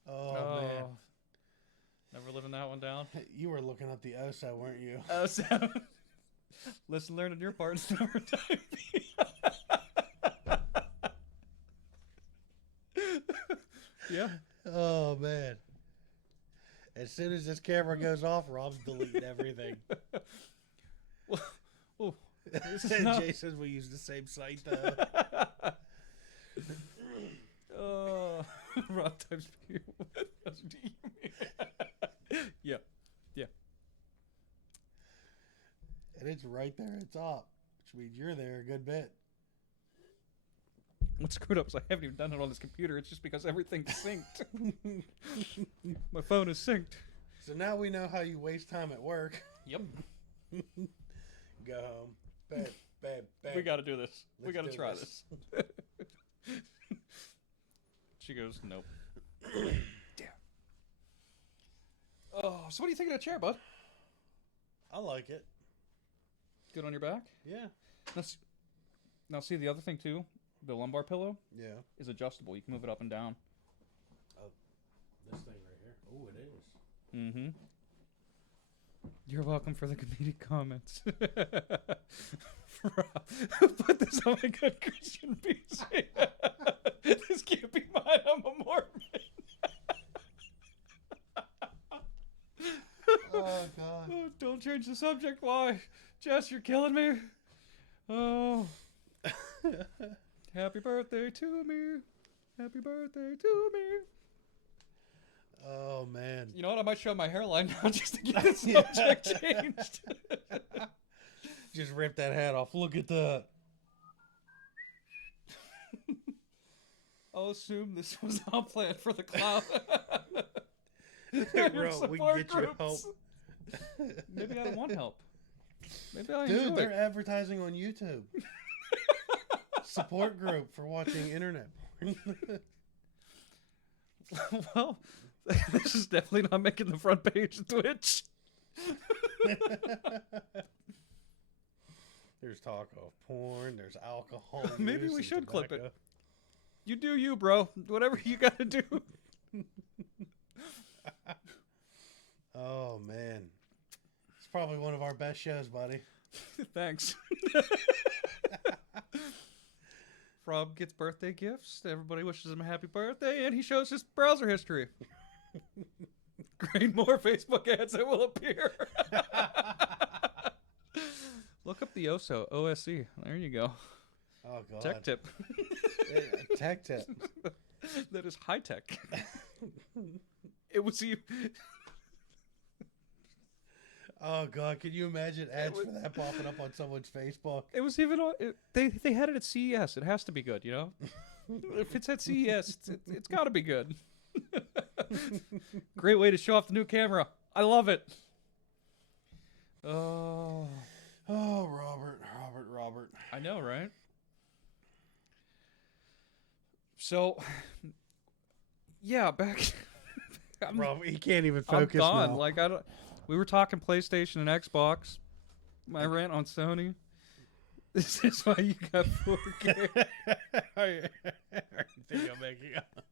Oh, man. Never living that one down. You were looking up the OSA, weren't you? OSA. Listen, learn on your part. It's never time. Yeah. Oh, man. As soon as this camera goes off, Rob's deleting everything. Well, Jay says we use the same site, though. Rob types me. Yeah. Yeah. And it's right there at top, which means you're there a good bit. What's screwed up is I haven't even done it on this computer. It's just because everything's synced. My phone is synced. So now we know how you waste time at work. Yep. Go home. Bam, bam, bam. We got to do this. We got to do try this. She goes, nope. Damn. Oh, so what do you think of that chair, bud? I like it. Good on your back? Yeah. Now see, the other thing, too, the lumbar pillow is adjustable. You can move it up and down. Oh, this thing right here. Oh, it is. Mm-hmm. You're welcome for the comedic comments. Put this on my good Christian PC. This can't be mine. I'm a Mormon. Oh, God. Oh, don't change the subject. Why? Jess, you're killing me. Oh. Happy birthday to me. Happy birthday to me. Oh, man. You know what? I might show my hairline now just to get the subject changed. Just rip that hat off. Look at that. I'll assume this was not planned for the cloud. Bro, we can get you help. Maybe I don't want help. Maybe I Dude, enjoy they're it. advertising on YouTube. Support group for watching internet porn. Well, this is definitely not making the front page of Twitch. There's talk of porn. There's alcohol. Maybe we should clip it. You do you, bro. Whatever you gotta do. Oh, man. It's probably one of our best shows, buddy. Thanks. Rob gets birthday gifts. Everybody wishes him a happy birthday, and he shows his browser history. Great, more Facebook ads that will appear. Look up the OSO, OSC. There you go. Oh, God. Tech tip. Tech tip. That is high tech. It was you. Oh, God. Can you imagine ads for that popping up on someone's Facebook? It was even on. They had it at CES. It has to be good, you know? If it's at CES, it's got to be good. Great way to show off the new camera. I love it. Oh. Oh, Robert. I know, right? So, yeah, back. Rob, he can't even I'm focus gone. now. Like, I don't. We were talking PlayStation and Xbox. My rant on Sony. This is why you got 4K. Are you video making up?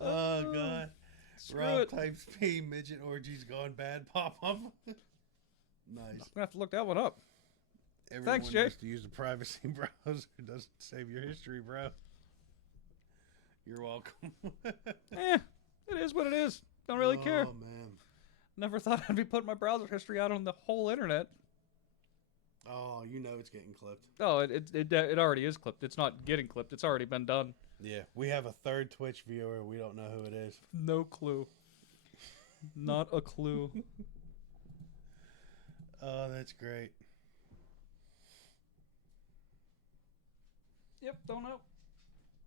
Oh, God. Rob types P, midget orgies gone bad pop up. Nice. I'm going to have to look that one up. Everyone Thanks, Jay. has to use the privacy browser. Doesn't save your history, bro. You're welcome. It is what it is. Don't really care. Oh, man. Never thought I'd be putting my browser history out on the whole internet. Oh, you know it's getting clipped. Oh, it already is clipped. It's not getting clipped. It's already been done. Yeah, we have a third Twitch viewer. We don't know who it is. No clue. Not a clue. Oh, that's great. Yep, don't know.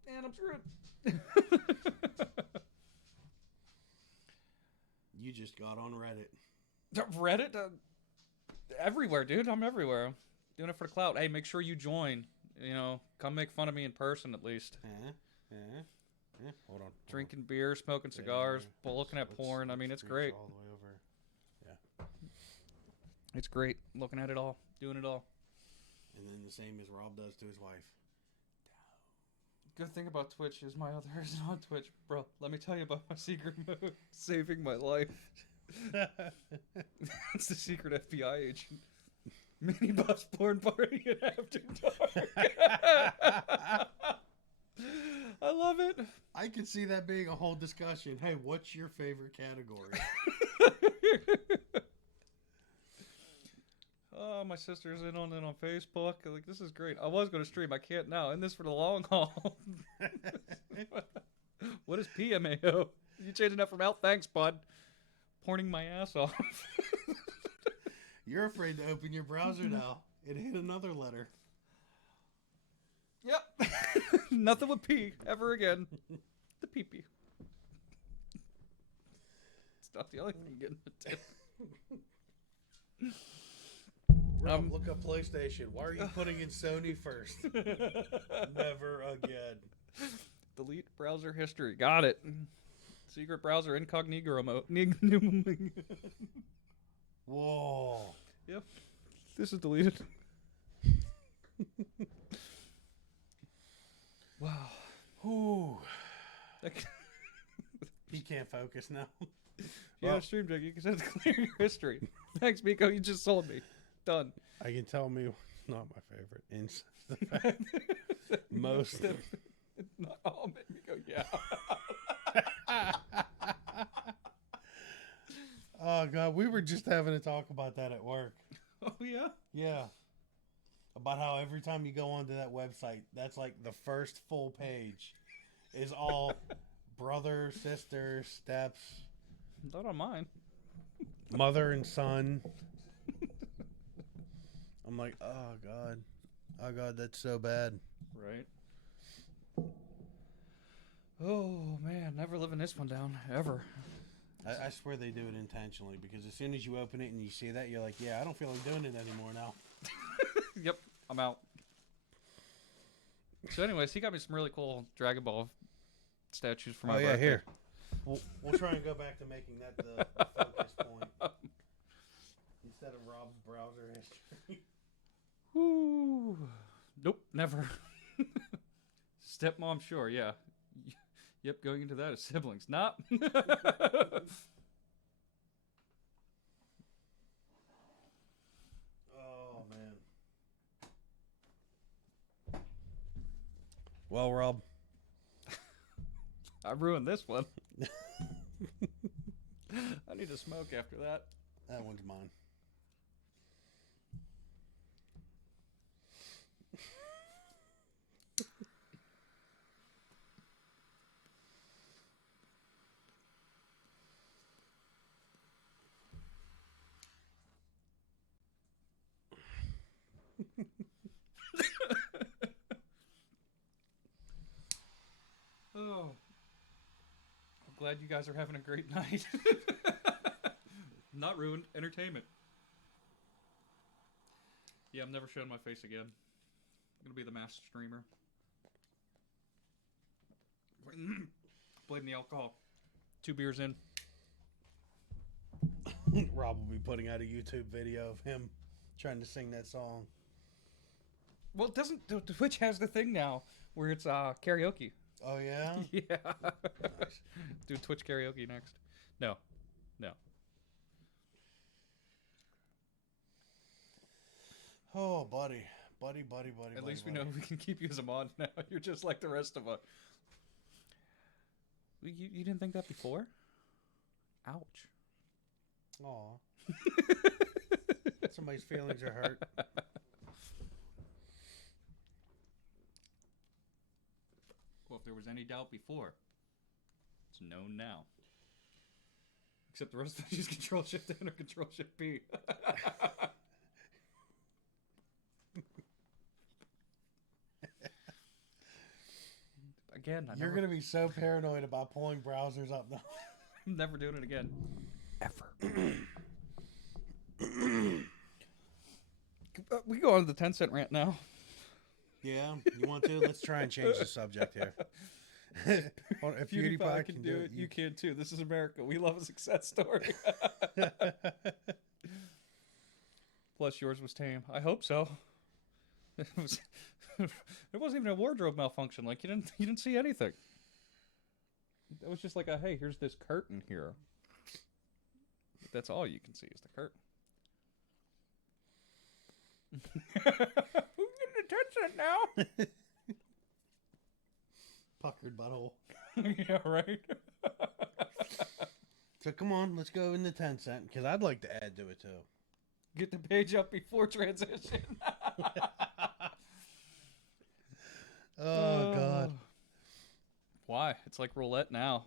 And I'm screwed. You just got on Reddit. Reddit? Everywhere, dude. I'm everywhere. Doing it for the clout. Hey, make sure you join. You know, come make fun of me in person at least. Hold on. Drinking beer, smoking cigars, looking at porn. I mean, it's great. All the way over. Yeah. It's great. Looking at it all. Doing it all. And then the same as Rob does to his wife. Good thing about Twitch is my other is on Twitch. Bro, let me tell you about my secret mode. Saving my life. That's the secret FBI agent. Mini bus porn party at After Dark. I love it. I could see that being a whole discussion. Hey, what's your favorite category? Oh, my sister's in on it on Facebook. Like, this is great. I was going to stream. I can't now. In this for the long haul. What is PMAO? You changing that from out? Thanks, bud. Porning my ass off. You're afraid to open your browser now. It hit another letter. Yep. Nothing with P ever again. The pee-pee. It's not the only thing getting a tip. Rob, look up PlayStation. Why are you putting in Sony first? Never again. Delete browser history. Got it. Secret browser incognito mode. Whoa. Yep. This is deleted. Wow. Whew. He can't focus now. Yeah, stream deck. You can set to clear your history. Thanks, Miko. You just sold me. Done. I can tell me it's not my favorite. Incest. The fact most. Oh, Miko, yeah. Oh God, we were just having a talk about that at work. Oh yeah. Yeah. About how every time you go onto that website, that's like the first full page is all brother, sister, steps. Not on mine. Mother and son. I'm like, oh God. Oh God, that's so bad. Right. Oh man, never living this one down ever. I swear they do it intentionally because as soon as you open it and you see that, you're like, yeah, I don't feel like doing it anymore now. Yep, I'm out. So, anyways, he got me some really cool Dragon Ball statues for my birthday. Oh yeah, here. We'll try and go back to making that the focus point instead of Rob's browser history. Woo. Nope, never. Stepmom, sure, yeah. Yep, going into that as siblings. Not. Oh, man. Well, Rob. I ruined this one. I need to smoke after that. That one's mine. Oh. I'm glad you guys are having a great night. Not ruined. Entertainment. Yeah, I'm never showing my face again. I'm going to be the master streamer. Blaming the alcohol. 2 beers in. Rob will be putting out a YouTube video of him trying to sing that song. Well, it doesn't. Twitch has the thing now where it's karaoke. Oh, yeah? Yeah. Nice. Do Twitch karaoke next. No. Oh, buddy. Buddy. At least we know we can keep you as a mod now. You're just like the rest of us. You didn't think that before? Ouch. Aw. Somebody's feelings are hurt. Well, if there was any doubt before, it's known now. Except the rest of us use Control-Shift-N or Control-Shift-P. Again, You're going to be so paranoid about pulling browsers up now. I'm never doing it again. Ever. We go on to the 10-cent rant now. Yeah, you want to? Let's try and change the subject here. If PewDiePie can do it, you can too. This is America. We love a success story. Plus, yours was tame. I hope so. It wasn't even a wardrobe malfunction. Like you didn't see anything. It was just like a hey, here's this curtain here. That's all you can see is the curtain. Who's getting attention now? Puckered butthole. Yeah, right. So come on, let's go in the 10-cent because I'd like to add to it too. Get the page up before transition. Oh God. Why? It's like roulette now.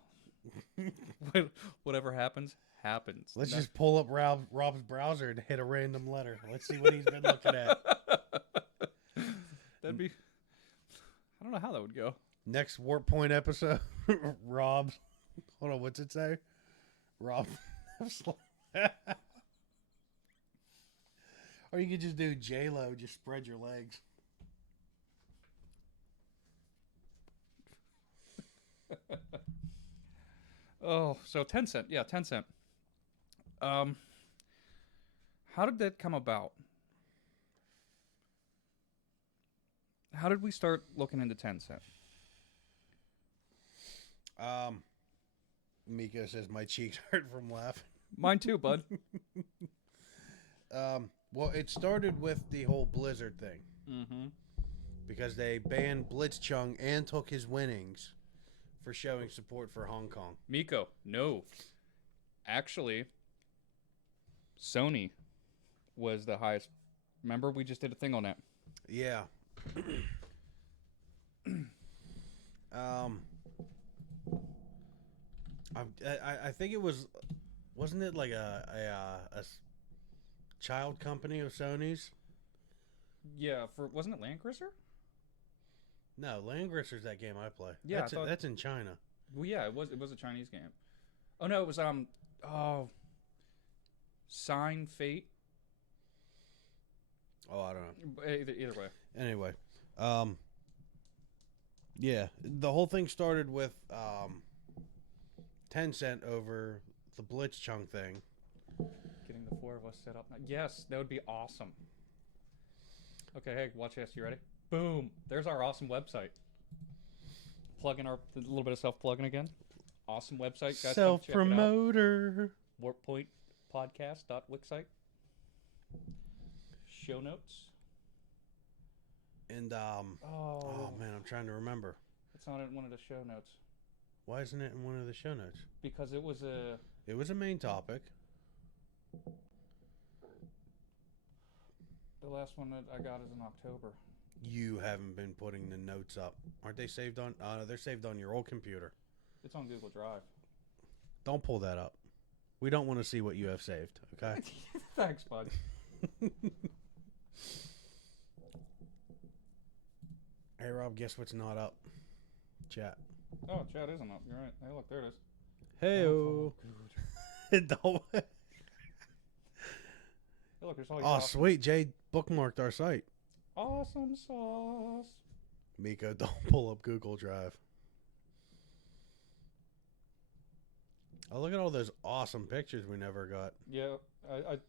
Whatever happens. Let's just pull up Rob's browser and hit a random letter. Let's see what he's been looking at. That'd be... I don't know how that would go. Next Warp Point episode, Rob's... Hold on, what's it say? Rob... Or you could just do J-Lo, just spread your legs. Oh, so 10 cent. Yeah, 10 cent. How did that come about? How did we start looking into 10 cent? Miko says my cheeks hurt from laughing. Mine too, bud. Well, it started with the whole Blizzard thing. Mm-hmm. Because they banned Blitzchung and took his winnings for showing support for Hong Kong. Miko, no. Actually, Sony was the highest. Remember, we just did a thing on that. Yeah. I think it was, wasn't it like a child company of Sony's? Yeah, wasn't it Land Cruiser? No, Land Cruiser's that game I play. Yeah, that's in China. Well, yeah, it was a Chinese game. Oh no, it was Sign Fate. Oh, I don't know. Either way. Anyway, yeah, the whole thing started with Tencent over the Blitzchung thing. Getting the four of us set up. Yes, that would be awesome. Okay, hey, watch this. You ready? Boom! There's our awesome website. Plugging a little bit of self-plugging again. Awesome website, guys. Self-promoter. Warppointpodcast.wixsite. Show notes. And oh man, I'm trying to remember. It's not in one of the show notes. Why isn't it in one of the show notes? Because it was a main topic. The last one that I got is in October. You haven't been putting the notes up. Aren't they saved on? They're saved on your old computer. It's on Google Drive. Don't pull that up. We don't want to see what you have saved, okay? Thanks, bud. Hey, Rob, guess what's not up? Chat. Oh, chat isn't up. You're right. Hey, look, there it is. Hey-o. Don't. Hey, look, there's all your awesome. Sweet. Jay bookmarked our site. Awesome sauce. Miko, don't pull up Google Drive. Oh, look at all those awesome pictures we never got. Yeah,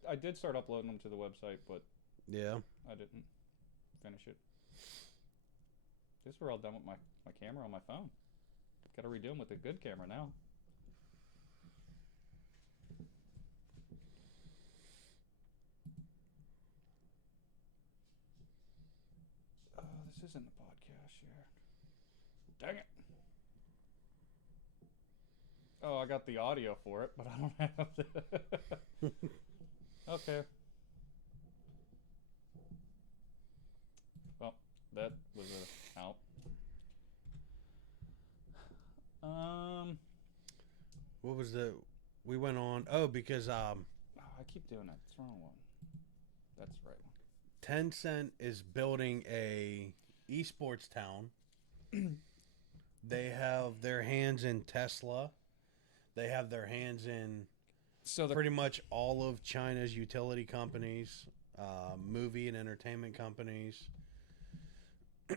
I did start uploading them to the website, but yeah, I didn't finish it. This we're all done with my camera on my phone. Got to redo them with a good camera now. Oh, this isn't the podcast yet. Dang it. Oh, I got the audio for it, but I don't have the... Okay. Well, that was out. What was the... We went on... Oh, because... Oh, I keep doing that. It's the wrong one. That's the right one. Tencent is building a esports town. They have their hands in Tesla. They have their hands in pretty much all of China's utility companies, movie and entertainment companies.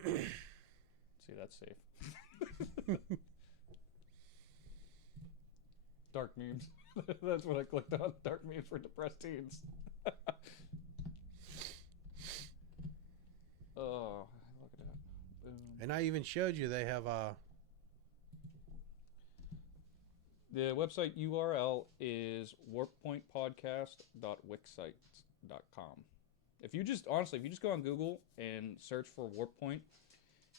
See, that's safe. Dark memes. That's what I clicked on. Dark memes for depressed teens. Oh, look at that. Boom. And I even showed you they have the website URL is warppointpodcast.wixsite.com. If you just go on Google and search for Warppoint,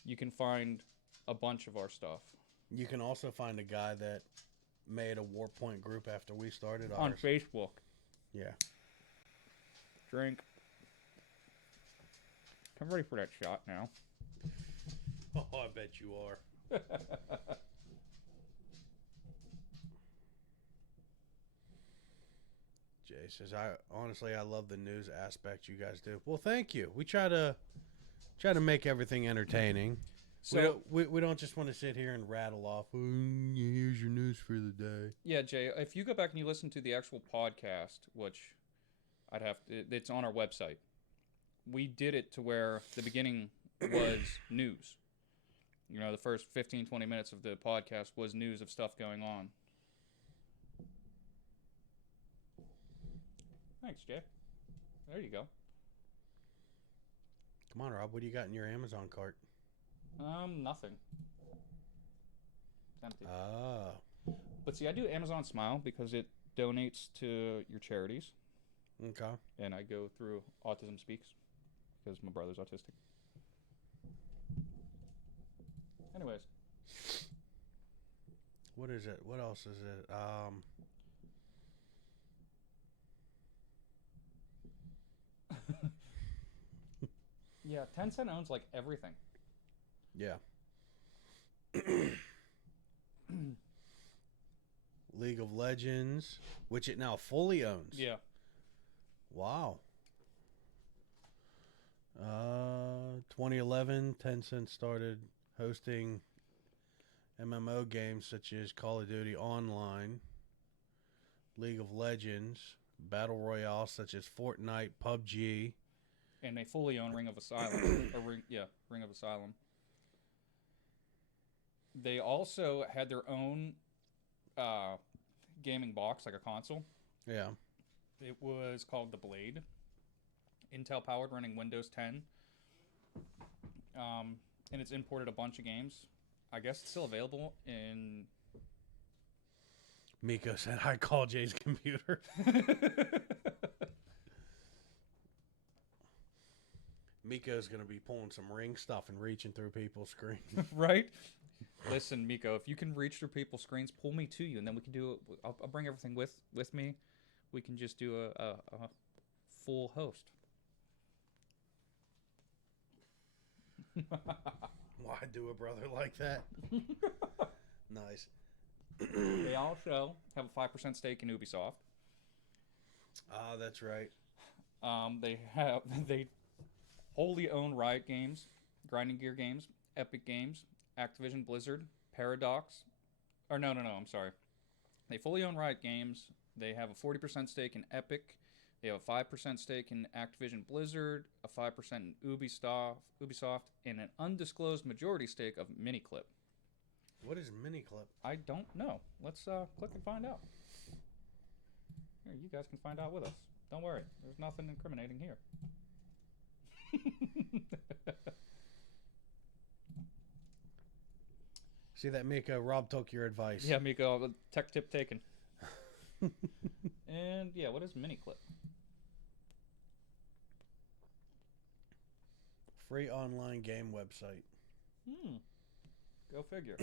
you can find a bunch of our stuff. You can also find a guy that made a Warppoint group after we started ours. On Facebook. Yeah. Drink. I'm ready for that shot now. Oh, I bet you are. Jay says, I love the news aspect you guys do. Well, thank you. We try to make everything entertaining. So we don't just want to sit here and rattle off, here's your news for the day. Yeah, Jay, if you go back and you listen to the actual podcast, which it's on our website. We did it to where the beginning was news. You know, the first 15, 20 minutes of the podcast was news of stuff going on. Thanks, Jay. There you go. Come on, Rob. What do you got in your Amazon cart? Nothing. It's empty. Ah. But see, I do Amazon Smile because it donates to your charities. Okay. And I go through Autism Speaks because my brother's autistic. Anyways. What is it? What else is it? Yeah, Tencent owns like everything. Yeah. League of Legends, which it now fully owns. Yeah. Wow. 2011, Tencent started hosting MMO games such as Call of Duty Online, League of Legends, Battle Royale such as Fortnite, PUBG. And they fully own Ring of Asylum. Ring of Asylum. They also had their own gaming box, like a console. Yeah. It was called the Blade. Intel powered, running Windows 10. And it's imported a bunch of games. I guess it's still available in... Miko said, I call Jay's computer. Miko's going to be pulling some Ring stuff and reaching through people's screens. Right? Listen, Miko, if you can reach through people's screens, pull me to you, and then we can do it. I'll bring everything with me. We can just do a full host. Why do a brother like that? Nice. They also have a 5% stake in Ubisoft. Ah, that's right. They wholly own Riot Games, Grinding Gear Games, Epic Games, Activision Blizzard, Paradox. Or no, I'm sorry. They fully own Riot Games. They have a 40% stake in Epic. They have a 5% stake in Activision Blizzard, a 5% in Ubisoft, and an undisclosed majority stake of Miniclip. What is Miniclip? I don't know. Let's click and find out. Here, you guys can find out with us. Don't worry. There's nothing incriminating here. See that, Miko? Rob took your advice. Yeah, Miko, tech tip taken. And yeah, what is Miniclip? Free online game website. Go figure.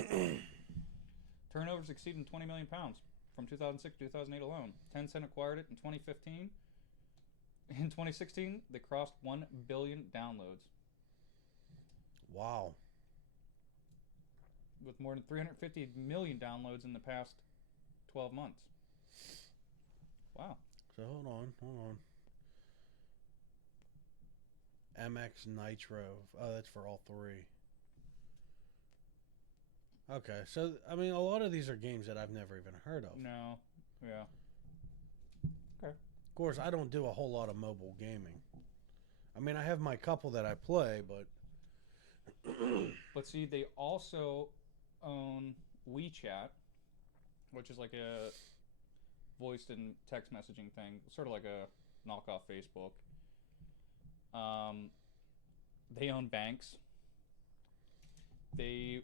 Turnovers exceeding £20 million from 2006 to 2008 alone. Tencent acquired it in 2015. In 2016, they crossed 1 billion downloads. Wow. With more than 350 million downloads in the past 12 months. Wow. So hold on. MX Nitro. Oh, that's for all three. Okay, so I mean, a lot of these are games that I've never even heard of. No. Yeah. Okay. Of course, I don't do a whole lot of mobile gaming. I mean, I have my couple that I play, but... But see, they also own WeChat, which is like a voiced and text messaging thing, sort of like a knockoff Facebook. They own banks. They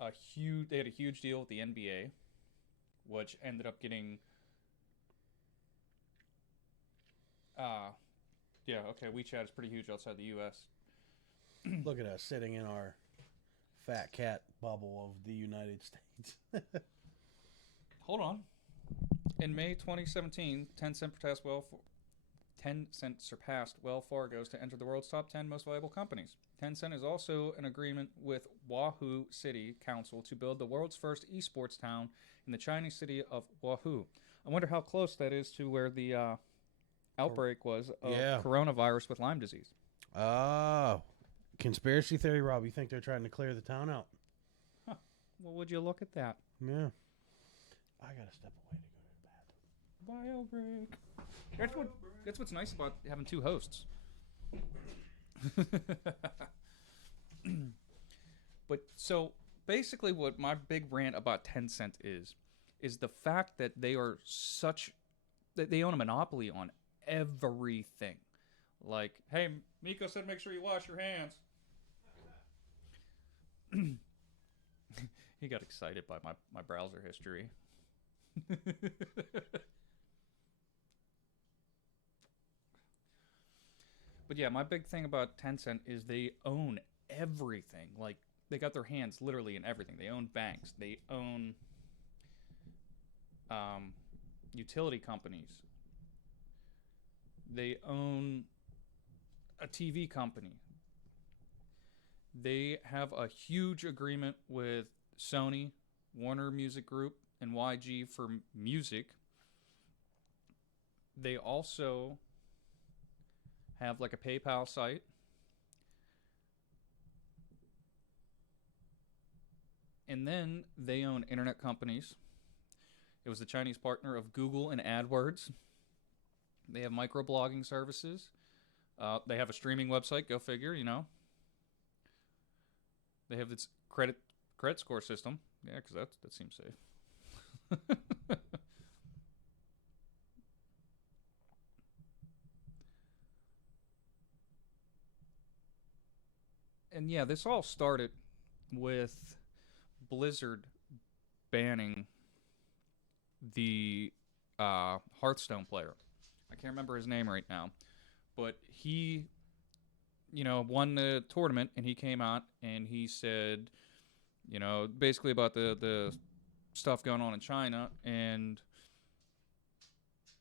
had a huge deal with the NBA, which ended up getting WeChat is pretty huge outside the US. Look at us sitting in our fat cat bubble of the United States. Hold on. In May 2017, Tencent surpassed Wells Fargo's to enter the world's top 10 most valuable companies. Tencent is also in agreement with Wuhu City Council to build the world's first esports town in the Chinese city of Wuhu. I wonder how close that is to where the outbreak was of coronavirus with Lyme disease. Oh. Conspiracy theory, Rob. You think they're trying to clear the town out? Huh. Well, would you look at that? Yeah. I gotta step away to go to the bathroom. Bio break. That's what's nice about having two hosts. But so basically, what my big rant about Tencent is the fact that they are that they own a monopoly on everything. Like, hey, Miko said, make sure you wash your hands. He got excited by my browser history. But yeah, my big thing about Tencent is they own everything. Like, they got their hands literally in everything. They own banks. They own utility companies. They own a TV company. They have a huge agreement with Sony, Warner Music Group, and YG for music. They also have like a PayPal site. And then they own internet companies. It was the Chinese partner of Google and AdWords. They have microblogging services. They have a streaming website, go figure, you know. They have this credit score system. Yeah, because that seems safe. And yeah, this all started with Blizzard banning the Hearthstone player. I can't remember his name right now, but he, won the tournament, and he came out and he said, basically about the stuff going on in China, and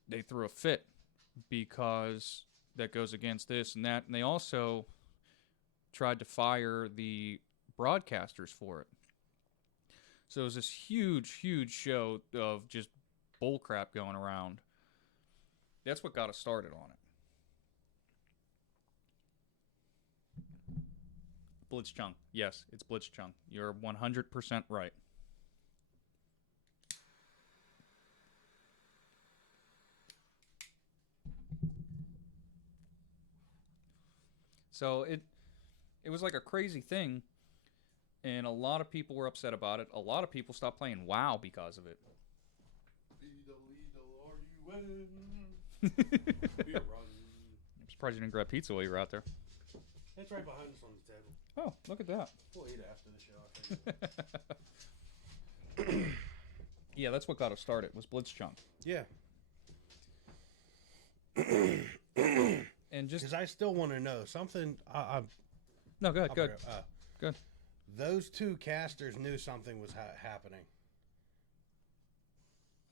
they threw a fit because that goes against this and that, and they also tried to fire the broadcasters for it. So it was this huge, huge show of just bullcrap going around. That's what got us started on it. Blitzchung. Yes, it's Blitzchung. You're 100% right. So it was like a crazy thing, and a lot of people were upset about it. A lot of people stopped playing WoW because of it. I'm surprised you didn't grab pizza while you were out there. It's right behind us on the table. Oh, look at that. We'll eat after the show, I think. Yeah, that's what got us started, was Blitzchung. Yeah. And just... Because I still want to know something. No, go ahead. Good. Good. Those two casters knew something was happening.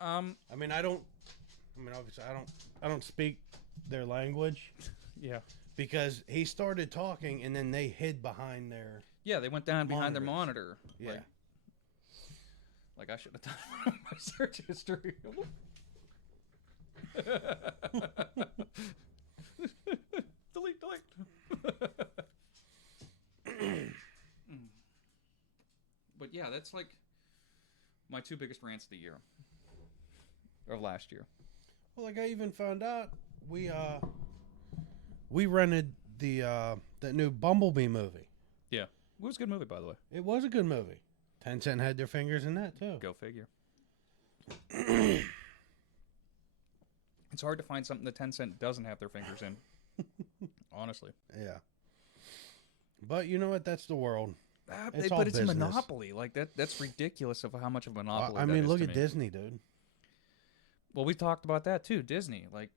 Obviously, I don't speak their language. Yeah. Because he started talking, and then they hid behind their... Yeah, they went down behind their monitor. Yeah. Like I should have done my search history. Delete. But yeah, that's like my two biggest rants of the year. Of last year. Well, like I even found out, we rented that new Bumblebee movie. Yeah. It was a good movie, by the way. It was a good movie. Tencent had their fingers in that, too. Go figure. It's hard to find something that Tencent doesn't have their fingers in. Honestly. Yeah. But you know what? That's the world. It's a monopoly. Like that's ridiculous of how much of a monopoly that is look to at me. Disney, dude. Well, we talked about that too. Disney, like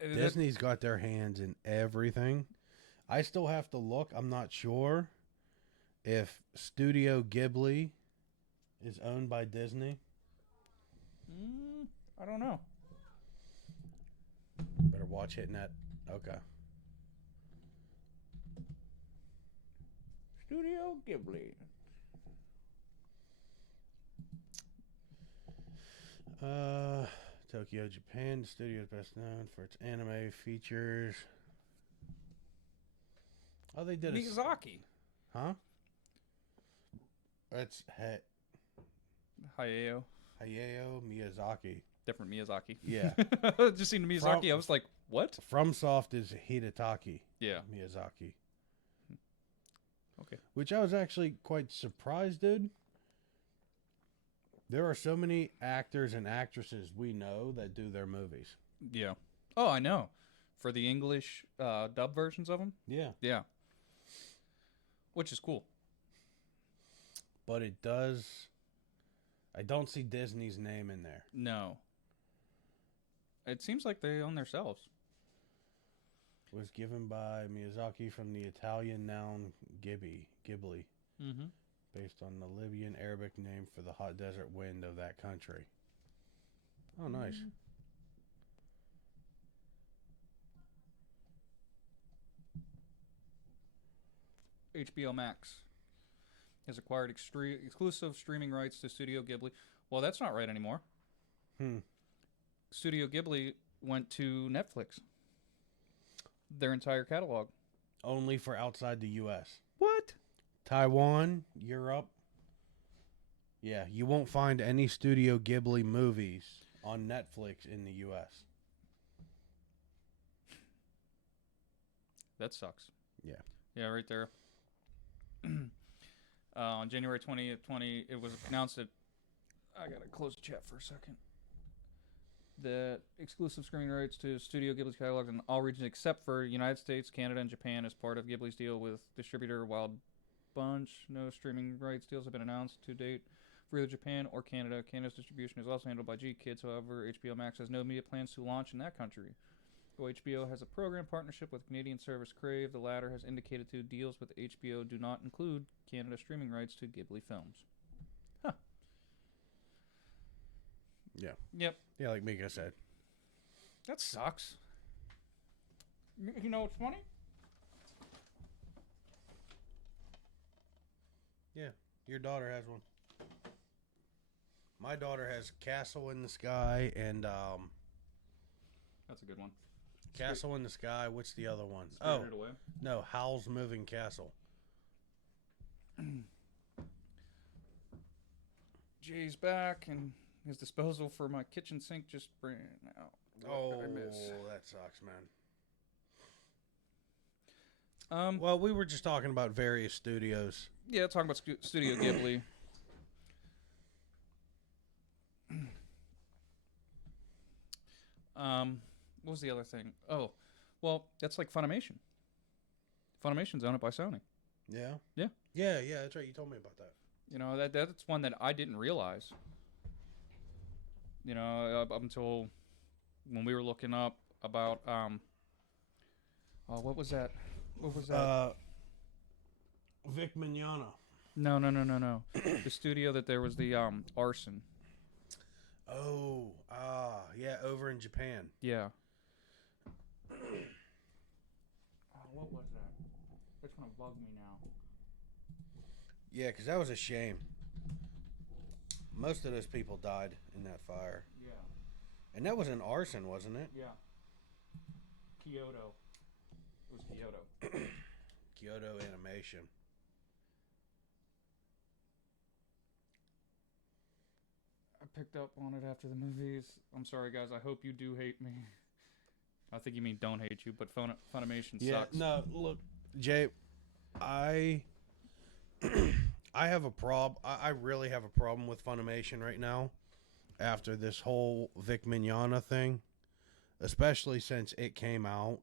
Disney's got their hands in everything. I still have to look. I'm not sure if Studio Ghibli is owned by Disney. I don't know. Better watch hitting that. Okay. Studio Ghibli. Tokyo, Japan. The studio is best known for its anime features. Oh, they did Miyazaki. Huh? That's Hayao Miyazaki. Different Miyazaki. Yeah. Just seen Miyazaki. I was like, what? FromSoft is Hidetaki. Yeah. Miyazaki. Okay. Which I was actually quite surprised, dude. There are so many actors and actresses we know that do their movies. Yeah. Oh, I know. For the English dub versions of them? Yeah. Yeah. Which is cool. But it does... I don't see Disney's name in there. No. It seems like they own themselves. was given by Miyazaki from the Italian noun Ghibli, Mm-hmm. based on the Libyan Arabic name for the hot desert wind of that country. Oh, nice. HBO Max has acquired exclusive streaming rights to Studio Ghibli. Well, that's not right anymore. Studio Ghibli went to Netflix. Their entire catalog. Only for outside the U.S. What? Taiwan, Europe. Yeah, you won't find any Studio Ghibli movies on Netflix in the U.S. That sucks. Yeah. Yeah, right there. On January 20th, it was announced that... I gotta close the chat for a second. That exclusive screen rights to Studio Ghibli's catalog in all regions except for United States, Canada, and Japan as part of Ghibli's deal with distributor Wild Bunch. No streaming rights deals have been announced to date for either Japan or Canada. Canada's distribution is also handled by G Kids. However, HBO Max has no media plans to launch in that country. Though HBO has a program partnership with Canadian service Crave, the latter has indicated to deals with HBO do not include Canada streaming rights to Ghibli films. Huh. Yeah. Yep. Yeah, like Mika said. That sucks. You know what's funny? Yeah, your daughter has one. My daughter has Castle in the Sky and That's a good one. Castle in the Sky. What's the other one? Spirited Away. No, Howl's Moving Castle. Jay's back, and his disposal for my kitchen sink just ran out. What did I miss? That sucks, man. Well, we were just talking about various studios. Yeah, talking about Studio Ghibli. What was the other thing? Oh, well, that's like Funimation. Funimation's owned it by Sony. Yeah? Yeah. Yeah, that's right. You told me about that. You know, that's one that I didn't realize. You know, up until when we were looking up about what was that? What was that? Vic Mignogna. No. The studio that there was the arson. Yeah, over in Japan. Yeah. What was that? That's gonna bug me now. Yeah, because that was a shame. Most of those people died in that fire. Yeah. And that was an arson, wasn't it? Yeah. Kyoto. It was Kyoto. Kyoto Animation. I picked up on it after the movies. I'm sorry, guys. I hope you do hate me. I think you mean don't hate you, but Funimation sucks. No, look, Jay, I have a problem. I really have a problem with Funimation right now after this whole Vic Mignogna thing, especially since it came out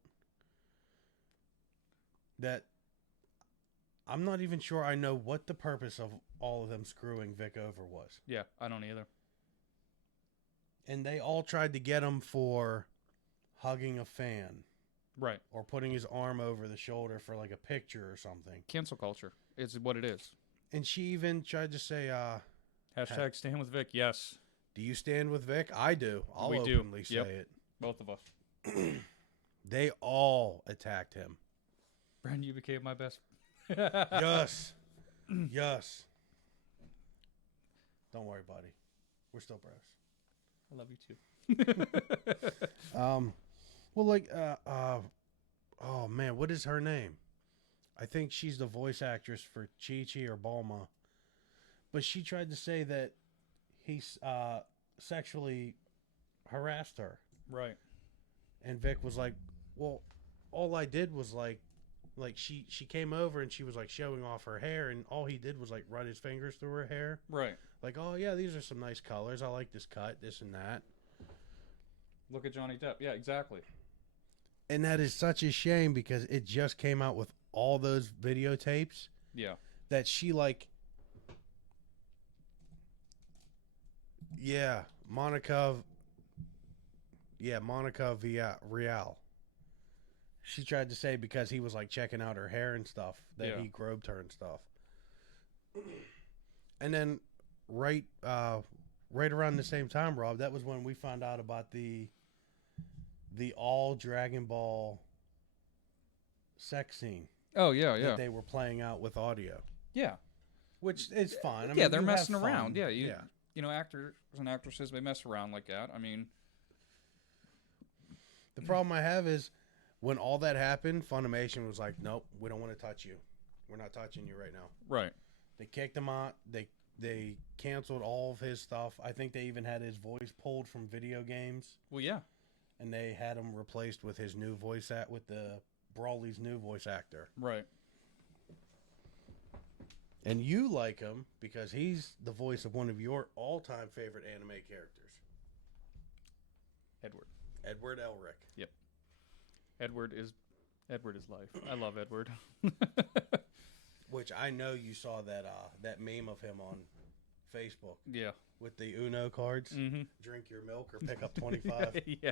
that I'm not even sure I know what the purpose of all of them screwing Vic over was. Yeah, I don't either. And they all tried to get him for hugging a fan. Right. Or putting his arm over the shoulder for like a picture or something. Cancel culture is what it is. And she even tried to say, hashtag stand with Vic, yes. Do you stand with Vic? I do. I'll we openly do. say it. Both of us. They all attacked him. Bren, you became my best. Yes. Yes. Don't worry, buddy. We're still bros. I love you too. Well, like, oh man, what is her name? I think she's the voice actress for Chi-Chi or Bulma. But she tried to say that he sexually harassed her. Right. And Vic was like, well, all I did was like she came over and she was like showing off her hair, and all he did was like run his fingers through her hair. Right. Like, oh yeah, these are some nice colors. I like this cut, this and that. Look at Johnny Depp. Yeah, exactly. And that is such a shame because it just came out with all those videotapes. Yeah. That she like. Yeah, Monica Real. she tried to say because he was like checking out her hair and stuff that he groped her and stuff. And then right around the same time, Rob, that was when we found out about the all Dragon Ball sex scene. Oh yeah, that they were playing out with audio. Yeah, which is fine. I mean, they're messing fun. around. Yeah, you know, actors and actresses, they mess around like that. I mean, the problem I have is when all that happened, Funimation was like, "Nope, we don't want to touch you. We're not touching you right now." Right. They kicked him out. They canceled all of his stuff. I think they even had his voice pulled from video games. Well, yeah. And they had him replaced with his new voice with the Brawly's new voice actor. Right. And you like him because he's the voice of one of your all-time favorite anime characters. Edward Elric. Yep. Edward is life. I love Edward. Which I know you saw that meme of him on Facebook. Yeah. With the Uno cards. Mm-hmm. Drink your milk or pick up 25. Yeah.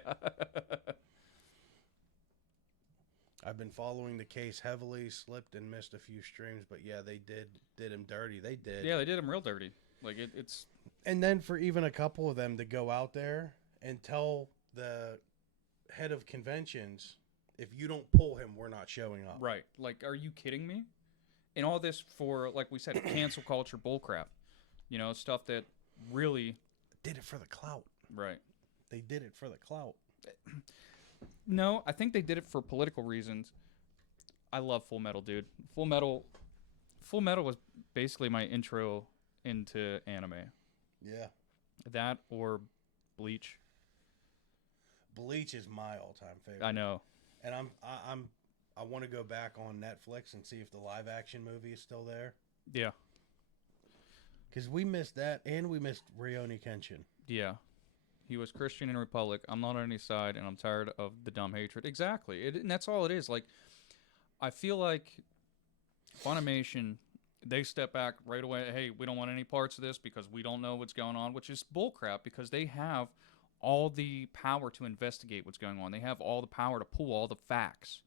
I've been following the case heavily, slipped and missed a few streams, but yeah, they did him dirty. They did. Yeah, they did him real dirty. Like it's. And then for even a couple of them to go out there and tell the head of conventions, if you don't pull him, we're not showing up. Right. Like, are you kidding me? And all this for, like we said, cancel culture bullcrap. You know, stuff that really did it for the clout. Right. They did it for the clout. No, I think they did it for political reasons. I love Full Metal, dude. Full Metal was basically my intro into anime. Yeah. That or Bleach. Bleach is my all-time favorite. I know. And I want to go back on Netflix and see if the live action movie is still there. Yeah. Because we missed that, and we missed Rurouni Kenshin. Yeah. He was Christian in Republic. I'm not on any side, and I'm tired of the dumb hatred. Exactly. And that's all it is. Like, I feel like Funimation, they step back right away. Hey, we don't want any parts of this because we don't know what's going on, which is bullcrap because they have all the power to investigate what's going on. They have all the power to pull all the facts.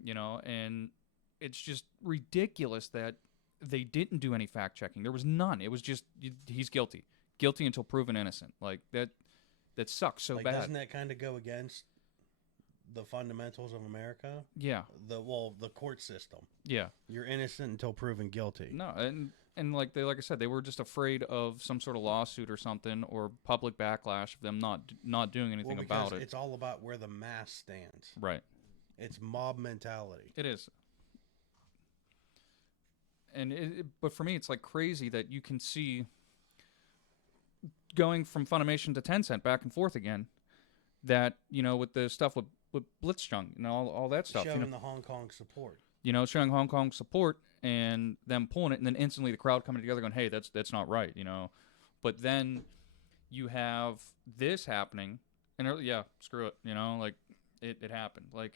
You know, and it's just ridiculous that they didn't do any fact checking. There was none. It was just he's guilty. Guilty until proven innocent. Like that sucks so bad. Doesn't that kind of go against the fundamentals of America? Yeah. The court system. Yeah. You're innocent until proven guilty. No, and like I said, they were just afraid of some sort of lawsuit or something or public backlash of them not doing anything about it. It's all about where the mass stands. Right. It's mob mentality. It is. And but for me, it's like crazy that you can see going from Funimation to Tencent back and forth again. That, you know, with the stuff with Blitzchung and all that stuff. Showing the Hong Kong support. You know, showing Hong Kong support and them pulling it, and then instantly the crowd coming together going, hey, that's not right, you know. But then you have this happening, and yeah, screw it, you know, like it happened. Like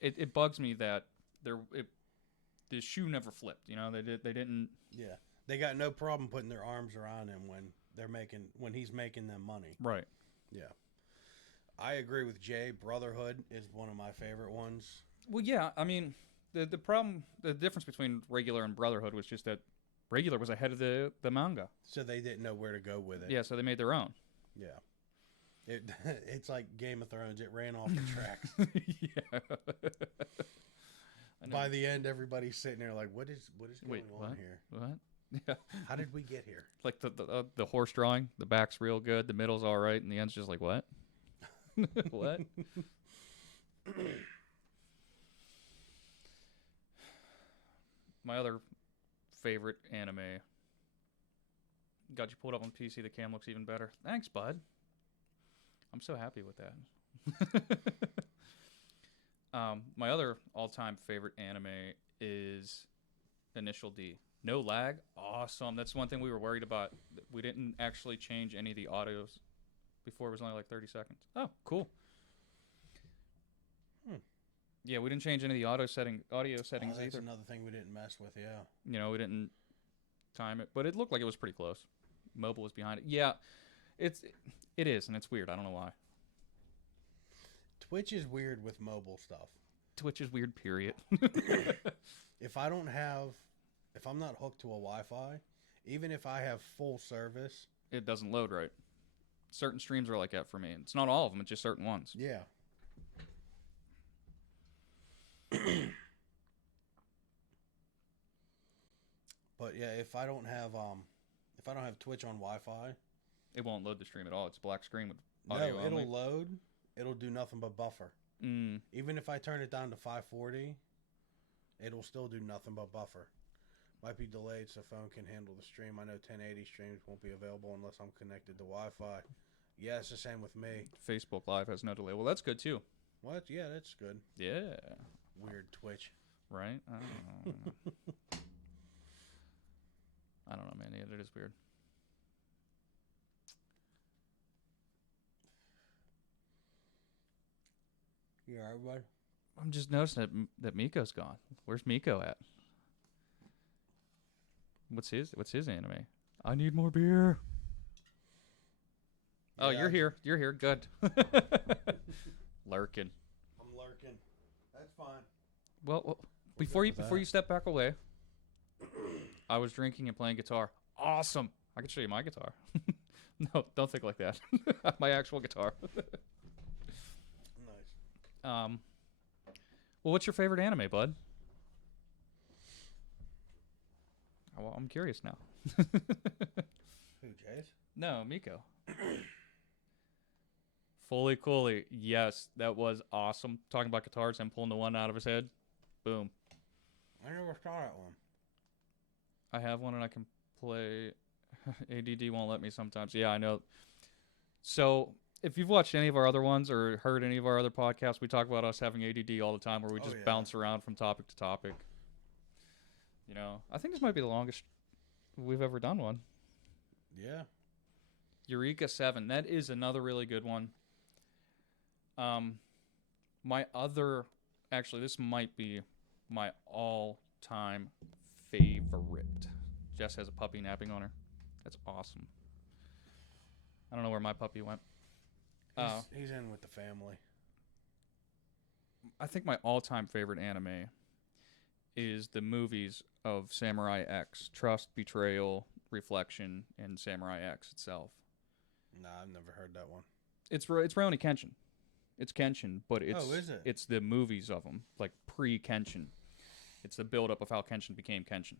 it bugs me that the shoe never flipped, you know. They didn't. Yeah, they got no problem putting their arms around him when he's making them money. Right. Yeah, I agree with Jay. Brotherhood is one of my favorite ones. Well, yeah, I mean, the difference between Regular and Brotherhood was just that Regular was ahead of the manga. So they didn't know where to go with it. Yeah, so they made their own. Yeah. It's like Game of Thrones. It ran off the tracks. Yeah. By the end, everybody's sitting there like, what is going on here? What? Yeah. How did we get here? Like the horse drawing, the back's real good, the middle's all right, and the end's just like, what? What? My other favorite anime. Got you pulled up on PC. The cam looks even better. Thanks, bud. I'm so happy with that. My other all-time favorite anime is Initial D. No lag. Awesome. That's one thing we were worried about. We didn't actually change any of the audios before. It was only like 30 seconds. Oh, cool. Yeah, we didn't change any of the audio settings that's either. Another thing we didn't mess with, yeah. You know, we didn't time it, but it looked like it was pretty close. Mobile was behind it. Yeah, it is, and it's weird. I don't know why. Twitch is weird with mobile stuff. Twitch is weird, period. If I'm not hooked to a Wi-Fi, even if I have full service, it doesn't load right. Certain streams are like that for me. It's not all of them, it's just certain ones. Yeah. But yeah, if I don't have Twitch on Wi-Fi, it won't load the stream at all. It's a black screen with audio only. It'll load. It'll do nothing but buffer. Even if I turn it down to 540, it'll still do nothing but buffer. Might be delayed so phone can handle the stream. I know 1080 streams won't be available unless I'm connected to Wi-Fi. Yeah, it's the same with me. Facebook Live has no delay. Well, that's good too. What? Yeah, that's good. Yeah. Weird Twitch. Right? I don't know. I don't know, man. Yeah, it is weird. You alright, bud? I'm just noticing that Miko's gone. Where's Miko at? What's his anime? I need more beer. Yeah, oh, you're here. You're here. Good. Lurking. I'm lurking. That's fine. Well, before you step back away, I was drinking and playing guitar. Awesome. I can show you my guitar. No, don't think like that. My actual guitar. Nice. Well, what's your favorite anime, bud? Well, I'm curious now. Who, Chase? No, Miko. Fully Cooley. Yes, that was awesome. Talking about guitars and pulling the one out of his head. Boom. I never saw that one. I have one and I can play. ADD won't let me sometimes. Yeah, I know. So, if you've watched any of our other ones or heard any of our other podcasts, we talk about us having ADD all the time where we just bounce around from topic to topic. You know, I think this might be the longest we've ever done one. Yeah. Eureka 7. That is another really good one. Actually, this might be my all-time favorite. Jess has a puppy napping on her. That's awesome. I don't know where my puppy went. He's in with the family. I think my all-time favorite anime is the movies of Samurai X. Trust, Betrayal, Reflection, and Samurai X itself. Nah, I've never heard that one. It's Rurouni Kenshin. It's Kenshin, but it's... Oh, is it? It's the movies of them, like pre-Kenshin. It's the build-up of how Kenshin became Kenshin.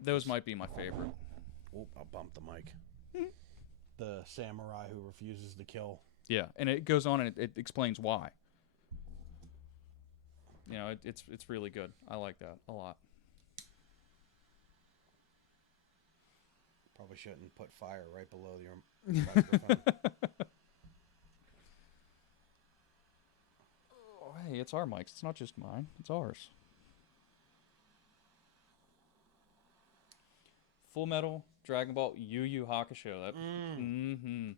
Those might be my favorite. Oop, I'll bump the mic. The samurai who refuses to kill. Yeah, and it goes on and it explains why. You know, it's really good. I like that a lot. Probably shouldn't put fire right below your microphone. Oh, hey, it's our mics. It's not just mine. It's ours. Full Metal, Dragon Ball, Yu Yu Hakusho.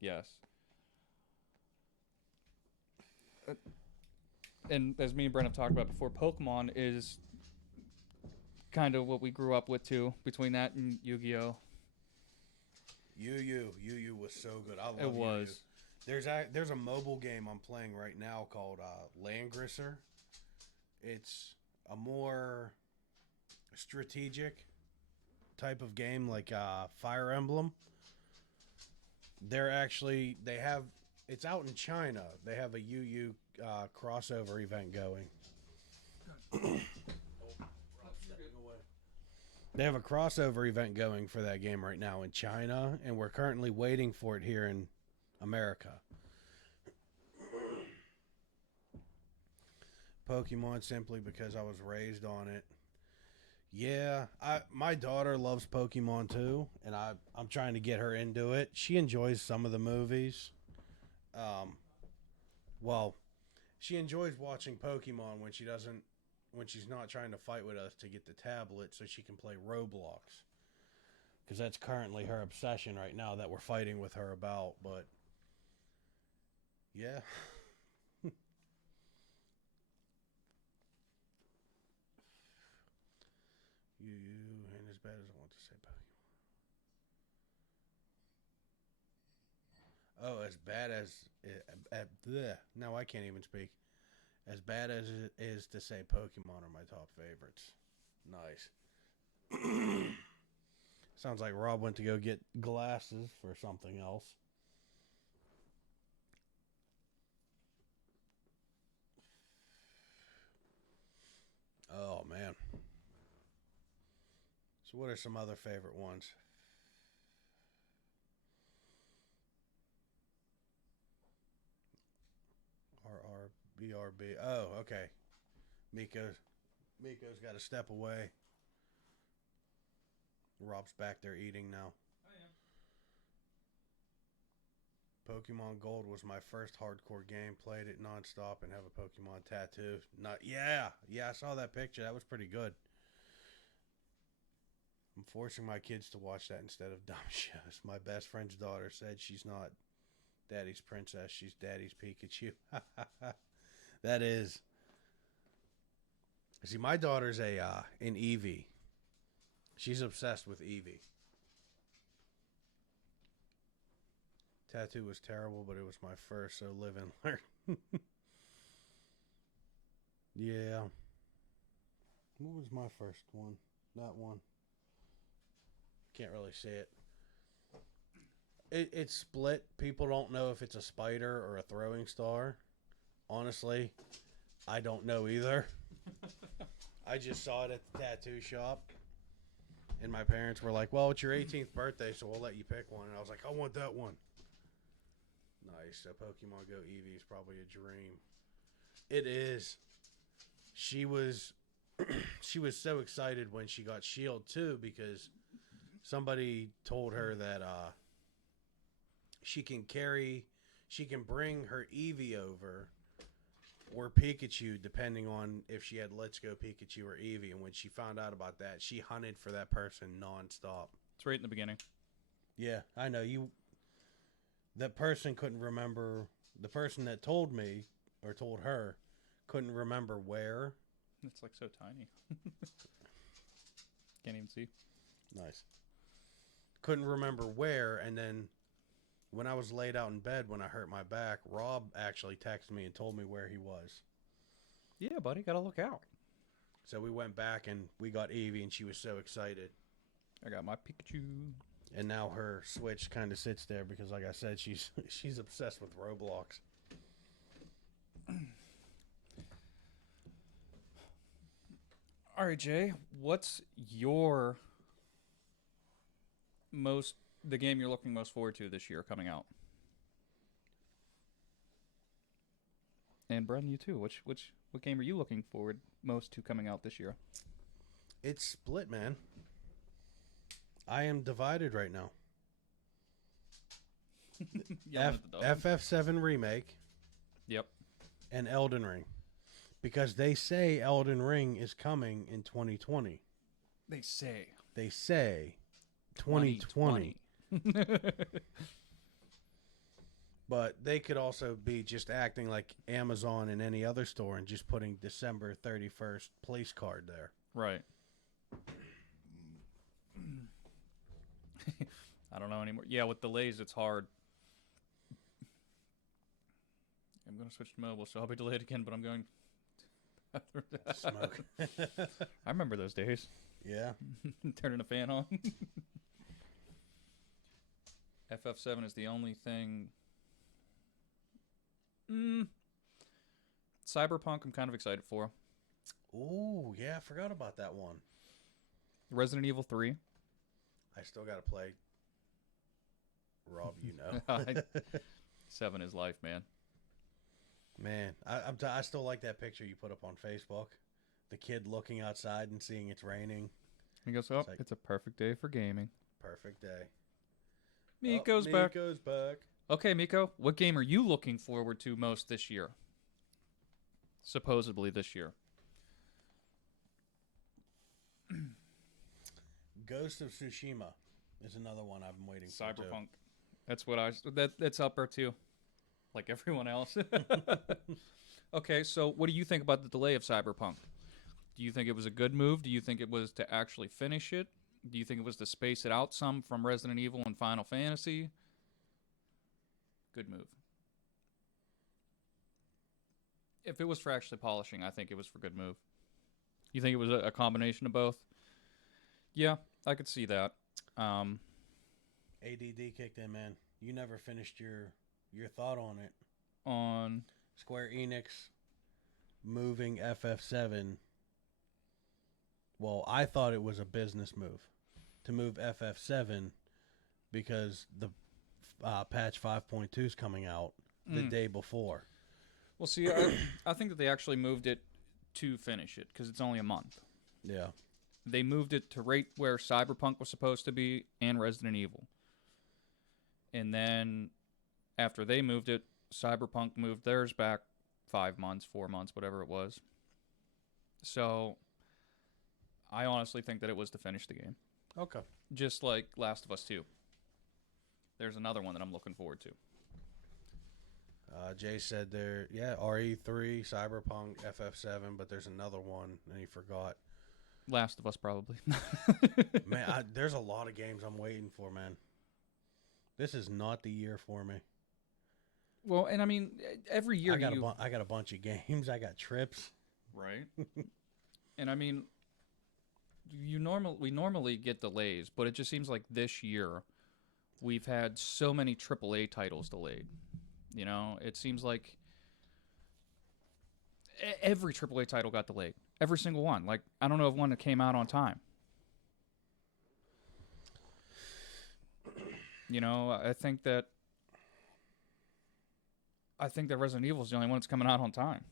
Yes. And as me and Bren have talked about before, Pokemon is kind of what we grew up with too. Between that and Yu-Gi-Oh. Yu Yu was so good. I love it. Was. Yu. There's a mobile game I'm playing right now called Landgrisser. It's a more strategic type of game like Fire Emblem. It's out in China. They have a Yu Yu crossover event going. They have a crossover event going for that game right now in China, and we're currently waiting for it here in America. Pokemon simply because I was raised on it. Yeah, my daughter loves Pokemon too, and I'm trying to get her into it. She enjoys some of the movies. She enjoys watching Pokemon when she's not trying to fight with us to get the tablet so she can play Roblox. Because that's currently her obsession right now that we're fighting with her about, but yeah. You ain't as bad as I want to say Oh, as bad as now I can't even speak. As bad as it is to say Pokemon are my top favorites. Nice. Sounds like Rob went to go get glasses for something else. Oh, man. So what are some other favorite ones? RRBRB. Oh, okay. Miko's got to step away. Rob's back there eating now. Pokemon Gold was my first hardcore game. Played it nonstop and have a Pokemon tattoo. Yeah, I saw that picture. That was pretty good. I'm forcing my kids to watch that instead of dumb shows. My best friend's daughter said she's not Daddy's princess. She's Daddy's Pikachu. That is. See, my daughter's an Eevee. She's obsessed with Eevee. Tattoo was terrible, but it was my first, so live and learn. Yeah. What was my first one? That one. Can't really see it. It's split. People don't know if it's a spider or a throwing star. Honestly, I don't know either. I just saw it at the tattoo shop. And my parents were like, well, it's your 18th birthday, so we'll let you pick one. And I was like, I want that one. Nice. So Pokemon Go Eevee is probably a dream. It is. She was so excited when she got Shield too, because somebody told her that she can bring her Eevee over or Pikachu depending on if she had Let's Go Pikachu or Eevee. And when she found out about that, she hunted for that person nonstop. It's right in the beginning. Yeah, I know. That person couldn't remember. The person that told me or told her couldn't remember where. It's like so tiny. Can't even see. Nice. Couldn't remember where, and then when I was laid out in bed when I hurt my back, Rob actually texted me and told me where he was. Yeah, buddy, gotta look out. So we went back and we got Eevee, and she was so excited. I got my Pikachu. And now her Switch kind of sits there because, like I said, she's obsessed with Roblox. All right, Jay, what's the game you're looking most forward to this year coming out? And Bren, you too. What game are you looking forward most to coming out this year? It's split, man. I am divided right now. FF7 Remake. Yep. And Elden Ring. Because they say Elden Ring is coming in 2020. They say 2020. But they could also be just acting like Amazon and any other store and just putting December 31st place card there. Right. I don't know anymore. Yeah, with delays, it's hard. I'm going to switch to mobile, so I'll be delayed again, but I'm going... Smoke. I remember those days. Yeah. Turning a fan on. FF7 is the only thing... Cyberpunk I'm kind of excited for. Ooh, yeah, I forgot about that one. Resident Evil 3. I still got to play. Rob, you know. 7 is life, man. Man, I still like that picture you put up on Facebook. The kid looking outside and seeing it's raining. He goes, oh, it's a perfect day for gaming. Perfect day. Miko's back. Miko's back. Okay, Miko, what game are you looking forward to most this year? Supposedly this year. Ghost of Tsushima is another one I've been waiting for. Cyberpunk. That's what that's up there too. Like everyone else. Okay, so what do you think about the delay of Cyberpunk? Do you think it was a good move? Do you think it was to actually finish it? Do you think it was to space it out some from Resident Evil and Final Fantasy? good move. If it was for actually polishing, I think it was for good move. You think it was a combination of both? Yeah, I could see that. ADD kicked in, man. You never finished your thought on it. On Square Enix moving FF7. Well, I thought it was a business move to move FF7 because the patch 5.2 is coming out the day before. Well, see, I think that they actually moved it to finish it because it's only a month. Yeah. They moved it to right where Cyberpunk was supposed to be and Resident Evil. And then after they moved it, Cyberpunk moved theirs back 5 months, 4 months, whatever it was. So I honestly think that it was to finish the game. Okay. Just like Last of Us 2. There's another one that I'm looking forward to. Jay said there, RE3, Cyberpunk, FF7, but there's another one, and he forgot. Last of Us, probably. Man, there's a lot of games I'm waiting for, man. This is not the year for me. Well, and I mean, every year I got a bunch of games. I got trips. Right. And I mean, we normally get delays, but it just seems like this year we've had so many AAA titles delayed. You know, it seems like every AAA title got delayed. Every single one. Like, I don't know of one that came out on time. You know, I think that Resident Evil is the only one that's coming out on time.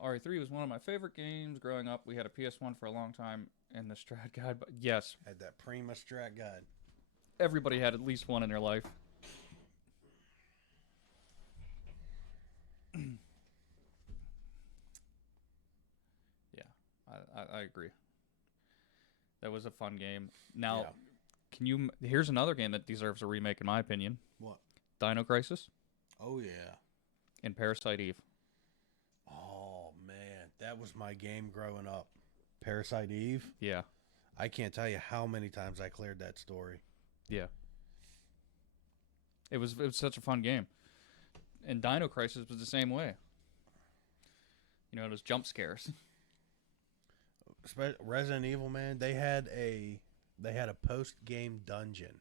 RE3 was one of my favorite games growing up. We had a PS1 for a long time, and the Strat Guide. But yes, had that Prima Strat Guide. Everybody had at least one in their life. Yeah, I agree. That was a fun game. Now, here's another game that deserves a remake, in my opinion. What? Dino Crisis. Oh, yeah. And Parasite Eve. Oh, man. That was my game growing up. Parasite Eve? Yeah. I can't tell you how many times I cleared that story. Yeah. It was such a fun game. And Dino Crisis was the same way. You know, those jump scares. Resident Evil, man, they had a post-game dungeon.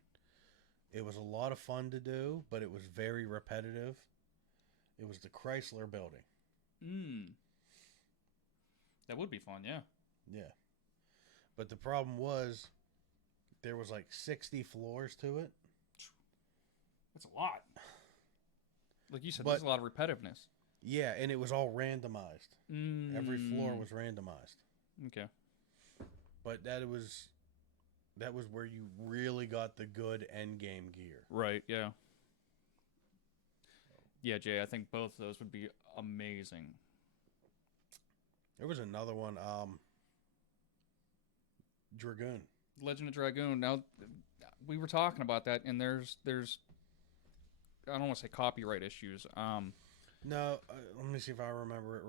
It was a lot of fun to do, but it was very repetitive. It was the Chrysler Building. That would be fun, yeah. Yeah. But the problem was there was like 60 floors to it. That's a lot. Like you said, there's a lot of repetitiveness. Yeah, and it was all randomized. Every floor was randomized. Okay. But that was where you really got the good end game gear. Right, yeah. Yeah, Jay, I think both of those would be amazing. There was another one, Dragoon. Legend of Dragoon. Now, we were talking about that, and there's I don't want to say copyright issues. No, let me see if I remember it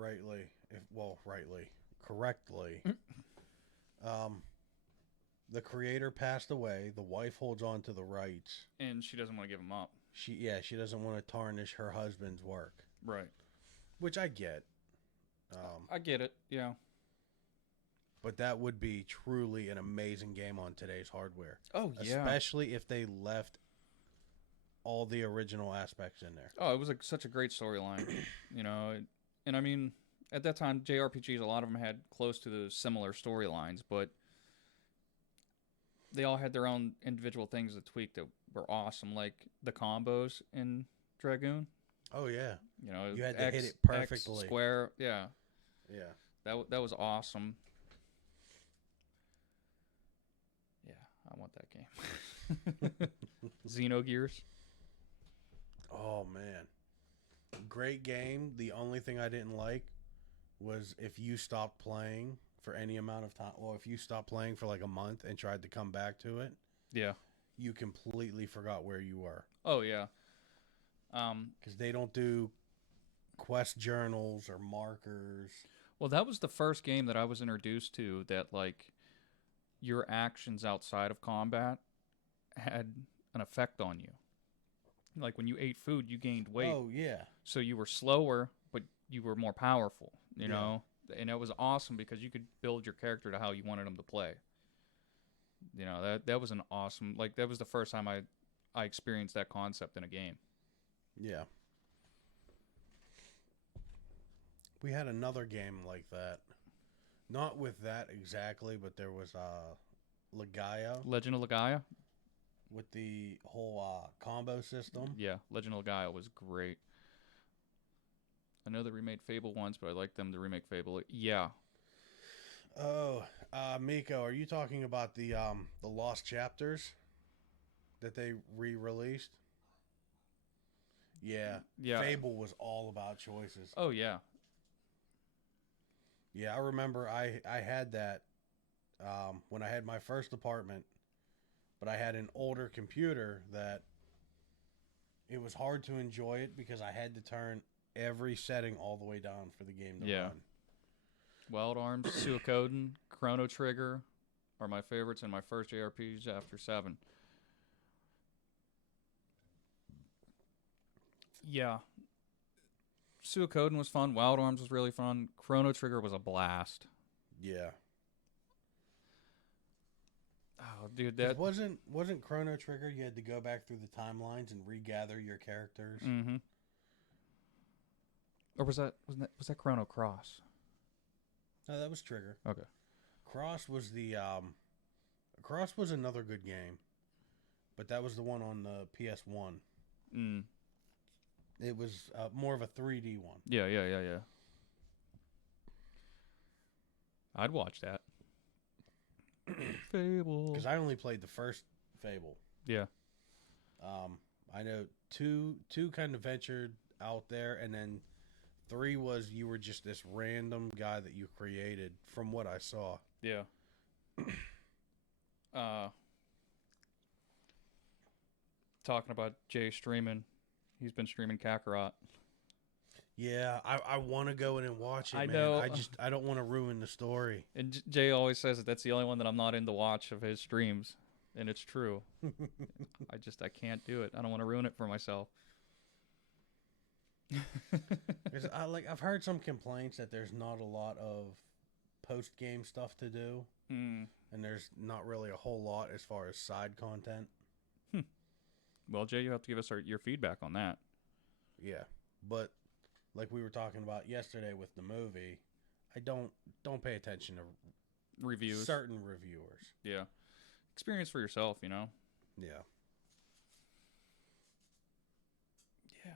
correctly. The creator passed away. The wife holds on to the rights, and she doesn't want to give them up. She doesn't want to tarnish her husband's work. Right. Which I get. I get it. Yeah. But that would be truly an amazing game on today's hardware. Oh yeah. Especially if they left all the original aspects in there. Oh, it was such a great storyline, you know. And I mean, at that time, JRPGs, a lot of them had close to the similar storylines, but they all had their own individual things that tweaked that were awesome, like the combos in Dragoon. Oh yeah, you know, you had to hit it perfectly. X, square, yeah. That was awesome. Yeah, I want that game. Xenogears. Oh man, great game. The only thing I didn't like was if you stopped playing for any amount of time. Well, if you stopped playing for like a month and tried to come back to it, yeah, you completely forgot where you were. Oh yeah, because they don't do quest journals or markers. Well, that was the first game that I was introduced to that like your actions outside of combat had an effect on you. Like when you ate food, you gained weight. Oh, yeah. So you were slower, but you were more powerful, you know? And it was awesome because you could build your character to how you wanted him to play. You know, that was an awesome, like, that was the first time I experienced that concept in a game. Yeah. We had another game like that. Not with that exactly, but there was Legaia. Legend of Legaia? With the whole combo system. Yeah, Legend of Legaia was great. I know they remade Fable once, but I'd like them to remake Fable. Yeah. Oh, Miko, are you talking about the Lost Chapters that they re-released? Yeah. Fable was all about choices. Oh, yeah. Yeah, I remember I had that when I had my first apartment, but I had an older computer that it was hard to enjoy it because I had to turn every setting all the way down for the game to run. Wild Arms, Suikoden, Chrono Trigger are my favorites and my first JRPGs after 7. Yeah. Suikoden was fun. Wild Arms was really fun. Chrono Trigger was a blast. Yeah. Oh, dude, that wasn't Chrono Trigger. You had to go back through the timelines and regather your characters. Mm-hmm. Or was that Chrono Cross? No, that was Trigger. Okay. Cross was the Cross was another good game, but that was the one on the PS1. Mm. It was more of a 3D one. Yeah. I'd watch that. Fable. Because I only played the first Fable. Yeah. I know two kind of ventured out there, and then 3 was you were just this random guy that you created from what I saw. Yeah. Talking about Jay streaming. He's been streaming Kakarot. Yeah, I want to go in and watch it, I man. know. I don't want to ruin the story. And Jay always says that's the only one that I'm not in to watch of his streams. And it's true. I can't do it. I don't want to ruin it for myself. I've heard some complaints that there's not a lot of post-game stuff to do. Mm. And there's not really a whole lot as far as side content. Well, Jay, you have to give us your feedback on that. Yeah, but like we were talking about yesterday with the movie, I don't pay attention to reviews. Certain reviewers. Yeah. Experience for yourself, you know? Yeah. Yeah.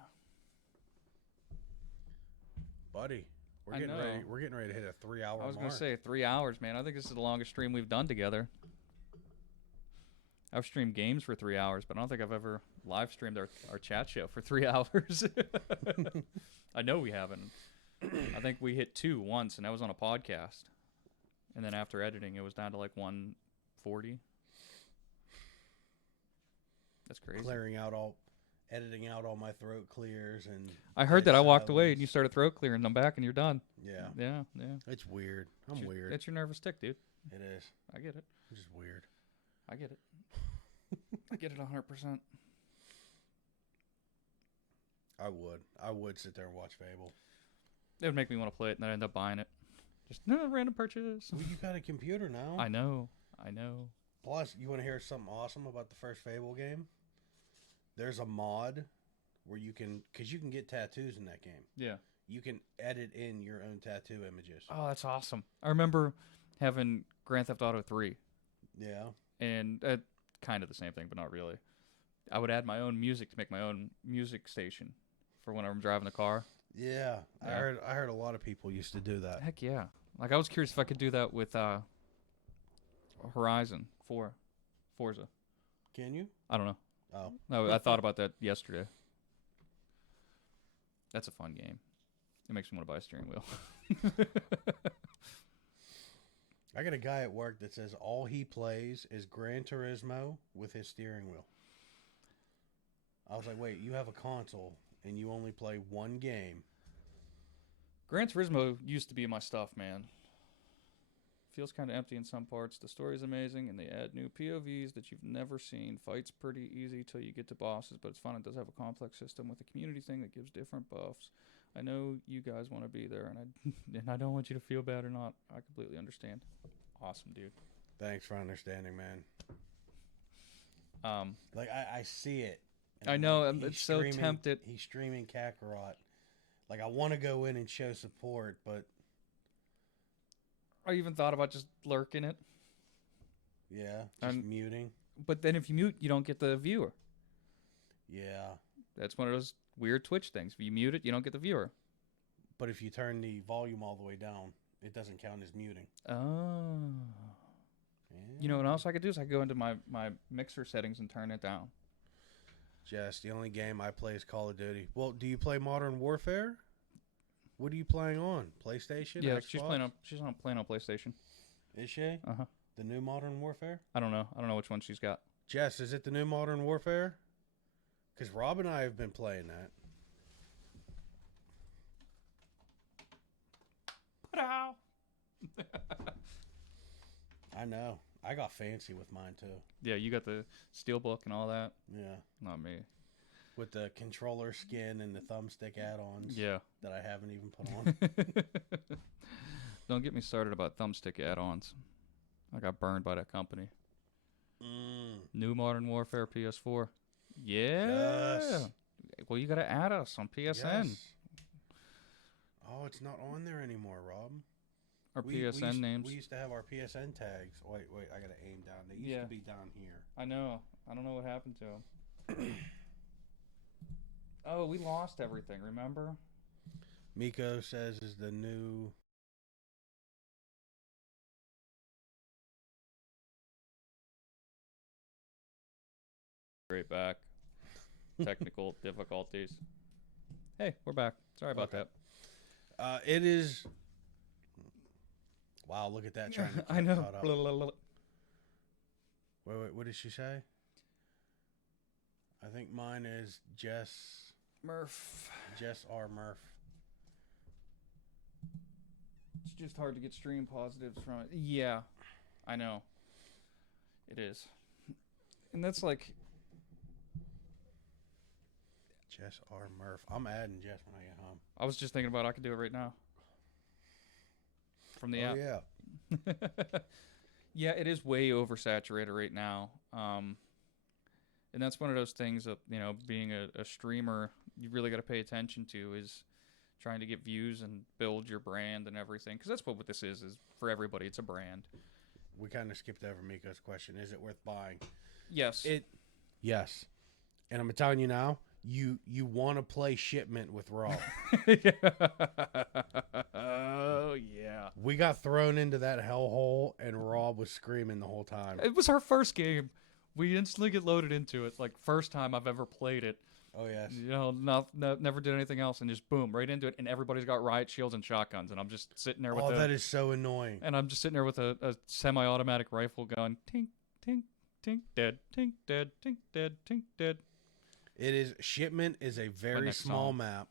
Buddy, we're getting ready to hit a 3-hour mark. I was going to say 3 hours, man. I think this is the longest stream we've done together. I've streamed games for 3 hours, but I don't think I've ever live streamed our chat show for 3 hours. I know we haven't. I think we hit 2 once, and that was on a podcast. And then after editing, it was down to like 140. That's crazy. Editing out all my throat clears and. I heard that. I walked away, and you started throat clearing. I'm back, and you're done. Yeah. Yeah. It's weird. I'm weird. It's your nervous tick, dude. It is. I get it. It's just weird. I get it. I get it 100%. I would sit there and watch Fable. It would make me want to play it, and then I end up buying it. Just random purchase. Well, you got a computer now. I know. Plus, you want to hear something awesome about the first Fable game? There's a mod where you can get tattoos in that game. Yeah. You can edit in your own tattoo images. Oh, that's awesome. I remember having Grand Theft Auto 3. Yeah. And kind of the same thing, but not really. I would add my own music to make my own music station for when I'm driving the car. Yeah. I heard a lot of people used to do that. Heck yeah. Like, I was curious if I could do that with Horizon 4. Forza. Can you? I don't know. Oh. No, I thought about that yesterday. That's a fun game. It makes me want to buy a steering wheel. I got a guy at work that says all he plays is Gran Turismo with his steering wheel. I was like, wait, you have a console and you only play one game? Gran Turismo used to be my stuff, man. Feels kind of empty in some parts. The story's amazing, and they add new POVs that you've never seen. Fights pretty easy till you get to bosses, but it's fun. It does have a complex system with a community thing that gives different buffs. I know you guys want to be there, and I don't want you to feel bad or not. I completely understand. Awesome, dude. Thanks for understanding, man. Like I see it. I know. I'm so tempted. He's streaming Kakarot. Like I want to go in and show support, but I even thought about just lurking it. Yeah, just muting. But then if you mute, you don't get the viewer. Yeah. That's one of those weird Twitch things. If you mute it, you don't get the viewer. But if you turn the volume all the way down, it doesn't count as muting. Oh. Yeah. You know what else I could do is I could go into my mixer settings and turn it down. Jess, the only game I play is Call of Duty. Well, do you play Modern Warfare? What are you playing on? PlayStation? Yeah, Xbox? she's playing on PlayStation. Is she? Uh-huh. The new Modern Warfare? I don't know. I don't know which one she's got. Jess, is it the new Modern Warfare? Because Rob and I have been playing that. Pow! I know. I got fancy with mine, too. Yeah, you got the steelbook and all that. Yeah. Not me. With the controller skin and the thumbstick add-ons. Yeah. That I haven't even put on. Don't get me started about thumbstick add-ons. I got burned by that company. New Modern Warfare PS4. Yeah. Yes. Well, you got to add us on PSN. Yes. Oh, it's not on there anymore, Rob. Our PSN names. We used to have our PSN tags. Wait, I got to aim down. They used to be down here. I know. I don't know what happened to them. Oh, we lost everything, remember? Miko says is the new... Right back. Technical difficulties. Hey, we're back. Sorry about that. It is... Wow, look at that. Trying to I know. Wait, what did she say? I think mine is Jess... Murph. Jess R. Murph. It's just hard to get stream positives from it. Yeah, I know. It is. And that's like... Jess R. Murph. I'm adding Jess when I get home. I was just thinking about I could do it right now. From the app. Yeah. Yeah, it is way oversaturated right now. And that's one of those things that, you know, being a streamer, you really got to pay attention to is trying to get views and build your brand and everything. Because that's what this is for everybody. It's a brand. We kind of skipped over Miko's question. Is it worth buying? Yes. Yes. And I'm telling you now, you want to play Shipment with Rob. Oh, yeah. We got thrown into that hellhole, and Rob was screaming the whole time. It was our first game. We instantly get loaded into it. Like, first time I've ever played it. Oh, yes. You know, never did anything else, and just boom, right into it, and everybody's got riot shields and shotguns, and I'm just sitting there with that is so annoying. And I'm just sitting there with a semi-automatic rifle going, tink, tink, tink, dead, tink, dead, tink, dead, tink, dead. Shipment is a very small map.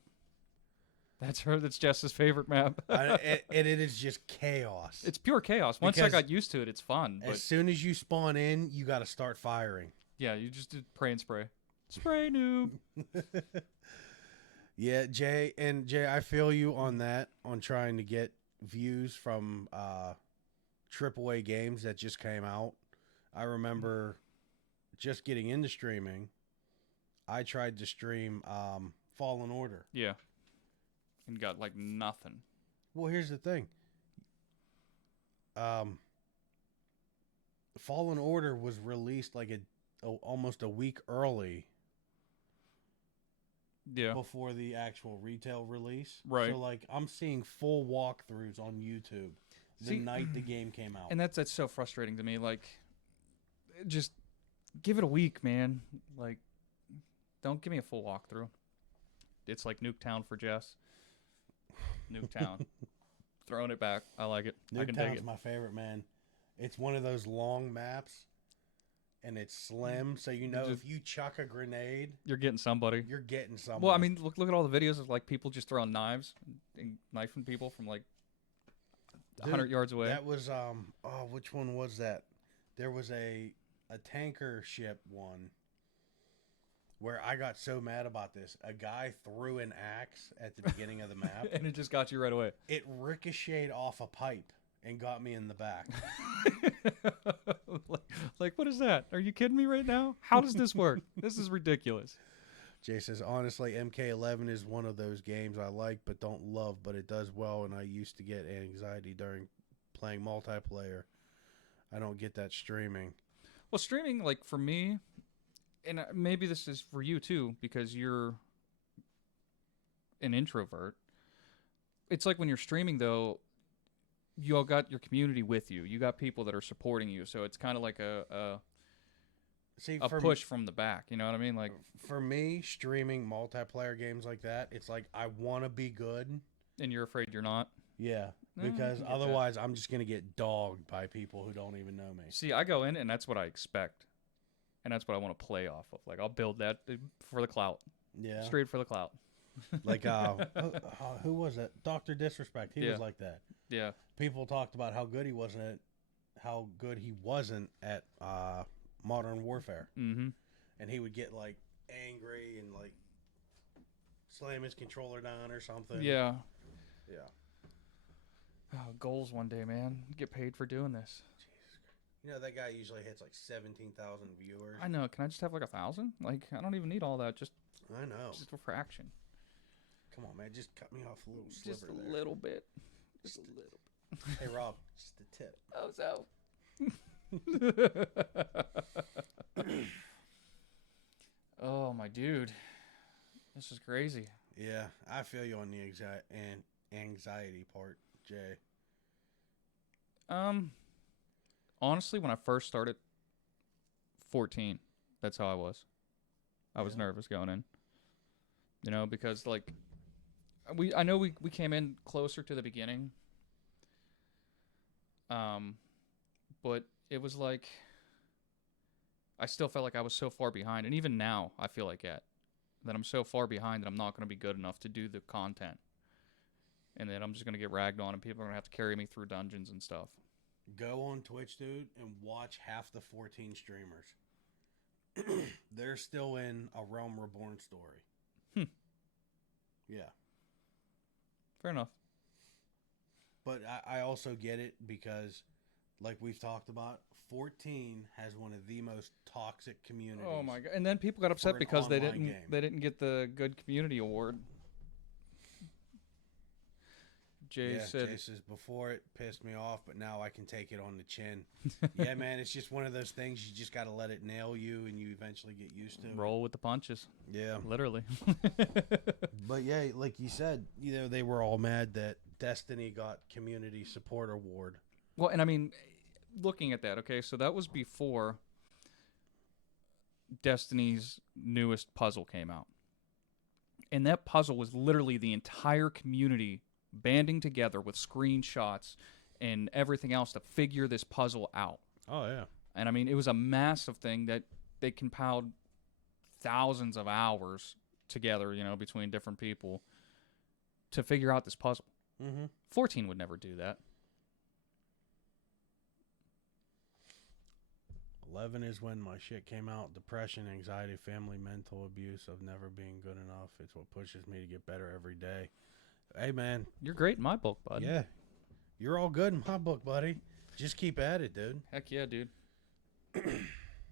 That's Jess's favorite map. And it is just chaos. It's pure chaos. Once I got used to it, it's fun. As soon as you spawn in, you got to start firing. Yeah, you just did pray and spray. Spray noob. Yeah, Jay, I feel you on that, on trying to get views from AAA games that just came out. I remember just getting into streaming. I tried to stream Fallen Order. Yeah. And got like nothing. Well, here's the thing. Fallen Order was released like almost a week early. Yeah. Before the actual retail release. Right. So like I'm seeing full walkthroughs on YouTube the night the game came out. And that's so frustrating to me. Like, just give it a week, man. Like, don't give me a full walkthrough. It's like Nuketown for Jess. Nuketown. Throwing it back. I like it. I can dig it. Nuketown's my favorite, man. It's one of those long maps, and it's slim, so you know if you chuck a grenade... You're getting somebody. You're getting somebody. Well, I mean, look at all the videos of, like, people just throwing knives and knifing people from, like... 100 yards away. That was which one was that? There was a tanker ship one where I got so mad about this. A guy threw an axe at the beginning of the map. And it just got you right away. It ricocheted off a pipe and got me in the back. like, what is that? Are you kidding me right now? How does this work? This is ridiculous. Jay says, honestly, MK11 is one of those games I like but don't love, but it does well, and I used to get anxiety during playing multiplayer. I don't get that streaming. Well, streaming, like, for me, and maybe this is for you, too, because you're an introvert. It's like when you're streaming, though, you all got your community with you. You got people that are supporting you, so it's kind of like a push from the back. You know what I mean? Like, for me, streaming multiplayer games like that, it's like I want to be good. And you're afraid you're not? Yeah, because otherwise I'm just going to get dogged by people who don't even know me. See, I go in, and that's what I expect. And that's what I want to play off of. Like, I'll build that for the clout. Yeah. Straight for the clout. Like, who was it? Dr. Disrespect. He was like that. Yeah. People talked about how good he wasn't at Modern Warfare. Mm-hmm. And he would get, like, angry and, like, slam his controller down or something. Yeah. Yeah. Oh, goals one day, man. Get paid for doing this. Jesus Christ. You know, that guy usually hits, like, 17,000 viewers. I know. Can I just have, like, 1,000? Like, I don't even need all that. I know. Just for action. Come on, man. Just cut me off a little sliver there. Just a little bit. Just a little bit. Hey, Rob. Just a tip. Oh, so. Oh, my dude. This is crazy. Yeah, I feel you on the anxiety part, Jay. Honestly, when I first started 14, that's how I was. I was nervous going in. You know, because like I know we came in closer to the beginning. But it was like I still felt like I was so far behind, and even now I feel like that I'm so far behind that I'm not going to be good enough to do the content. And then I'm just going to get ragged on, and people are going to have to carry me through dungeons and stuff. Go on Twitch, dude, and watch half the 14 streamers. They're still in a Realm Reborn story. Yeah. Fair enough. But I also get it because, like we've talked about, 14 has one of the most toxic communities. Oh my god! And then people got upset because they didn't get the good community award. Jay says, before it pissed me off, but now I can take it on the chin. Yeah, man, it's just one of those things. You just got to let it nail you, and you eventually get used to. Roll with the punches. Yeah. Literally. But yeah, like you said, you know, they were all mad that Destiny got Community Support Award. Well, and I mean, looking at that, okay, so that was before Destiny's newest puzzle came out. And that puzzle was literally the entire community banding together with screenshots and everything else to figure this puzzle out. Oh, yeah. And I mean, it was a massive thing that they compiled thousands of hours together, you know, between different people to figure out this puzzle. 14 would never do that. 11 is when my shit came out. Depression, anxiety, family, mental abuse of never being good enough. It's what pushes me to get better every day. Hey, man. You're great in my book, buddy. Yeah. You're all good in my book, buddy. Just keep at it, dude. Heck yeah, dude.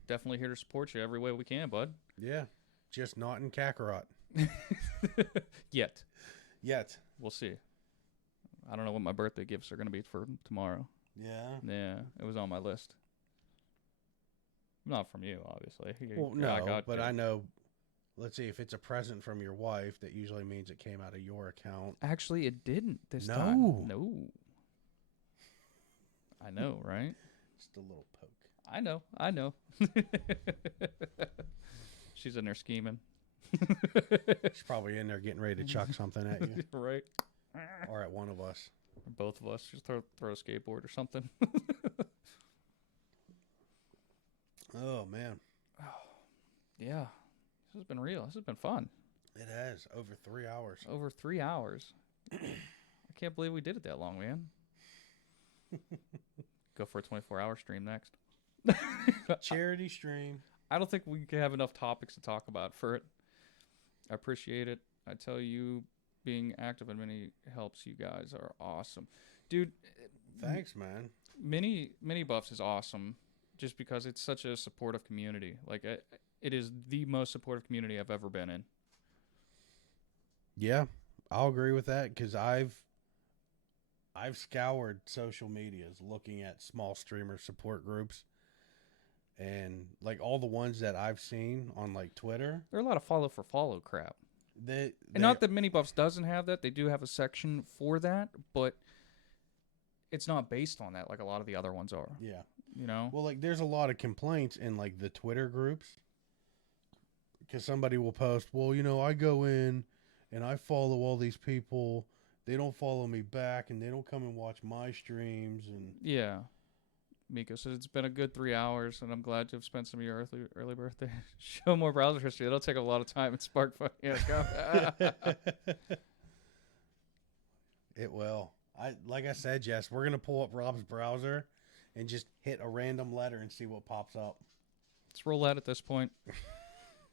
Definitely here to support you every way we can, bud. Yeah. Just not in Kakarot. Yet. We'll see. I don't know what my birthday gifts are going to be for tomorrow. Yeah? Yeah, it was on my list. Not from you, obviously. Well, no, but I know. Let's see, if it's a present from your wife, that usually means it came out of your account. Actually, it didn't this time. No. I know, right? Just a little poke. I know. She's in there scheming. She's probably in there getting ready to chuck something at you. Right. Or at one of us. Or both of us. Just throw a skateboard or something. Oh, man. Yeah. This has been real. This has been fun. It has. Over 3 hours. I can't believe we did it that long, man. Go for a 24-hour stream next. Charity stream. I don't think we can have enough topics to talk about for it. I appreciate it. I tell you, being active in Mini helps. You guys are awesome. Dude. Thanks, man. Mini Buffs is awesome just because it's such a supportive community. Like, it is the most supportive community I've ever been in. Yeah, I'll agree with that because I've scoured social medias looking at small streamer support groups, and like all the ones that I've seen on like Twitter, there are a lot of follow for follow crap. And not that Mini Buffs doesn't have that; they do have a section for that, but it's not based on that like a lot of the other ones are. Yeah, you know. Well, like there's a lot of complaints in like the Twitter groups because somebody will post, well, you know, I go in and I follow all these people. They don't follow me back, and they don't come and watch my streams. And yeah, Miko says it's been a good 3 hours, and I'm glad to have spent some of your early birthday. Show more browser history. It'll take a lot of time and spark fun. Yes, go. It will. Like I said, Jess, we're gonna pull up Rob's browser and just hit a random letter and see what pops up. It's roulette at this point.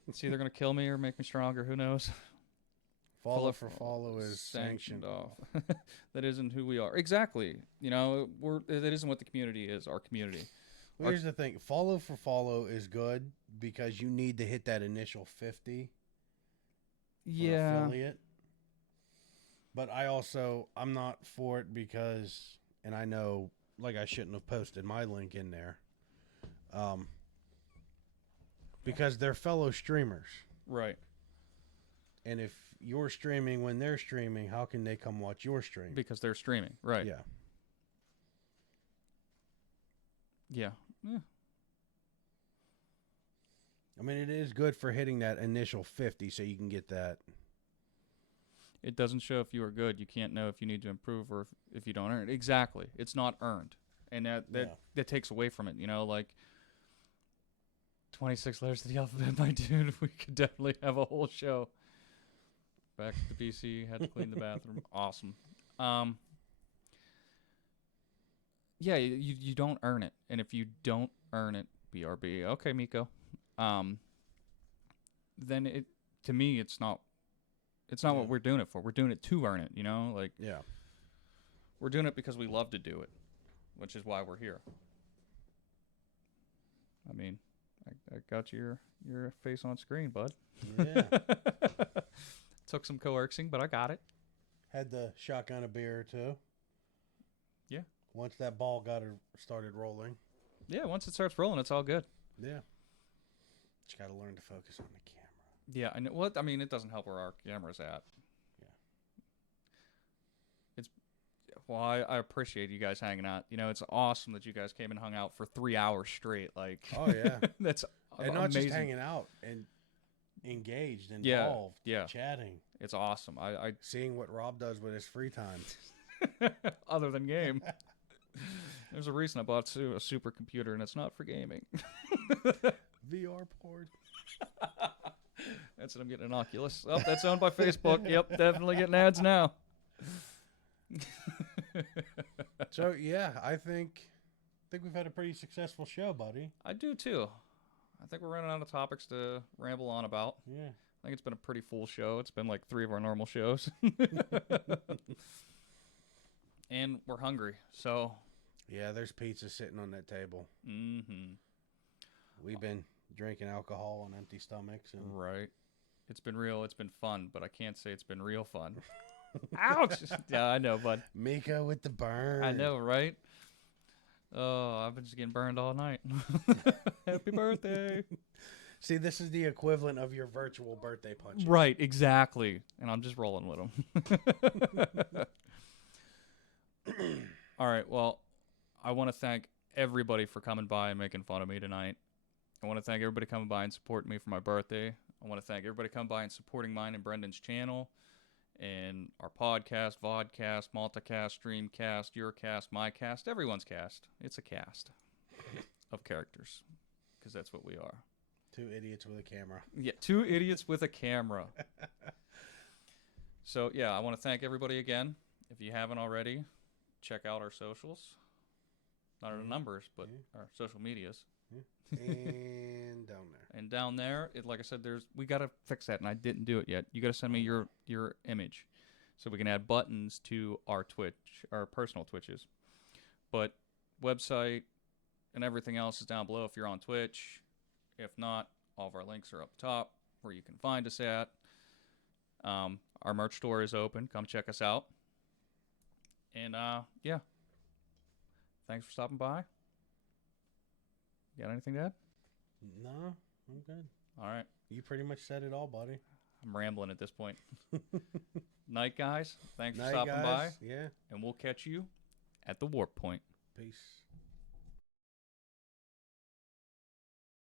It's either gonna kill me or make me stronger. Who knows? Follow for follow is sanctioned off. That isn't who we are. Exactly. You know, that isn't what the community is. Our community. Well, here's the thing. Follow for follow is good because you need to hit that initial 50. Yeah. Affiliate. But I'm not for it because, and I know, like I shouldn't have posted my link in there. Because they're fellow streamers. Right. And if you're streaming when they're streaming, how can they come watch your stream? Because they're streaming. Right. Yeah. Yeah. Yeah. I mean, it is good for hitting that initial 50 so you can get that. It doesn't show if you are good. You can't know if you need to improve or if you don't earn it. Exactly. It's not earned. And that takes away from it, you know, like 26 letters to the alphabet, my dude. We could definitely have a whole show. Back to the BC, had to clean the bathroom. Awesome. Yeah, you don't earn it. And if you don't earn it, BRB. Okay, Miko. Then to me it's not what we're doing it for. We're doing it to earn it, you know? Like, yeah. We're doing it because we love to do it, which is why we're here. I mean, I got your face on screen, bud. Yeah. Took some coercing, but I got it. Had the shotgun a beer or two. Yeah. Once that ball started rolling. Yeah, once it starts rolling, it's all good. Yeah. Just got to learn to focus on the camera. Yeah, I know. Well, I mean, it doesn't help where our camera's at. Yeah. I appreciate you guys hanging out. You know, it's awesome that you guys came and hung out for 3 hours straight. Like, oh yeah, that's and not amazing. just hanging out and engaged, involved, chatting. It's awesome. I seeing what Rob does with his free time, other than game. There's a reason I bought a supercomputer, and it's not for gaming. VR port. That's what I'm getting, an Oculus. Oh, that's owned by Facebook. Yep, definitely getting ads now. So yeah, I think we've had a pretty successful show, buddy. I do too. I think we're running out of topics to ramble on about. Yeah. I think it's been a pretty full show. It's been like 3 of our normal shows. And we're hungry, so. Yeah, there's pizza sitting on that table. Mm-hmm. We've been drinking alcohol on empty stomachs. Right. It's been real. It's been fun, but I can't say it's been real fun. Ouch! Yeah, I know, bud. Miko with the burn. I know, right? Oh, I've been just getting burned all night. Happy birthday. See, this is the equivalent of your virtual birthday punch. Right, exactly. And I'm just rolling with them. All right, well, I want to thank everybody for coming by and making fun of me tonight. I want to thank everybody coming by and supporting me for my birthday. I want to thank everybody coming by and supporting mine and Brendan's channel and our podcast, vodcast, multicast, streamcast, your cast, my cast, everyone's cast. It's a cast of characters because that's what we are. 2 idiots with a camera. Yeah, 2 idiots with a camera. So, yeah, I want to thank everybody again. If you haven't already, check out our socials. Not our numbers, but our social medias. And down there. And down there, like I said, we got to fix that, and I didn't do it yet. You got to send me your image so we can add buttons to our Twitch, our personal Twitches. But website and everything else is down below if you're on Twitch. If not, all of our links are up top where you can find us at. Our merch store is open. Come check us out. And, yeah. Thanks for stopping by. Got anything to add? No, I'm good. All right. You pretty much said it all, buddy. I'm rambling at this point. Night, guys. Thanks for Night, stopping by. Yeah. And we'll catch you at the warp point. Peace.